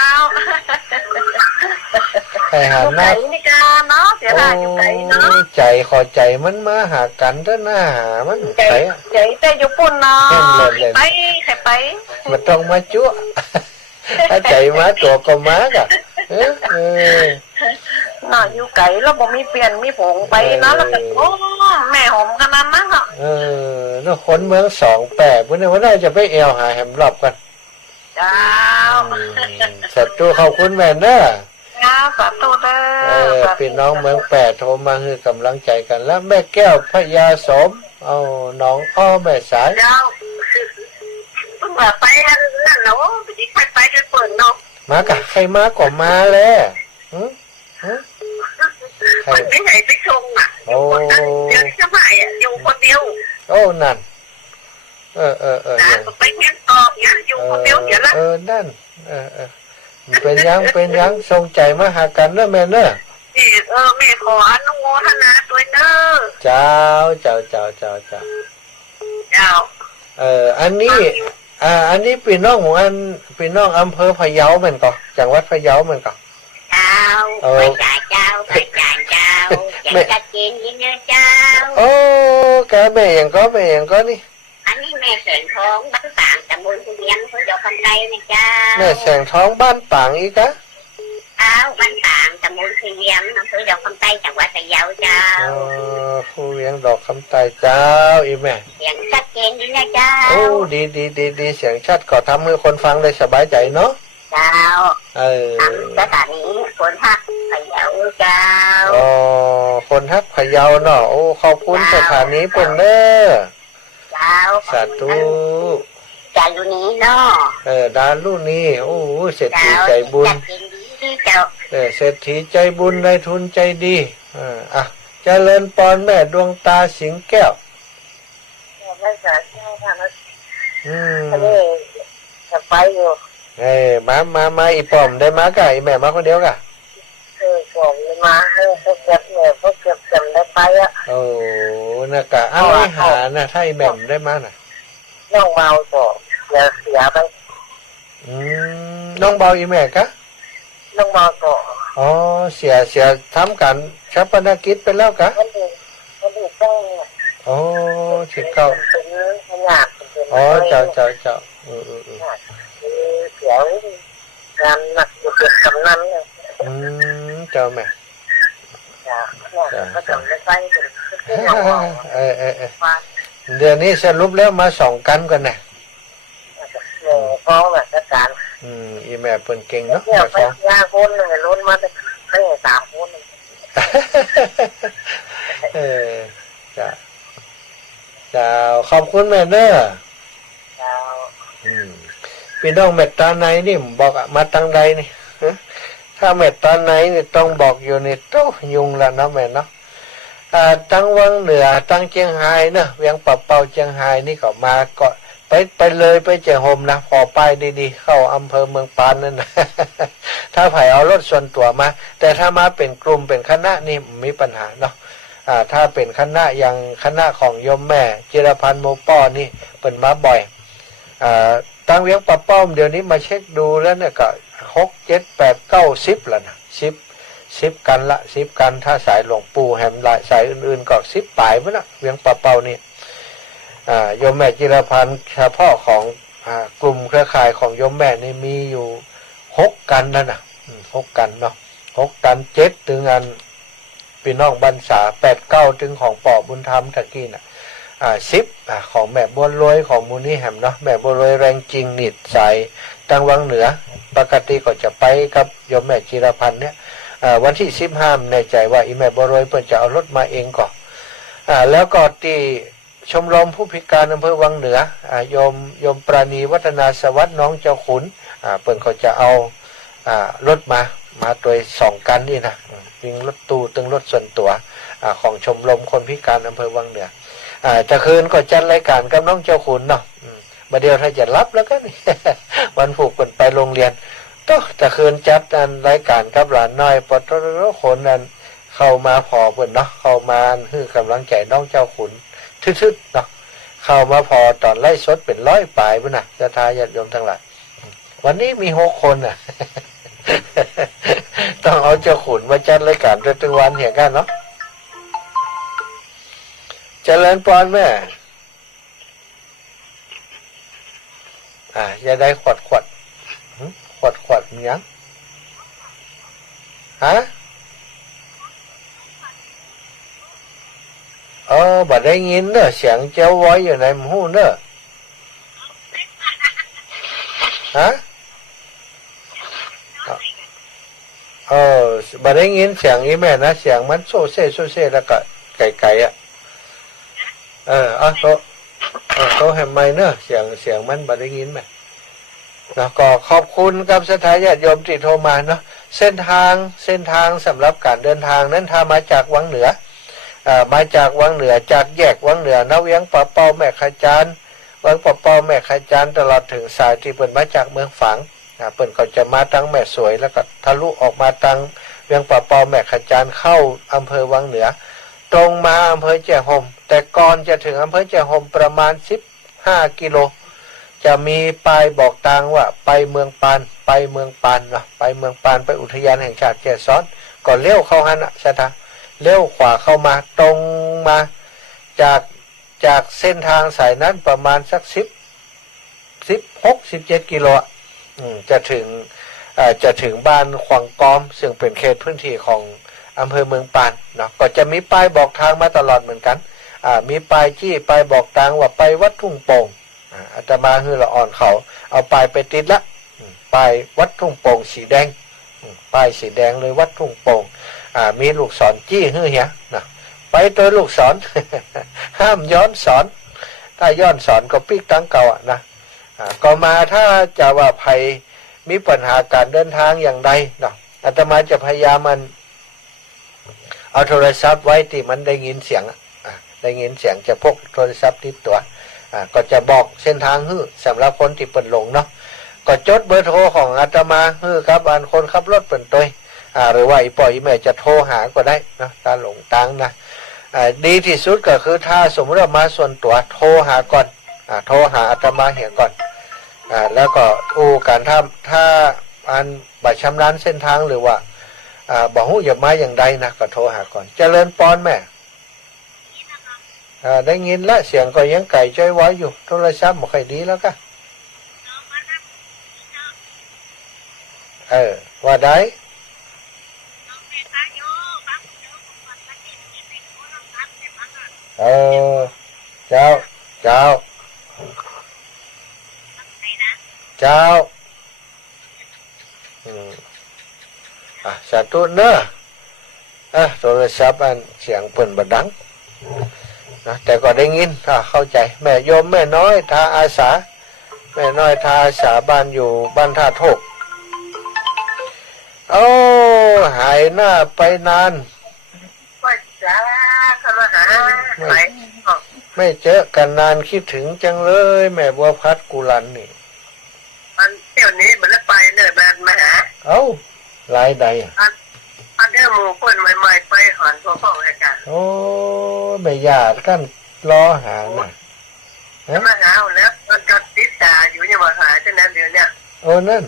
ให้หาหน้า นี่กาเนาะเสียดายอยู่ไกลเนาะ ใจขอใจมันมาหากันเด้อหน้าหามัน ใจแต่อยู่ปุ่นเนาะไปใครไป มันต้องมาจั่วถ้าใจมาตัวก็มากะน่ะอยู่ไกลแล้วบ่มีเปลี่ยนมีผงไปเนาะแล้วก็โอ้แม่หอมขนาดนั้นเนาะแล้วคนเมือง28พุ่นว่าน่าจะไปแอวหาแหมรอบกันเจ้าสัตว์ตัวขอบคุณแม่เด้อสาธุเด้อพี่น้องเมืองแปดโทรมาให้กำลังใจกันแล้วแม่แก้วพญาสมเอาน้องอ้อแม่สายเจ้าเพิ่งว่าไปนั่นเนาะไปกันเปิดเนาะมากะใครมาก็มาแล้วมันไม่ไหนไปชงอ่ะอยู่คนนั้นเดี๋ยวจะไปอ่ะอยู่คนเดียวโอ้นั่นไปเงี้ยตอบเนี่ยอยู่คนเดียวเดี๋ยวละนั่นเป็นยังทรงใจมาหากันเนอะแม่เนอะที่ แม่ขออนุโมทนาด้วยเนอะ เจ้า เจ้า อันนี้อันนี้พี่น้องของพี่น้องอำเภอพะเยาเหมือนกันจังหวัดพะเยาเหมือนกัน เจ้าไปจ่ายเจ้าไปจ่ายเจ้าอยากจะกินยิ่งเนอะเจ้า โอ้แกแม่ยังก็นี่ อันนี้แม่เสียงทองบ้านต่างตำบลคุณเลี้ยงคุณดอกคำไตนะเจ้า แม่แสงท้องบ้านปางอีกอะ บ้านต่างตำบลคุณเลี้ยงอำเภอดอกคำไตจังหวัดพะเยาเจ้า ผู้เลี้ยงดอกคำไตเจ้าอีแม่ เสียงชัดเจนดีนะเจ้า โอ้ดีเสียงชัดก็ทำให้คนฟังได้สบายใจเนาะ เจ้า ทำสถานีคนทักพะเยาเจ้า คนฮักพะเยาเนาะโอ้ขอบคุณสถานีเปิ้นเด้อ เจ้า สาธุ จารุนี้เนาะ ดานลูกนี้โอ้เศรษฐีใจบุญ จัดกินดีเจ้า เศรษฐีใจบุญนายทุนใจดีเจริญปอนแม่ดวงตาสิงแก้ว ไม่เกิดใช่ค่ะมัน อืม นี่จะไปอยู่ มาอีปอมได้มากะอีแม่มาคนเดียวกะ ผมมาพวกเก็บเนี่ยพวกเก็บจำได้ไปอ่ะ โอ้น่ะกะเอาให้หาน่ะถ้าอีแม่มได้มาน่ะ น้องเบาต่อเสียไป น้องเบาอีแม่กะ น้องเบาต่อ อ๋อเสียทำการชัปนกิจไปแล้วกะ มันดีต้อง อ๋อที่เก่า เป็นขนาดเป็น อ๋อเจ้าเสียงานหนักเก็บกำนันเนี่ย เจ้าแม่ ก็จำได้ไปเป็นน้องเบา เดือนนี้สรุปแล้วมา2 กันกันนะ ฟ้องราชการ อีแม่เปิ่นเก่งเนาะ เนี่ยไปยาคนเลยล้นมาได้3 คน จ้าขอบคุณแม่เด้อ เจ้า พี่น้องเม็ดตาไหนนี่บอกมาตั้งใดนี่ถ้าเม็ดตาไหนนี่ต้องบอกอยู่นี่โตยุงละเนาะแม่เนาะตั้งวังเหนือตั้งเชียงรายเนาะเวียงปะเปาเชียงรายนี่ก็มาก็ไปเลยไปเจียโฮมนะพอไปดีๆเข้าอำเภอเมืองปานนั่นนะ ถ้าไผ่เอารถส่วนตัวมาแต่ถ้ามาเป็นกลุ่มเป็นคณะนี่มีปัญหาเนาะถ้าเป็นคณะอย่างคณะของโยมแม่จิรพันธ์โมป้อนี่เป็นมาบ่อยตั้งเวียงปะป้อมเดี๋ยวนี้มาเช็คดูแล้วเนี่ยก็6 7 8 9 10แล้วนะ10กันละ10กันถ้าสายหลวงปู่แหมหลายสายอื่นๆก็10ปลายมั้งนะเวียงปะเป้านี่โยมแม่จิรพันธ์เฉพาะของกลุ่มเครือข่ายของโยมแม่นี่มีอยู่6 กันนั่นนะ6 กันเนาะ6 กัน7ถึงอันพี่น้องบรรษา8 9ถึงของป่อบุญธรรมตะกี้น่ะ10ของแม่บัวลอยของมูนี่แหมเนาะแม่บัวลอยแรงจริงนิดสายตังวังเหนือปกติก็จะไปกับโยมแม่จิรพันธ์เนี่ยวันที่15ในใจว่าอีแม่บัวลอยเพิ่นจะเอารถมาเองก่อนแล้วก็ที่ชมรมผู้พิการอำเภอวังเหนือโยมปราณีวัฒนาสวัสดิ์น้องเจ้าขุนเพิ่นก็จะเอารถมาโดย2 กันนี่นะตึงรถตู้ตึงรถส่วนตัวของชมรมคนพิการอำเภอวังเหนือจะคืนก็จัดรายการกับน้องเจ้าขุนเนาะมาเดียวถ้าจะรับแล้วก็นี่ วันผูกเพิ่นไปโรงเรียนก็จะคืนจัดรายการกับหลานน้อยปตรคนนั้นเข้ามาพอเพิ่นเนาะเข้ามาให้กำลังใจน้องเจ้าขุนทึดๆเนาะเข้ามาพอตอนไล่สดเป็น100 ปลายพุ่นน่ะจะทายญาติโยมทั้งหลายวันนี้มี6 คนน่ะ ต้องเอาเจ้าขุนมาจัดรายการทุกวันเหี่ยกันเนาะเจริญพรแม่อย่าได้ขวดมียังฮะบ่ได้ยินเนอะเสียงเจ้าไว้อยู่ในหูเนอะฮะบ่ได้ยินเสียงอีแม่นะเสียงมันโซเซ่แล้วก็ไก่อ่ะโตให้ไม่เนอะเสียงมันบ่ได้ยินแม่แล้วก็ขอบคุณกับสถานญาติโยมที่โทรมาเนาะเส้นทางสำหรับการเดินทางนั้นถ้ามาจากวังเหนือมาจากวังเหนือจากแยกวังเหนือนาเวียงปะเปาแม่ขจานวังปะเปาแม่ขจานตลอดถึงสายที่เปิ่นมาจากเมืองฝางเปิ่นก็จะมาทางแม่สวยแล้วก็ทะลุออกมาทางเวี วียงป่าเปาแม่ขจานเข้าอำเภอวังเหนือตรงมาอำเภอแจ้ห่มแต่ก่อนจะถึงอำเภอแจ้ห่มประมาณ15 กิโลจะมีป้ายบอกทางว่าไปเมืองปานไปเมืองปานนะไปเมืองปานไปอุทยานแห่งชาติแก่ซ้อนก่อนเลี้ยวเข้าหันอ่ะใช่ไหมเลี้ยวขวาเข้ามาตรงมาจากเส้นทางสายนั้นประมาณสัก16-17 กิโลจะถึงบ้านขวางกอมซึ่งเป็นเขตพื้นที่ของอำเภอเมืองปานเนาะก็จะมีป้ายบอกทางมาตลอดเหมือนกันมีป้ายจี้ป้ายบอกทางว่าไปวัดทุ่งโป่งอาตมาคือละอ่อนเขาเอาป้ายไปติดละป้ายวัดทุ่งโป่งสีแดงป้ายสีแดงเลยวัดทุ่งโป่งมีลูกศรจี้ฮือเหี้ยนะไปตัวลูกศร ห้ามย้อนสอนถ้าย้อนสอนก็ปิกตั้งเก่านะก็มาถ้าจะว่าภัยมีปัญหาการเดินทางอย่างใดเนาะอาตมาจะพยายามมันเอาโทรศัพท์ไว้ที่มันได้ยินเสียงได้ยินเสียงจะพกโทรศัพท์ติดตัวก็จะบอกเส้นทางฮื้อสำหรับคนที่เปิดหลงเนาะก็จดเบอร์โทรของอาตมาฮื้อครับอันคนขับรถเปิดตัวหรือว่าอีป่อยแม่จะโทรหาก็ได้นะถ้าหลงทางนะดีที่สุดก็คือถ้าสมมติว่ามาส่วนตัวโทรหาก่อนโทรหาอาตมาเหี่ยก่อนแล้วก็การถ้าอันบัตรชำนาญเส้นทางหรือว่าบอกหูอย่ามาอย่างใดนะก็โทรหาก่อนเจริญปอนแม่ได้ยินละเสียงก็ยังไก่จ้อยไว้อยู่โทรศัพท์ไม่ค่อยดีแล้วก็ว่าได้เจ้าเจ้าสาธุเนอะโทรศัพท์อันเสียงเปิ่นบดังนะแต่ก็ได้ยินเข้าใจแม่โยมแม่น้อยทาอาสาแม่น้อยทาอาสาบ้านอยู่บ้านท่าโทกหายหน้าไปนานไม่เจอกันนานคิดถึงจังเลยแม่บัวพัดกุลันนี่อันเที่ยวนี้มันไปเนิ่นมาหาหลายใดอันเดียวหมู่คนใหม่ๆไปหอนพวกพ่ออาจารย์ไม่ยากกันรอหาน่ะมาหาแล้วมันก็ติดตาอยู่เนี่ยมาหาจนนั้นเดี๋ยวเนี่ยนั่น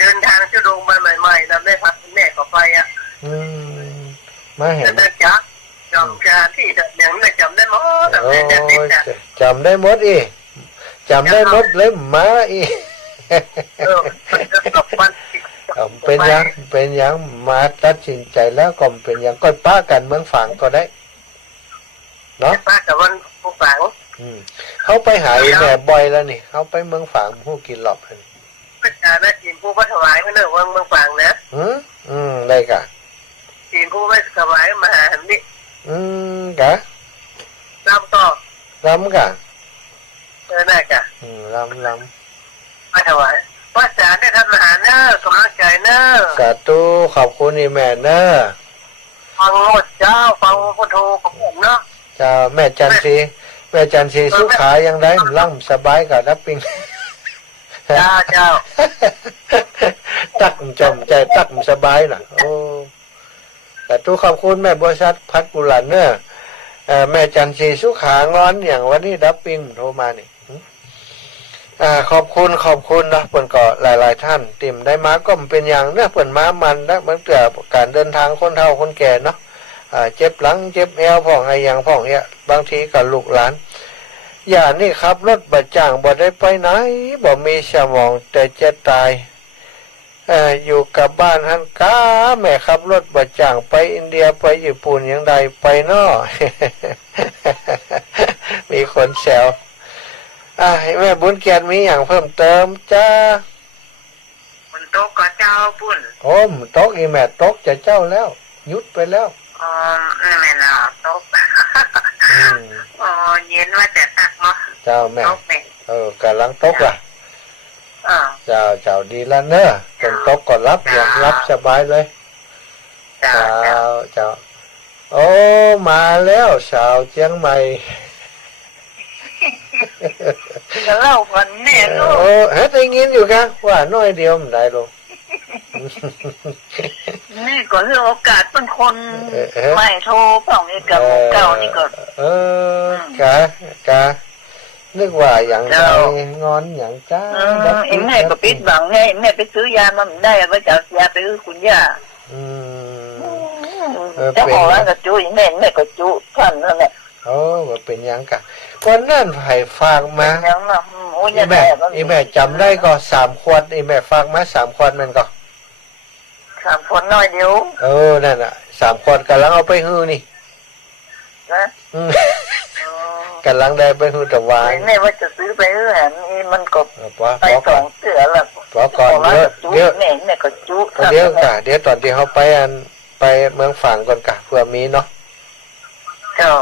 เดินทางจะลงมาใหม่ๆแล้วได้พักแม่ก็ไปมาเห็นจำการที่อย่างนั้นจำได้หมดจำได้หมดจำได้หมดเลยมาเป็นยังมาตัดสินใจแล้วก็เป็นยังก็ป้ากันเมืองฝางก็ได้เนาะป้ากับวันเมืองฝางเขาไปหาแม่บ่อยแล้วนี่เขาไปเมืองฝางผู้กินหลอกกันพระอาจารย์จีนผู้พัฒวายเมื่อเนื่องเมืองฝางนะได้กะจีนผู้พัฒวายมาหาหันนี่กะลำต่อลำกะได้กะลำพัฒวายพระอาจารย์ได้ทำอาหารเนอะกำลังใจเนอะสาธุขอบคุณนี่แม่เนอะฟังหมดเจ้าฟังพุทโธของผมเนาะเจ้าแม่จันทรีสุขายังได้ล่ำสบายกับรับปิงเจ้าตักจมใจตักสบายน่ะแต่ทุกขอบคุณแม่บัวชัดพัดกุหลาบเนอะแม่จันทรีสุขางอนอย่างวันนี้รับปิงโทรมานี่ขอบคุณนะเปิ่นก็หลายๆท่านติ่มได้มาก็เป็นอย่างเนื้อเปิ่นมามันนะมันเกิดการเดินทางคนเฒ่าคนแก่เนาะเจ็บหลังเจ็บแอวพ่องไออย่างพ่องเนี่ยบางทีกับลูกหลานอย่านี่ครับรถบัดจ่างบ่ได้ไปไหนบ่มีสมองแต่จะตายอยู่กับบ้านฮันกาแม่ขับรถบัดจ่างไปอินเดียไปญี่ปุ่นอย่างใดไปเนาะ มีคนแซวแม่บุญเกียรติมีอย่างเพิ่มเติมจ้ามันโต๊ะกับเจ้าปุ่นมันโต๊ะอีแม่โต๊ะจะเจ้าแล้วยุดไปแล้วไม่น่าโต๊ะเย็นว่าจะตักเนาะเจ้าแม่กำลังโต๊ะล่ะเจ้าดีแล้วเนอะเป็นโต๊ะก่อนรับสบายเลยเจ้ามาแล้วสาวเชียงใหม่จะเล่าคนเนี่ยลูกได้ยินอยู่กันว่าน้อยเดียวมันได้ลง นี่ก็เรื่องโอกาสเป็นคน เออ ไม่โทรเปล่านี่กับเก่านี่ก็ กะนึกว่าอย่างไรงอนอย่างจ้า เอ็งแม่ก็ปิดบังไงแม่ไปซื้อยามาไม่ได้ว่าจะยาไปซื้อคุณย่าเจ้าของร้านก็จุ้ยแม่ก็จุ้ท่านนั่นแหละว่าเป็นยังกะวันนั้นไผ่ฝากมา ยังนะโอ้ย อีแม่จำได้ก็3 ขวดอีแม่ฝากมา3 ขวดมันก็3 คนน้อยเดียวนั่นน่ะ3 ขวดกำลังเอาไปฮื้อนี่นะกำลังได้ไปฮื้อตะวันแม่ว่าจะซื้อไปฮื้อนี่มันก็ไป2 เสือแล้วพอก่อนเดี๋ยวแม่ก็จุ้เดี๋ยวตอนที่เขาไปเมืองฝางก่อนกะเพื่อมีเนาะเจ้า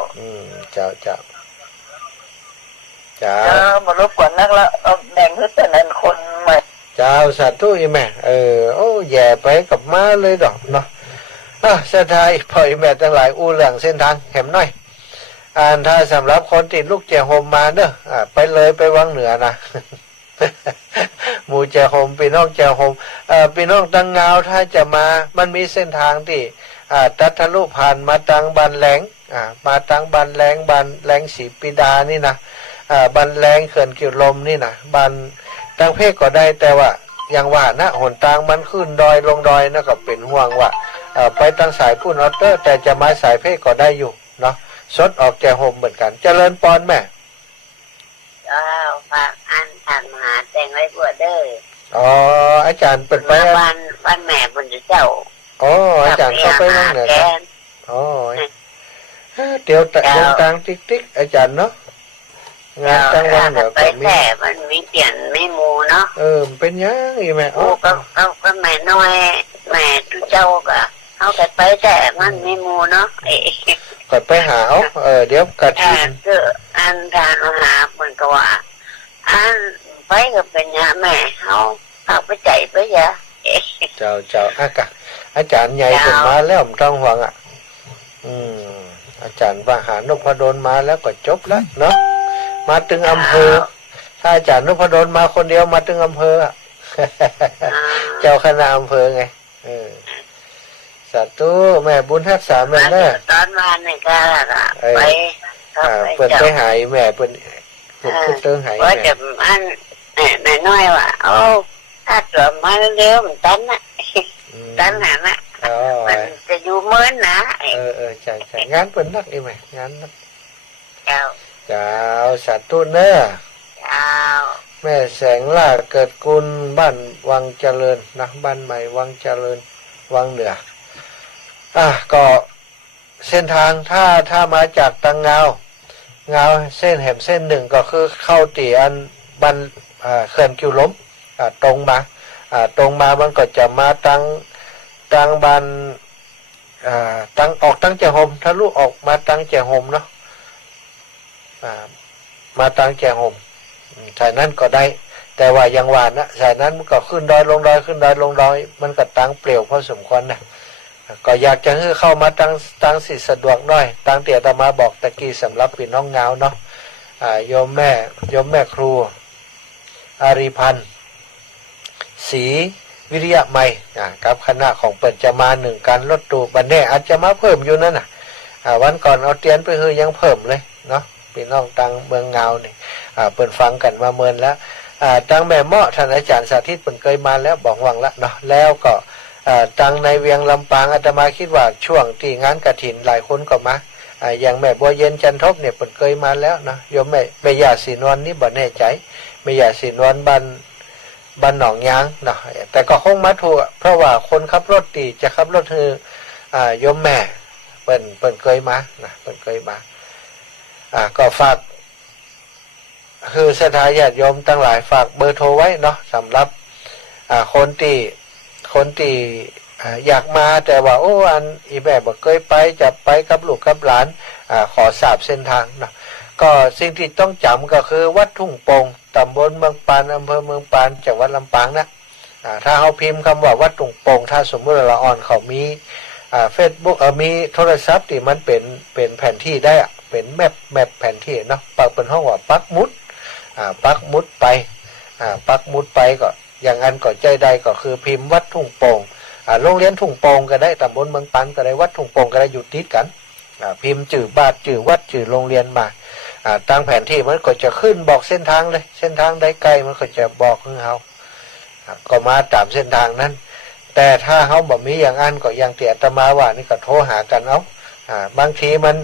มารบกวนนักแล้วเอาแบ่งให้แต่นั้นคนใหม่เจ้าสาธุอีแม่แย่ไปกับมาเลยดอกเนาะสะทายพ่ออีแม่ทั้งหลายอู้เรื่องเส้นทางแหมหน่อยถ้าสำหรับคนติดลูกแจโฮมมาเด้อไปเลยไปวังเหนือนะหมู่แจโฮมพี่น้องแจโฮมพี่น้องตังเงาถ้าจะมามันมีเส้นทางที่ตัดทะลุผ่านมาตังบันแหลงมาตังบันแหลงบันแหลงศรีปิดานี่นะบันแหลงเขื่อนกิวลมนี่นะบันตังเพศก็ได้แต่ว่าอย่างว่านะหนทางมันขึ้นดอยลงดอยนะก็เป็นห่วงว่าไปตั้งสายพุ่นออเตอร์แต่จะมาสายเพศก็ได้อยู่เนาะสดออกแจโฮมเหมือนกันเจริญปอนแม่ฝากอันทานมหาแตงไว้บวชเด้ออาจารย์เปิดไปบ้านแม่บุญเจ้าอาจารย์เข้าไปนั่งเนี่ยเดี๋ยวตังติ๊กอาจารย์เนาะงานจังหวัดเดี๋ยวไปแต่มันมีเปลี่ยนไม่มูเนาะเป็นยังอีแม่ก็แม่น้อยแม่ทุเจ้าก็เขาไปแต่มันไม่มูเนาะก็ไปหาเดี๋ยวกระถิ่นอันทานหาเหมือนกับว่าไปก็เป็นยาแม่เขาไปใจไปยาเจ้าอาจารย์ใหญ่เป็นมาแล้วไม่ต้องห่วงอาจารย์ว่าหานพดลมาแล้วก็จบแล้วเนาะมาถึงอำเภอถ้าอาจารย์นพดลมาคนเดียวมาถึงอำเภอเจ้าคณะอำเภอไงสาธุแม่บุญทักษาแม่ตอนวันนี่ก็ไปเปิดไปหายแม่เปิดขึ้นเติงหายว่าจะแม่น้อยว่าถ้าตัวมาเร็วมันตันนะตันหานะมันจะอยู่เมินนะใช่งานเป็นนักอีไหมงานนักเจ้าสาธุเนอะแม่แสงล่าเกิดกุลบ้านวังเจริญนะบ้านใหม่วังเจริญวังเหนือก็เส้นทางถ้ามาจากตังเงาเส้นแหมเส้นหนึ่งก็คือเข้าตีอันบันเขื่อนกิวล้มตรงมามันก็จะมาตังบันตั้งเจโฮมทะลุออกมาตั้งเจโฮมเนาะมาตั้งแจโฮมสายนั้นก็ได้แต่ว่ายังหวานนะสายนั้นมันก็ขึ้นดอยลงดอยขึ้นดอยลงดอยมันก็ตั้งเปลี่ยวพอสมควรนะก็อยากจะให้เข้ามาตั้งสิสะดวกหน่อยตั้งเตี่ยตมาบอกตะกี้สำหรับพี่น้องเงาเนาะโยมแม่ครูอารีพันธ์ศรีวิริยะไมกับคณะของเปิดจะมา1การรถตู้บันแน่อาจจะมาเพิ่มอยู่นั่นน่ะวันก่อนเอาเตียนไปคือยังเพิ่มเลยเนาะพี่น้องตังเมืองเงาเนี่ยเปิดฟังกันมาเมินแล้วตังแม่เมาะท่านอาจารย์สาธิตเปิดเคยมาแล้วบอกวังละเนาะแล้วก็ตังในเวียงลำปางอาตมาคิดว่าช่วงที่งานกฐินหลายคนก็มาอย่างแม่บัวเย็นจันทบเนี่ยเปิดเคยมาแล้วนะโยมแม่ยาสีนวลนี่บ่แน่ใจแม่ยาสีนวลบ้านหนองยางเนาะแต่ก็คงมาถูกเพราะว่าคนขับรถตีจะขับรถคือโยมแม่เปิดเคยมานะเปิดเคยมาก็ฝากคือสถาญาติโยมทั้งหลายฝากเบอร์โทรไว้เนาะสำหรับคนที่อยากมาแต่ว่าอันอีแบบบ่เคยไปจะไปกับลูกกับหลานขอทราบเส้นทางเนาะก็สิ่งที่ต้องจำก็คือวัดทุ่งโป่งตำบลเมืองปานอำเภอเมืองปานจังหวัดลำปางนะถ้าเขาพิมพ์คำว่าวัดทุ่งโป่งถ้าสมมติเราอ่อนเขามีFacebookมีโทรศัพท์ที่มันเป็นแผนที่ได้เป็นแมปแผนที่เนาะปักเป็นห้องว่าปักมุดไปก็อย่างนั้นก็ใจใดก็คือพิมพ์วัดทุ่งโป่ง โรงเรียนทุ่งโป่งก็ได้ตำบลเมืองปันก็ได้วัดทุ่งโป่งก็ได้อยู่ติดกันพิมพ์จื่อบาทจื่อวัดจื่อโรงเรียนมาตั้งแผนที่มันก็จะขึ้นบอกเส้นทางเลยเส้นทางใดไกลมันก็จะบอกให้เราก็มาตามเส้นทางนั้นแต่ถ้าเขาบอกมีอย่างอันก็ยังเตี่ยอาตมาว่านี่ก็โทรหากันเอาบางทีมัน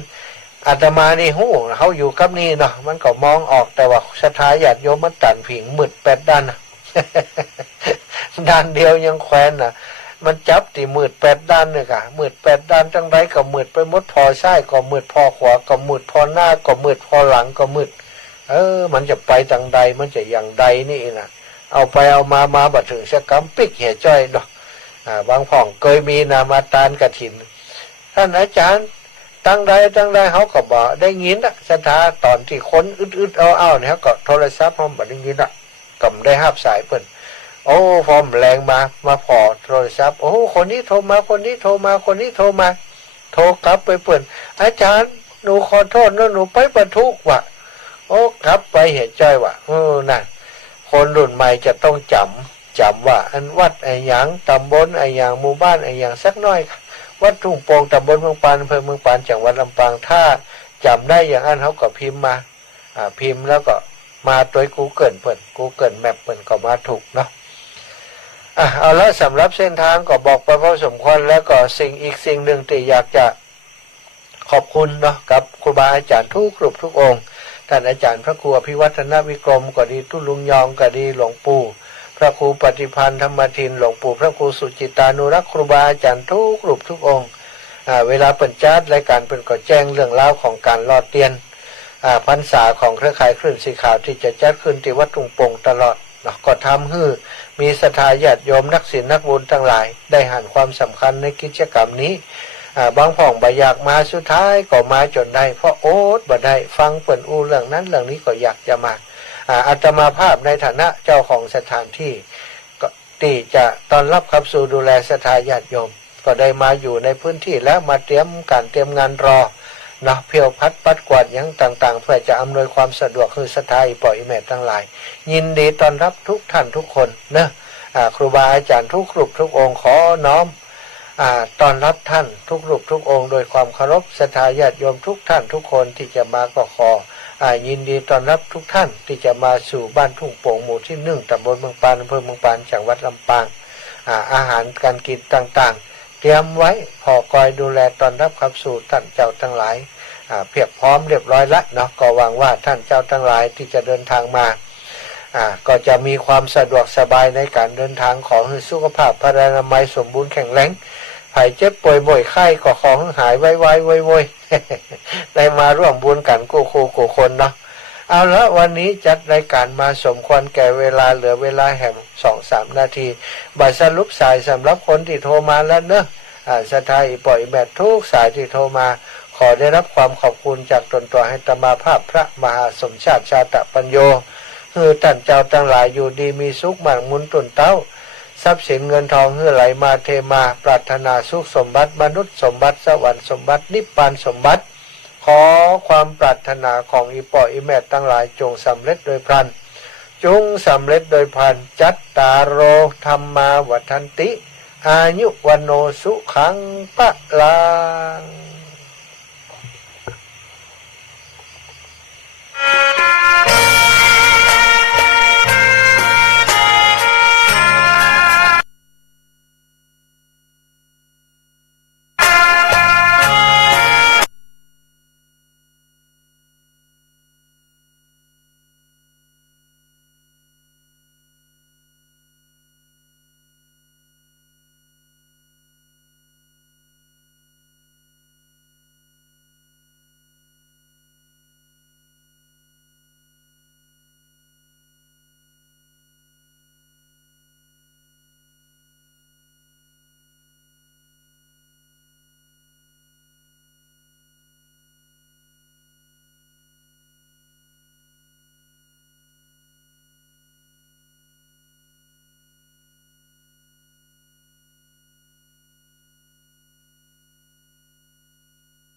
อาตมานี่หู้เขาอยู่กับนี่เนาะมันก็มองออกแต่ว่าศรัทธาญาติโยมมันตันผิงมืด8 ด้าน ด้านเดียวยังแควนน่ะมันจับตีมืด8 ด้านเนี่ยค่ะมืด8 ด้านจังไรก็มืดไปหมดพอซ้ายก็มืดพอขวาก็มืดพอหน้าก็มืดพอหลังก็มืดมันจะไปทางใดมันจะอย่างใดนี่นะเอาไปเอามาบัดถึงสกรรมปิกเหี่ยจ้อยเนาะบางพ่องเคยมีนามาตานกฐินท่านอาจารย์ตั้งใดเขาก็บอกได้ยินนะศรัทธาตอนที่คนอึดเอาเนี่ยเขาก็โทรศัพท์เขาบอกได้ยินนะก็ได้ห้าบสายเพิ่นโอ้ฟอมแรงมาพอโทรศัพท์โอ้คนนี้โทรมาคนนี้โทรมาคนนี้โทรมาโทรกลับไปเพิ่นอาจารย์หนูขอโทษนะหนูไปบรรทุกว่ะโอ้กลับไปเห็นใจว่ะน่ะคนรุ่นใหม่จะต้องจำว่าอันวัดไอ้หยังตำบลไอ้หยังหมู่บ้านไอ้หยังสักน้อยวัดทุ่งโป่งตำบลเมืองปานอำเภอเมืองปานจังหวัดลำปางถ้าจำได้อย่างนั้นเขาก็พิมพ์มาพิมพ์แล้วก็มาตัว Google เปิด Google Map เปิดก็มาถูกเนาะเอาละสำหรับเส้นทางก็บอกไปพอสมควรแล้วก็อีกสิ่งหนึ่งที่อยากจะขอบคุณเนาะกับครูบาอาจารย์ทุกรูปทุกองค์ท่านอาจารย์พระครูอภิวัฒนวิกรมก็ดีตุลุงยองก็ดีหลวงปู่พระครูปฏิพันธ์ธรรมทินหลวงปู่พระครูสุจิตานุรักษ์ครูบาอาจารย์ทุกรูปทุกองค์เวลาเปิดจัดรายการเป็นก็แจ้งเรื่องราวของการลอดเตียนพรรษาของเครือข่ายคลื่นสีขาวที่จะจัดขึ้นที่วัดทุ่งโป่งตลอดก็ทำให้มีศรัทธาญาติโยมนักศีลนักบุญทั้งหลายได้หันความสำคัญในกิจกรรมนี้บางพ่องบ่อยากมาสุดท้ายก็มาจนได้เพราะโอ๊ตบ่ได้ฟังเปิ่นเรื่องนั้นเรื่องนี้ก็อยากจะมาอาตมาภาพในฐานะเจ้าของสถานที่ก็ที่จะต้อนรับขับสู่ดูแลศรัทธาญาติโยมก็ได้มาอยู่ในพื้นที่แล้วมาเตรียมงานรอนะเพียวพัดปัดกวาดยังต่างๆเพื่อจะอำนวยความสะดวกคือศรัทธาปล่อยแม่ทั้งหลายยินดีต้อนรับทุกท่านทุกคนนะครูบาอาจารย์ทุกรูปทุกองค์ขอน้อมต้อนรับท่านทุกรูปทุกองค์โดยความเคารพศรัทธาญาติโยมทุกท่านทุกคนที่จะมาก็ขอยินดีต้อนรับทุกท่านที่จะมาสู่บ้านทุ่งโป่งหมู่ที่1ตำบลเมืองปานอำเภอเมืองปานจังหวัดลำปางอาหารการกินต่างๆเตรียมไว้พอคอยดูแลต้อนรับขับสู่ท่านเจ้าทั้งหลายเพียบพร้อมเรียบร้อยแล้วเนาะก็หวังว่าท่านเจ้าทั้งหลายที่จะเดินทางมาก็จะมีความสะดวกสบายในการเดินทางขอให้สุขภาพพรรณนามัยสมบูรณ์แข็งแรงไผ่เจ็บป่วยบ่อยไข้ก็ขอให้หายไวๆได้มาร่วมบุญกันกู้คนเนาะเอาละวันนี้จัดรายการมาสมควรแก่เวลาเหลือเวลาแห่ง 2-3 นาทีบ่ายสรุปสายสำหรับคนที่โทรมาแล้วเนอะศรัทธาปล่อยแบตทุกสายที่โทรมาขอได้รับความขอบคุณจากตนตัวให้ตมาภาพพระมหาสมชาติชาตปัญโยคือท่านเจ้าทั้งหลายอยู่ดีมีสุขมั่งมุนตุนเต้าทรัพย์สินเงินทองไหลมาเทมาปรารถนาสุขสมบัติมนุษย์สมบัติสวรรค์สมบัตินิพพานสมบัติขอความปรารถนาของอีปออีแม่ทั้งหลายจงสำเร็จโดยพลันจงสำเร็จโดยพลันจัตตารโอธรรมาวัฏันติอายุวันโนสุขังปะลัง